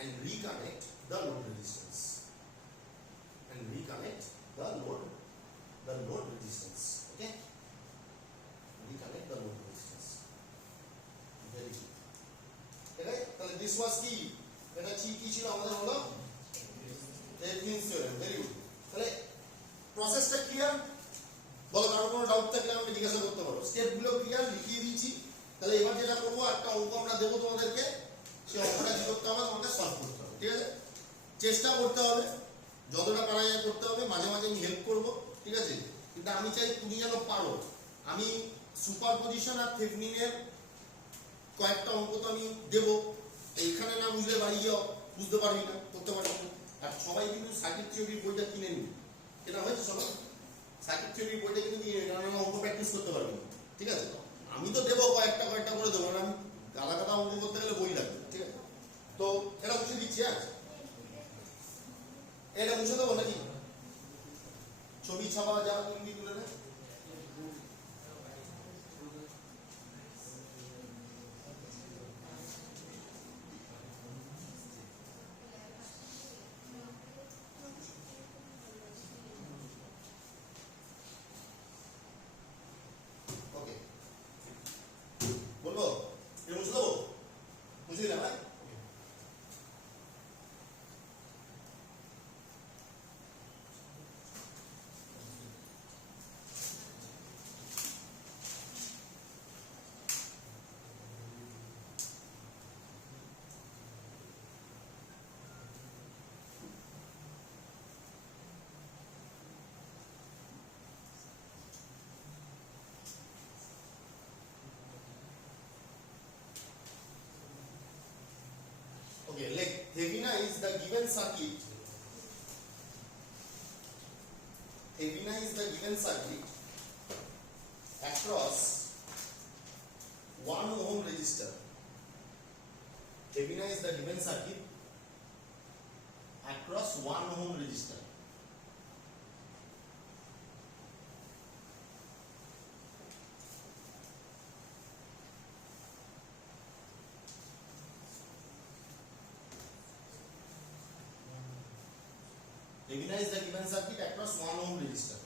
and reconnect the load resistance, and reconnect the load resistance, okay? Reconnect the load resistance. Very good. Okay, তাহলে this was কি, এটা কি ছিল আমাদের হলো Thevenin theorem. Very good. তাহলে প্রসেসটা clear? বলো, কারো কোনো ডাউট থাকলে আমাকে জিজ্ঞাসা করতে পারো। স্টেপগুলো ক্লিয়ার, লিখিয়ে দিয়েছি। তাহলে এবার যেটা করবো, একটা অঙ্ক আমরা দেবো তোমাদেরকে, সেই অঙ্কটা কি করতে হবে, তোমাকে সলভ করতে হবে, ঠিক আছে? চেষ্টা করতে হবে, যতটা পারা যায় করতে হবে, মাঝে মাঝে আমি হেল্প করবো, ঠিক আছে? কিন্তু আমি চাই তুমি যেন পারো। আমি সুপারপজিশন আর থেভেনিনের কয়েকটা অঙ্ক তো আমি দেবো, এইখানে না বুঝলে বাড়ি যাও, বুঝতে পারবি না, করতে পারবি না। আর সবাই কিন্তু সার্কিট থিওরির বইটা কিনে নিবি, এটা হয়েছে সবাই? সার্কিট থিওরির বইটা কিন্তু কিনে নিবি, কারণ অঙ্ক প্র্যাকটিস করতে পারবি না, ঠিক আছে? আমি তো দেবো কয়েকটা করে দেবো, কারণ আমি গাদা গাদা অঙ্ক করতে গেলে বই লাগবে, ঠিক আছে? তো এটা মুছে দিচ্ছি, হ্যাঁ? এটা মুছে দেবো নাকি? ছবি ছাপা যারা তুলবি তুলে নে। ওকে, বলবো এটা মুছে দেবো, মুছে দিলাম, হ্যাঁ? Heavenize the given circuit. Heavenize the given circuit across 1 ohm resistor. Heavenize the given circuit across 1 ohm resistor. Heavenize the given circuit across 1 ohm resistor.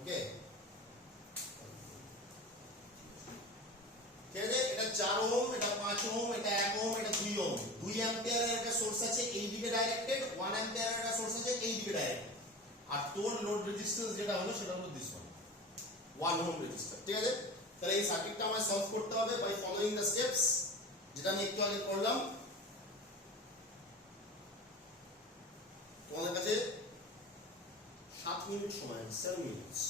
Okay. ঠিক আছে, এটা 4 ওহম, এটা 5 ওহম, এটা 1 ওহম, এটা 2 ওহম। 2 অ্যাম্পিয়ারের একটা সোর্স আছে এই দিকে ডাইরেক্টেড, 1 অ্যাম্পিয়ারের একটা সোর্স আছে এই দিকে ডাইরেক্টেড। আর তোর লোড রেজিস্ট্যান্স যেটা হলো সেটা হলো দিস ওয়ান 1 ওহম রেজিস্টর। ঠিক আছে, তাহলে এই সার্কিটটা আমায় সলভ করতে হবে বাই ফলোইং দ্য স্টেপস, যেটা আমি একটু আগে করলাম। তোমাদের কাছে 7 মিনিট সময়, 7 মিনিটস।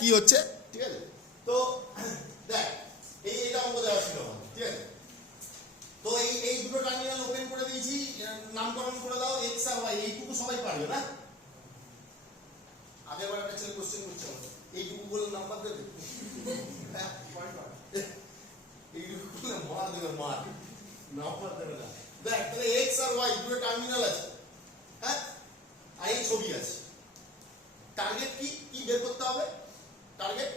কি হচ্ছে, ঠিক আছে? তো দেখ, এইটা অঙ্ক দেওয়া ছিল আমাদের, ঠিক আছে? তো এই দুটো টার্মিনাল ওপেন করে দিয়েছি, নামকরণ করে দাও এক্স আর ওয়াই, এইটুকু সবাই পারবে না? আগেরবার একটা ছেলে কোশ্চেন করছে আমাকে, এইটুকু বলে নাম্বার দেবে? এইটুকু বলে মার দেবে, মার, নাম্বার দেবে না। দেখ, তাহলে এক্স আর ওয়াই দুটো টার্মিনাল আছে, হ্যাঁ, আর এই ছবি আছে। টার্গেট কি কি বের করতে হবে? টার্গেট,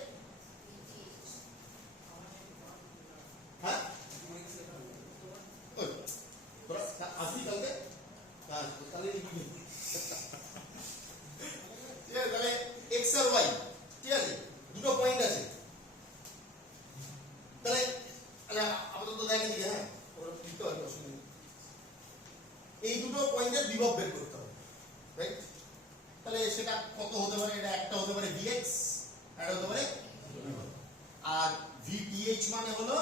হ্যাঁ, ওই তোরা আসবি কালকে, হ্যাঁ কালকে ঠিক আছে? তাহলে এক্স আর ওয়াই, ঠিক আছে, দুটো পয়েন্ট আছে। তাহলে আপাতত দেখে দিকে, হ্যাঁ ওরা লিখতে হবে, অসুবিধা নেই। এই দুটো পয়েন্টের বিভব বের করতে হবে, রাইট? তাহলে সেটা কত হতে পারে? এটা একটা হতে পারে ভিএক্স, এটা হতে পারে, আর ভিটিএইচ মানে হলো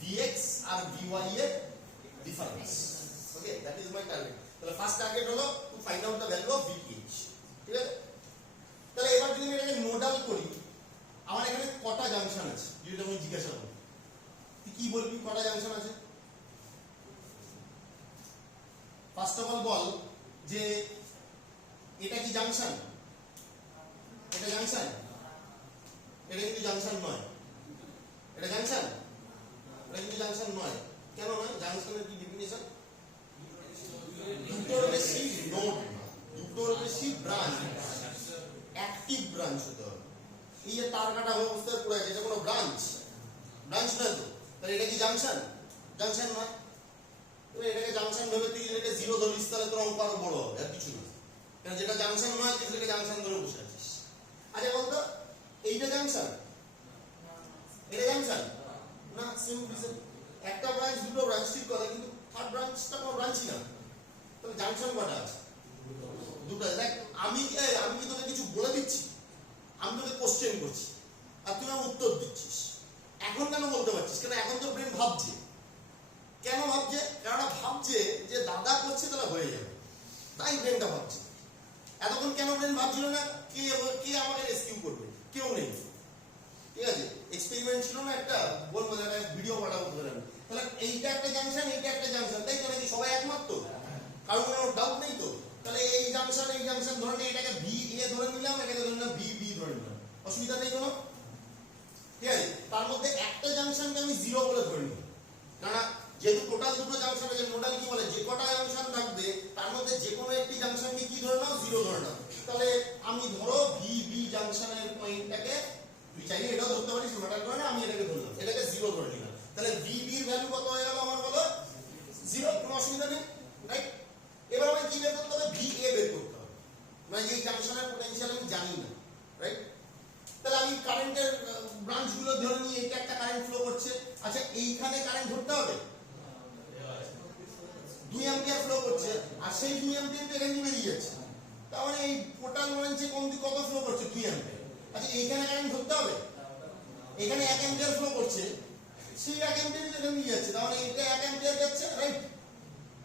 ভিএক্স আর ভিওয়াই এর difference. Okay, that is my target. তাহলে ফার্স্ট টার্গেট হলো to find out the value of VTH, ঠিক আছে? তাহলে এবার যদি আমি এটাকে নোডাল করি, আমার এখানে কটা জাংশন আছে যদি আমি জিজ্ঞাসা করি, তুই কি বলবি কটা জাংশন আছে? ফার্স্ট অফ অল বল যে এটা কি জাংশন? এটা জাংশন? এটা কিন্তু জাংশন নয়। এটা জাংশন? এটা কিন্তু জাংশন নয়। কেন নয়? জাংশনের কি ডেফিনিশন? দুটোর বেশি নোড, দুটোর বেশি ব্রাঞ্চ, অ্যাক্টিভ ব্রাঞ্চ হতে হবে। এই যে তার কাটা অবস্থায় পড়ে আছে, এটা কোনো ব্রাঞ্চ? ব্রাঞ্চ নয় তো। তাহলে এটা কি জাংশন? জাংশন নয়। তুমি এটাকে জাংশন ভেবে তুই এটাকে জিরো ধরিস, তাহলে তোর অঙ্ক আরো বড় হবে, আর কিছু না। কারণ যেটা জাংশন নয় তুই সেটাকে জাংশন ধরে বসে আছিস। আচ্ছা বলতো, এইটা জাংশন? এটা জাংশন না? সেম রিজন, একটা ব্রাঞ্চ দুটো ব্রাঞ্চ, ঠিক কথা, কিন্তু থার্ড ব্রাঞ্চটা কোনো ব্রাঞ্চই না। তাহলে জাংশন কটা আছে? দুটো। দেখ, আমি কি তোকে কিছু বলে দিচ্ছি? আমি তোকে কোশ্চেন করছি আর তুই আমার উত্তর দিচ্ছিস। এখন কেন বলতে পারছিস? কেন এখন তোর ব্রেন ভাবছে। কেন ভাবছে? কারণ ভাবছে যে দাদা করছে তাহলে হয়ে যাবে, তাই ব্রেনটা ভাবছে। এতক্ষণ কেন ব্রেন ভাবছিল না? কে আমাকে রেস্কিউ করবে? কেউ নেই, ঠিক আছে? এক্সপেরিমেন্ট ছিল না একটা, বলবো একটা ভিডিও পাঠাবো ধরে। তাহলে এইটা একটা জাংশন, এইটা একটা জাংশন, তাই তো? নাকি সবাই একমত তো? কারণ কোনো ডাউট নেই তো? তাহলে এই জাংশন ধরে নিই, এটাকে ভি এ ধরে নিলাম, এটাকে ধরে নিলাম ভি বি ধরে নিলাম, অসুবিধা নেই কোনো, ঠিক আছে? তার মধ্যে একটা জাংশনকে আমি জিরো বলে ধরে নিই, কারণ যেহেতু টোটাল দুটো জাংশন আছে, নোডাল কি বলে যে কটা জাংশন থাকবে তার মধ্যে যে কোনো একটি জাংশনকে কি ধরে নাও? জিরো ধরে নাও। তাহলে আমি ধরো ভি বি জাংশনের পয়েন্টটাকে, তুই চাইলে এটাও ধরতে পারিস, ম্যাটার করে না, আমি এটাকে ধরলাম, এটাকে জিরো ধরে নিলাম। তাহলে ভি বির ভ্যালু কত হয়ে গেল আমার? বলো জিরো, কোনো অসুবিধা নেই, রাইট? এবার আমাকে কি বের করতে হবে? ভি এ বের করতে হবে, মানে যে জাংশনের পোটেনশিয়াল আমি জানি না, রাইট? তাহলে আমি কারেন্টের ব্রাঞ্চগুলো ধরে নিই, এইটা একটা কারেন্ট ফ্লো করছে। আচ্ছা, এইখানে কারেন্ট ধরতে হবে, 2 অ্যাম্পিয়ার ফ্লো করছে, আর সেই 2 অ্যাম্পিয়ার তো এখান থেকে বেরিয়ে যাচ্ছে, তার মানে এই টোটাল ব্রাঞ্চে কত ফ্লো করছে? 2 অ্যাম্পিয়ার। আচ্ছা, এইখানে কারেন্ট ধরতে হবে, এখানে 1 অ্যাম্পিয়ার ফ্লো করছে, সেই 1 অ্যাম্পিয়ারই এখানে নিয়ে যাচ্ছে, তার মানে এটা 1 অ্যাম্পিয়ার যাচ্ছে, রাইট?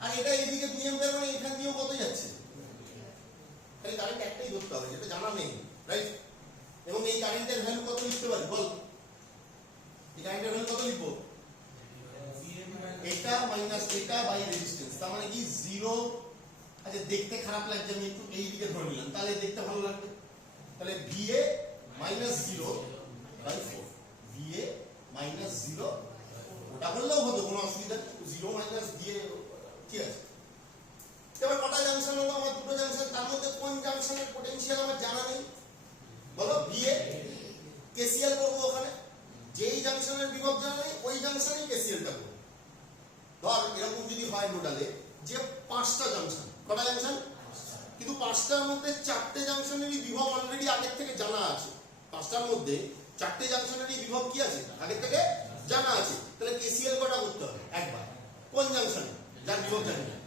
আর এটা এইদিকে 2 অ্যাম্পিয়ার, মানে এখান দিয়েও কত যাচ্ছে? তাহলে কারেন্ট একটাই ধরতে হবে, যেটা জানা নেই, রাইট? এবং এই কারেন্টের ভ্যালু কত লিখতে পারি বল? এই কারেন্টের ভ্যালু কত লিখবো? এটা মাইনাস এটা বাই রেজিস্ট্যান্স, তার মানে কি 0। আচ্ছা দেখতে খারাপ লাগছে, আমি একটু এই দিকে ধরে নিলাম, তাহলে দেখতে ভালো লাগবে। তাহলে VA minus 0 by 4, VA minus 0, ওটা বললেও হতো, কোনো অসুবিধা নেই, 0 মাইনাস দিয়ে, ঠিক আছে। এবার কটা জাংশন হলো আমার? দুটো জাংশন, তার মধ্যে কোন জাংশনের পটেনশিয়াল আমার জানা নেই বলো? VA কেসিএল করবো ওখানে, যেই জাংশনের বিভব জানা নেই ওই জাংশনেই কেসিএলটা করবো। ধর এরকম যদি হয় নোডালে যে 5টা জাংশন, কটা জাংশন? কিন্তু 5টার মধ্যে 4টে জাংশনেরই বিভব অলরেডি আগের থেকে জানা আছে। 5টার মধ্যে 4টে জাংশনেরই বিভব কি আছে? আগের থেকে জানা আছে। তাহলে কেসিএল কটা করতে হবে? একবার। কোন জাংশনে? যার বিভব জানি না,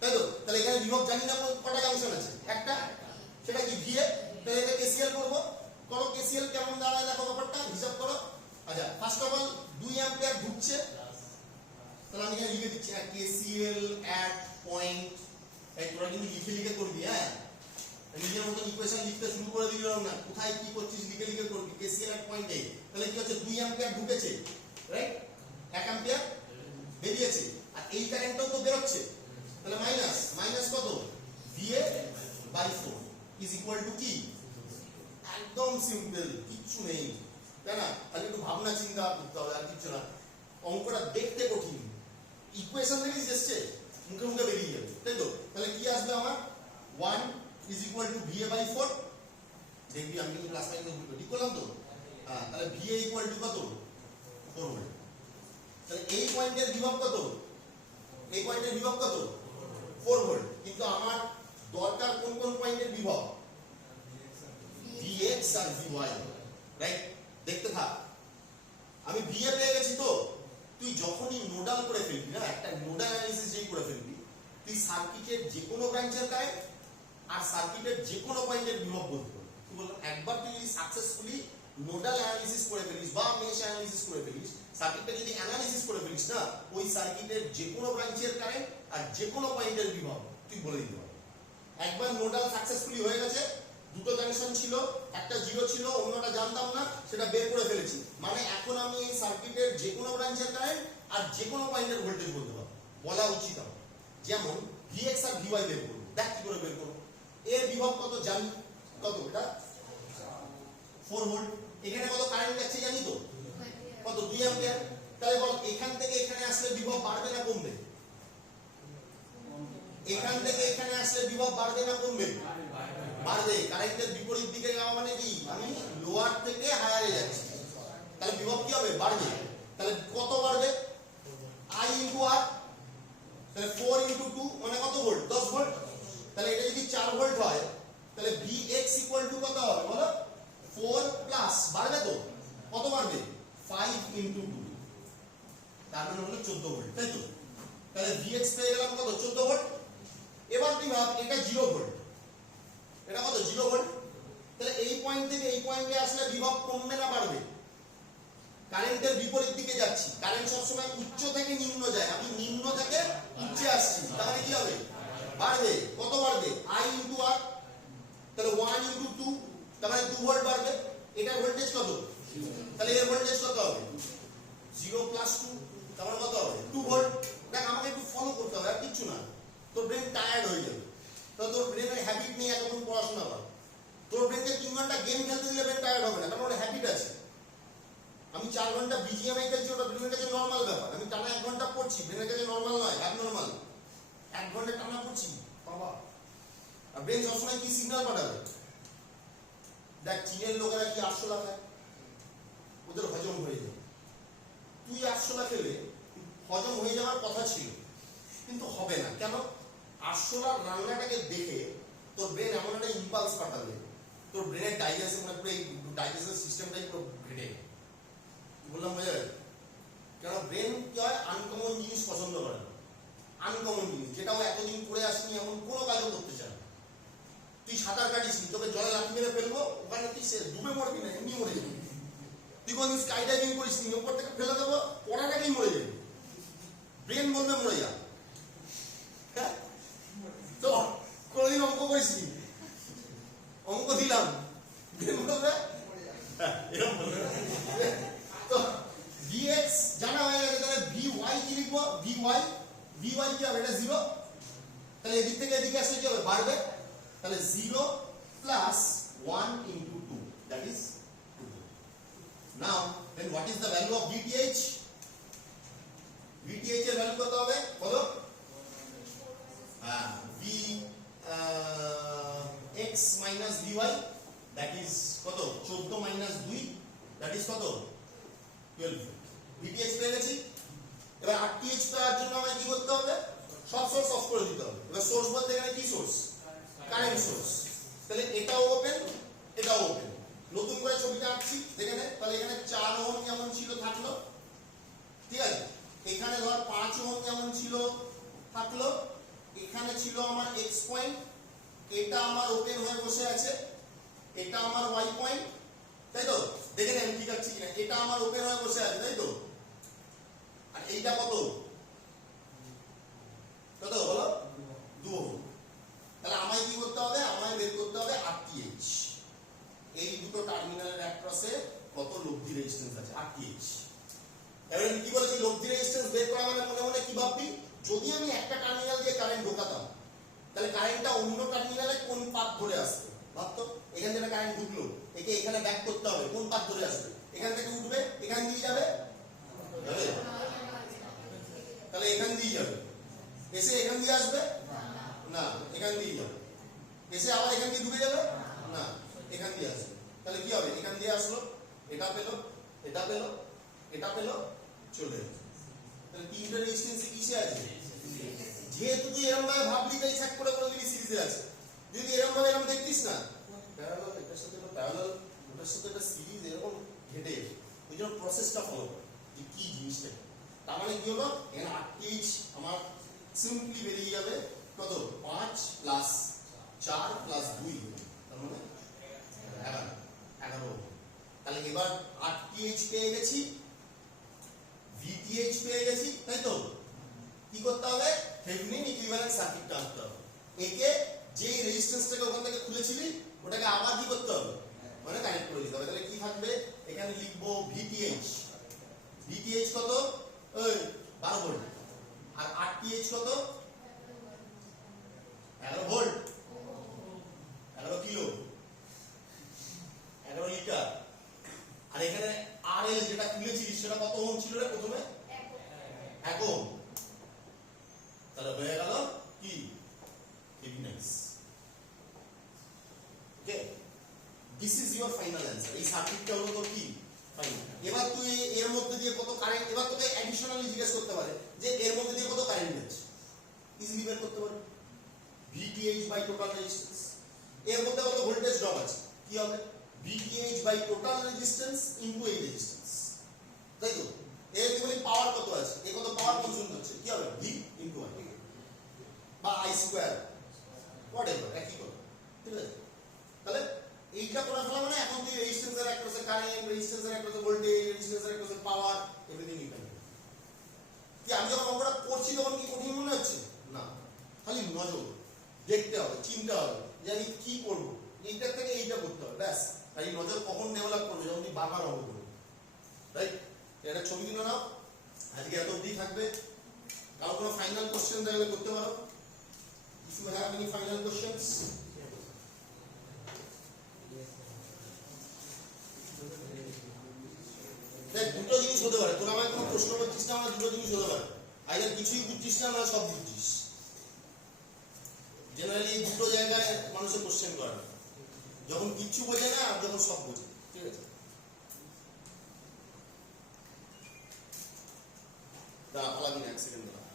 তাই তো? তাহলে এখানে বিভব জানি না, কটা জাংশন আছে? একটা, সেটা কি VA। তাহলে এটা কেসিএল করবো, করো কেসিএল কেমন দাঁড়ায় দেখো ব্যাপারটা, হিসাব করো। আচ্ছা ফার্স্ট অফ অল 2 অ্যাম্পিয়ার ঢুকছে, তাহলে আমি এখানে লিখে দিচ্ছি কেসিএল এট পয়েন্ট। এই তোরা কিন্তু লিখে লিখে করবি, হ্যাঁ? নিজের মতন ইকুয়েশন লিখতে শুরু করে দিলাম না, কোথায় কি করছিস লিখে লিখে করবি। কেসিএল এট পয়েন্ট এ, তাহলে কি হচ্ছে? 2 অ্যাম্পিয়ার ঢুকেছে, রাইট? 1 অ্যাম্পিয়ার বেরিয়েছে, আর এই কারেন্টটাও তো বেরোচ্ছে, তাহলে মাইনাস মাইনাস কত? VA by 4 is equal to কি? একদম সিম্পল, কিচ্ছু নেই, তাই না? খালি একটু ভাবনা চিন্তা করতে হবে, আর কিচ্ছু না। অঙ্কটা দেখতে কঠিন, ইকুয়েশন থেকে এসছে, মুখে মুখে বেরিয়ে যাবে, তাই তো? তাহলে কি আসবে আমার? 1 is equal to VA by 4। দেখবি আমি কিন্তু ক্লাস লাইনে ঠিক করলাম তো? হ্যাঁ, তাহলে VA ইকুয়াল টু কত? 4 ভোল্ট। তাহলে এই পয়েন্টের বিভব কত? এই পয়েন্টের বিভব কত? 4 ভোল্ট। কিন্তু আমার দরকার কোন কোন পয়েন্টের বিভব? VX আর VY, রাইট? দেখতে থাক, আমি VA পেয়ে গেছি তো। তুই যখনই নোডাল করে ফেলবি না, একটা নোডাল অ্যানালিসিস যেই করে ফেলবি, তুই সার্কিটের যে কোনো ব্রাঞ্চের কারেন্ট আর সার্কিটের যে কোনো পয়েন্টের বিভব বলতে পারবি। কি বললাম? একবার তুই যদি সাকসেসফুলি নোডাল অ্যানালিসিস করে ফেলিস বা মেশ অ্যানালিসিস করে ফেলিস, সার্কিটটা যদি অ্যানালিসিস করে ফেলিস না, ওই সার্কিটের যে কোনো ব্রাঞ্চের কারেন্ট আর যে কোনো পয়েন্টের বিভব তুই বলে দিতে পারবি। একবার নোডাল সাকসেসফুলি হয়ে গেছে, দুটো জাংশন ছিল, একটা 0 ছিল, অন্যটা জানতাম না, সেটা বের করে ফেলেছি, মানে এখন আমি এই সার্কিটের যে কোনো ব্রাঞ্চের কারেন্ট আর যে কোনো পয়েন্টের ভোল্টেজ বলতে পারবো, বলা উচিত আমার। যেমন VX আর VY বের করবো, দেখ কি করে বের করবো। এর বিভব কত জানি, কত? এটা 4 ভোল্ট। এখানে কত কারেন্ট যাচ্ছে জানি তো, কত? 2 অ্যাম্পিয়ার। তাহলে বল এখান থেকে এখানে আসলে বিভব বাড়বে না কমবে? এখান থেকে এখানে আসলে বিভব বাড়বে না কমবে? বাড়বে। কারেন্টের বিপরীত দিকে যাওয়া মানে কি? আমি লোয়ার থেকে হায়ারে যাচ্ছি, তাহলে বিভব কি হবে? বাড়বে। তাহলে কত বাড়বে? I ইনটু R, তাহলে 4 ইনটু 2 মানে কত ভোল্ট? 10 ভোল্ট। তাহলে এটা যদি 4 ভোল্ট হয়, তাহলে VX ইকুয়াল টু কত হবে বলো? 4 প্লাস, বাড়বে তো? কত বাড়বে? 5 ইনটু 2, তার মানে হলো 14 ভোল্ট, তাই তো? তাহলে VX পেয়ে গেলাম কত? 14 ভোল্ট। এবার তুই ভাব, এটা 0 ভোল্ট, এটা কত? 0 ভোল্ট। তাহলে এই পয়েন্ট থেকে এই পয়েন্টে আসলে বিভব কমবে না বাড়বে? কারেন্টের বিপরীত দিকে যাচ্ছি, কারেন্ট সবসময় উচ্চ থেকে নিম্ন যায়, আমি নিম্ন থেকে উচ্চে আসছি, তাহলে কি হবে? বাড়বে। কত বাড়বে? I ইনটু R, তাহলে 1 ইনটু 2, তার মানে 2 ভোল্ট বাড়বে। এটার ভোল্টেজ কত? তাহলে এর ভোল্টেজ কত হবে? 0 প্লাস 2, তার মানে কত হবে? 2 ভোল্ট। দেখ আমাকে একটু ফলো করতে হবে, আর কিচ্ছু না, তোর ব্রেন টায়ার্ড হয়ে যাবে। তো তোর ব্রেনের হ্যাবিট নেই এতক্ষণ পড়াশোনা করা, তোর ব্রেনকে 3 ঘন্টা গেম খেলতে দিলে ব্রেন টায়ার্ড হবে না, কারণ ওর হ্যাবিট আছে। আমি 4 ঘন্টা BGMI খেলছি, ওটা ব্রেনের কাছে নর্মাল ব্যাপার। আমি টানা 1 ঘন্টা পড়ছি, ব্রেনের কাছে নর্মাল নয়, অ্যাবনর্মাল। 1 ঘন্টা টানা পড়ছি বাবা, আর ব্রেন সবসময় কি সিগন্যাল পাঠাবে? দেখ চীনের লোকেরা কি আরশোলা খায়, ওদের হজম হয়ে যায়। তুই আরশোলা খেলে হজম হয়ে যাওয়ার কথা ছিল, কিন্তু হবে না। কেন? আরশোলার রান্নাটাকে দেখে তোর ব্রেন এমন একটা ইম্পালস পাঠাবে, তোর ব্রেনের ডাইজেশন মানে পুরো এই ডাইজেশন সিস্টেমটাই পুরো ঘেটে। বললাম বোঝা যাবে? কেন ব্রেন কি হয়? আনকমন জিনিস পছন্দ করে না, আনকমন জিনিস যেটা ও এতদিন করে আসেনি, এমন কোনো কাজও করতে চায় না। তুই সাঁতার কাটিস, তোকে জলে লাফি মেরে ফেলবো, ওখানে তুই ডুবে মরবি না, এমনি মরে যাবি। তুই টাইপিং করিস নি, উপর থেকে ফেলে দেবো, পড়ার আগেই মরে যাবে, ব্রেন বলবে মরে যা। হ্যাঁ? তো কোনোদিন অঙ্ক করিস নি, অঙ্ক দিলাম, ব্রেন বলবে হ্যাঁ, এরকম বলবে। তো vx জানা হয়ে গেছে, তাহলে vy কি লিখবো? vy কি হবে? এটা 0, তাহলে এদিক থেকে এদিকে আসলে কি হবে? বাড়বে, তাহলে 0 plus 1 into 2, that is 2. Now then what is the value of VTH? VTH এর ভ্যালু কত হবে বলো? v x minus vy, that is কত? 14 minus 2, that is কত? 12. VTH পেয়ে গেছি। এবার RTH পাওয়ার জন্য আমায় কি করতে হবে? সব সোর্স অফ করে দিতে হবে। এবার সোর্স বলতে এখানে কি সোর্স? Current source. তাহলে এটাও ওপেন, এটাও ওপেন। নতুন করে ছবিটা আঁকছি, দেখে নে। তাহলে এখানে 4 ওহম যেমন ছিল থাকলো, ঠিক আছে? এখানে ধর 5 ওহম যেমন ছিল থাকলো, এখানে ছিল আমার x পয়েন্ট, এটা আমার ওপেন হয়ে বসে আছে, এটা আমার y পয়েন্ট, তাই তো? দেখে নে আমি ঠিক আছি কিনা। এটা আমার ওপেন হয়ে বসে আছে, তাই তো? আর এইটা কত? কত বলো? 2 ওহম। তাহলে আমায় কি করতে হবে? আমায় বের করতে হবে RTH। এই দুটো টার্মিনালের অ্যাক্রসে কত লব্ধি রেজিস্ট্যান্স আছে? RTH। এবারে আমি কি বলেছি? লব্ধি রেজিস্ট্যান্স বের করা মানে মনে মনে কি ভাববি? যদি আমি একটা টার্মিনাল দিয়ে কারেন্ট ঢোকাতাম, তাহলে কারেন্টটা অন্য টার্মিনালে কোন পাথ ধরে আসবে? ভাবতো, এখান থেকে কারেন্ট ঢুকলো, একে এখানে ব্যাক করতে হবে, কোন পাথ ধরে আসবে? এখান থেকে উঠবে, এখান দিয়ে যাবে, যাবে? তাহলে এখান দিয়ে যাবে, এসে এখান দিয়ে আসবে না, এখান দিয়ে যাবে, এসে আবার এখান দিয়ে ঢুকে যাবে না, এখান দিয়ে আসবে। তাহলে কি হবে? এখান দিয়ে আসলো, এটা পেলো, এটা পেলো, এটা পেলো, চলে গেল। তাহলে তিনটা রেজিস্ট্যান্স কিসে আছে? যেহেতু তুই এরকম ভাবে ভাবলি তাই চেক করে করে দিবি সিরিজে আছে। যদি এরকম ভাবে এরকম দেখতিস না, প্যারালাল, এটার সাথে এটা প্যারালাল, ওটার সাথে এটা সিরিজ এরকম ঘেটে, ওই জন্য প্রসেসটা ফলো কর যে কি জিনিসটা। তার মানে কি হলো? এখানে RTH আমার সিম্পলি বেরিয়ে যাবে কত? 5 প্লাস 4 প্লাস 2, তার মানে 11। তাহলে এবার RTH পেয়ে গেছি, VTH পেয়ে গেছি, তাই তো? কি করতে হবে? থেভেনিন ইকুইভ্যালেন্ট সার্কিটটা আনতে হবে। একে যেই রেজিস্ট্যান্সটাকে ওখান থেকে খুলেছিলি ওটাকে আবার কি করতে হবে? মানে কানেক্ট করে দিতে হবে। তাহলে কি থাকবে? এখানে লিখবো VTH। VTH কত? ওই 12 ভোল্ট। আর RTH কত? 11 ভোল্ট, 11 কিলো, 11 লিটার। আর এখানে RL যেটা খুলেছিলিস সেটা কত ওহম ছিল রে প্রথমে? 1 ওহম। তাহলে হয়ে গেল কি? Thevenin's. Okay, this is your final answer. এই সার্কিটটা হলো তো কি ফাইনাল। এবার তুই এর মধ্যে দিয়ে কত কারেন্ট, এবার তোকে অ্যাডিশনালি জিজ্ঞেস করতে পারে যে এর মধ্যে দিয়ে কত কারেন্ট যাচ্ছে, ইজিলি বের করতে পারবে। VTH by total resistance. এর মধ্যে কত ভোল্টেজ ড্রপ আছে, কি হবে? VTH by total resistance into এই রেজিস্ট্যান্স, তাই তো? এর কি বলি পাওয়ার কত আছে, এ কত পাওয়ার কনজিউম হচ্ছে, কি হবে? V ইনটু I বা I স্কয়ার, হোয়াটএভার, একই কথা, ঠিক আছে? তাহলে এইটা করে ফেলা মানে এখন তুই রেজিস্ট্যান্সের অ্যাক্রসে কারেন্ট, রেজিস্ট্যান্সের অ্যাক্রসে ভোল্টেজ, রেজিস্ট্যান্সের অ্যাক্রসে পাওয়ার, এভরিথিং ইউ ক্যান। কি আমি যখন অঙ্কটা করছি তখন কি কঠিন মনে হচ্ছে? না, খালি নজর দেখতে হবে, চিন্তা হবে যে আমি কি করব, এইটার থেকে এইটা করতে হবে, ব্যাস। আর এই নজর কখন ডেভেলপ করবে? যখন তুই বারবার অঙ্ক করবে, রাইট? এটা ছবি কিনে নাও, আজকে এত অবধি থাকবে। কারো কোনো ফাইনাল কোশ্চেন থাকলে করতে পারো। If you have any final questions. দেখ, দুটো জিনিস হতে পারে, তোরা আমায় কোনো প্রশ্ন করছিস না, আমার দুটো জিনিস হতে পারে। আইদার কিছুই বুঝছিস না, না সব বুঝছিস। জেনারেলি দুটো জায়গায় মানুষের কোশ্চেন করে না, যখন কিচ্ছু বোঝে না আর যখন সব বোঝে, ঠিক আছে? দাঁড়া, পালাবি না, এক সেকেন্ড দাঁড়া।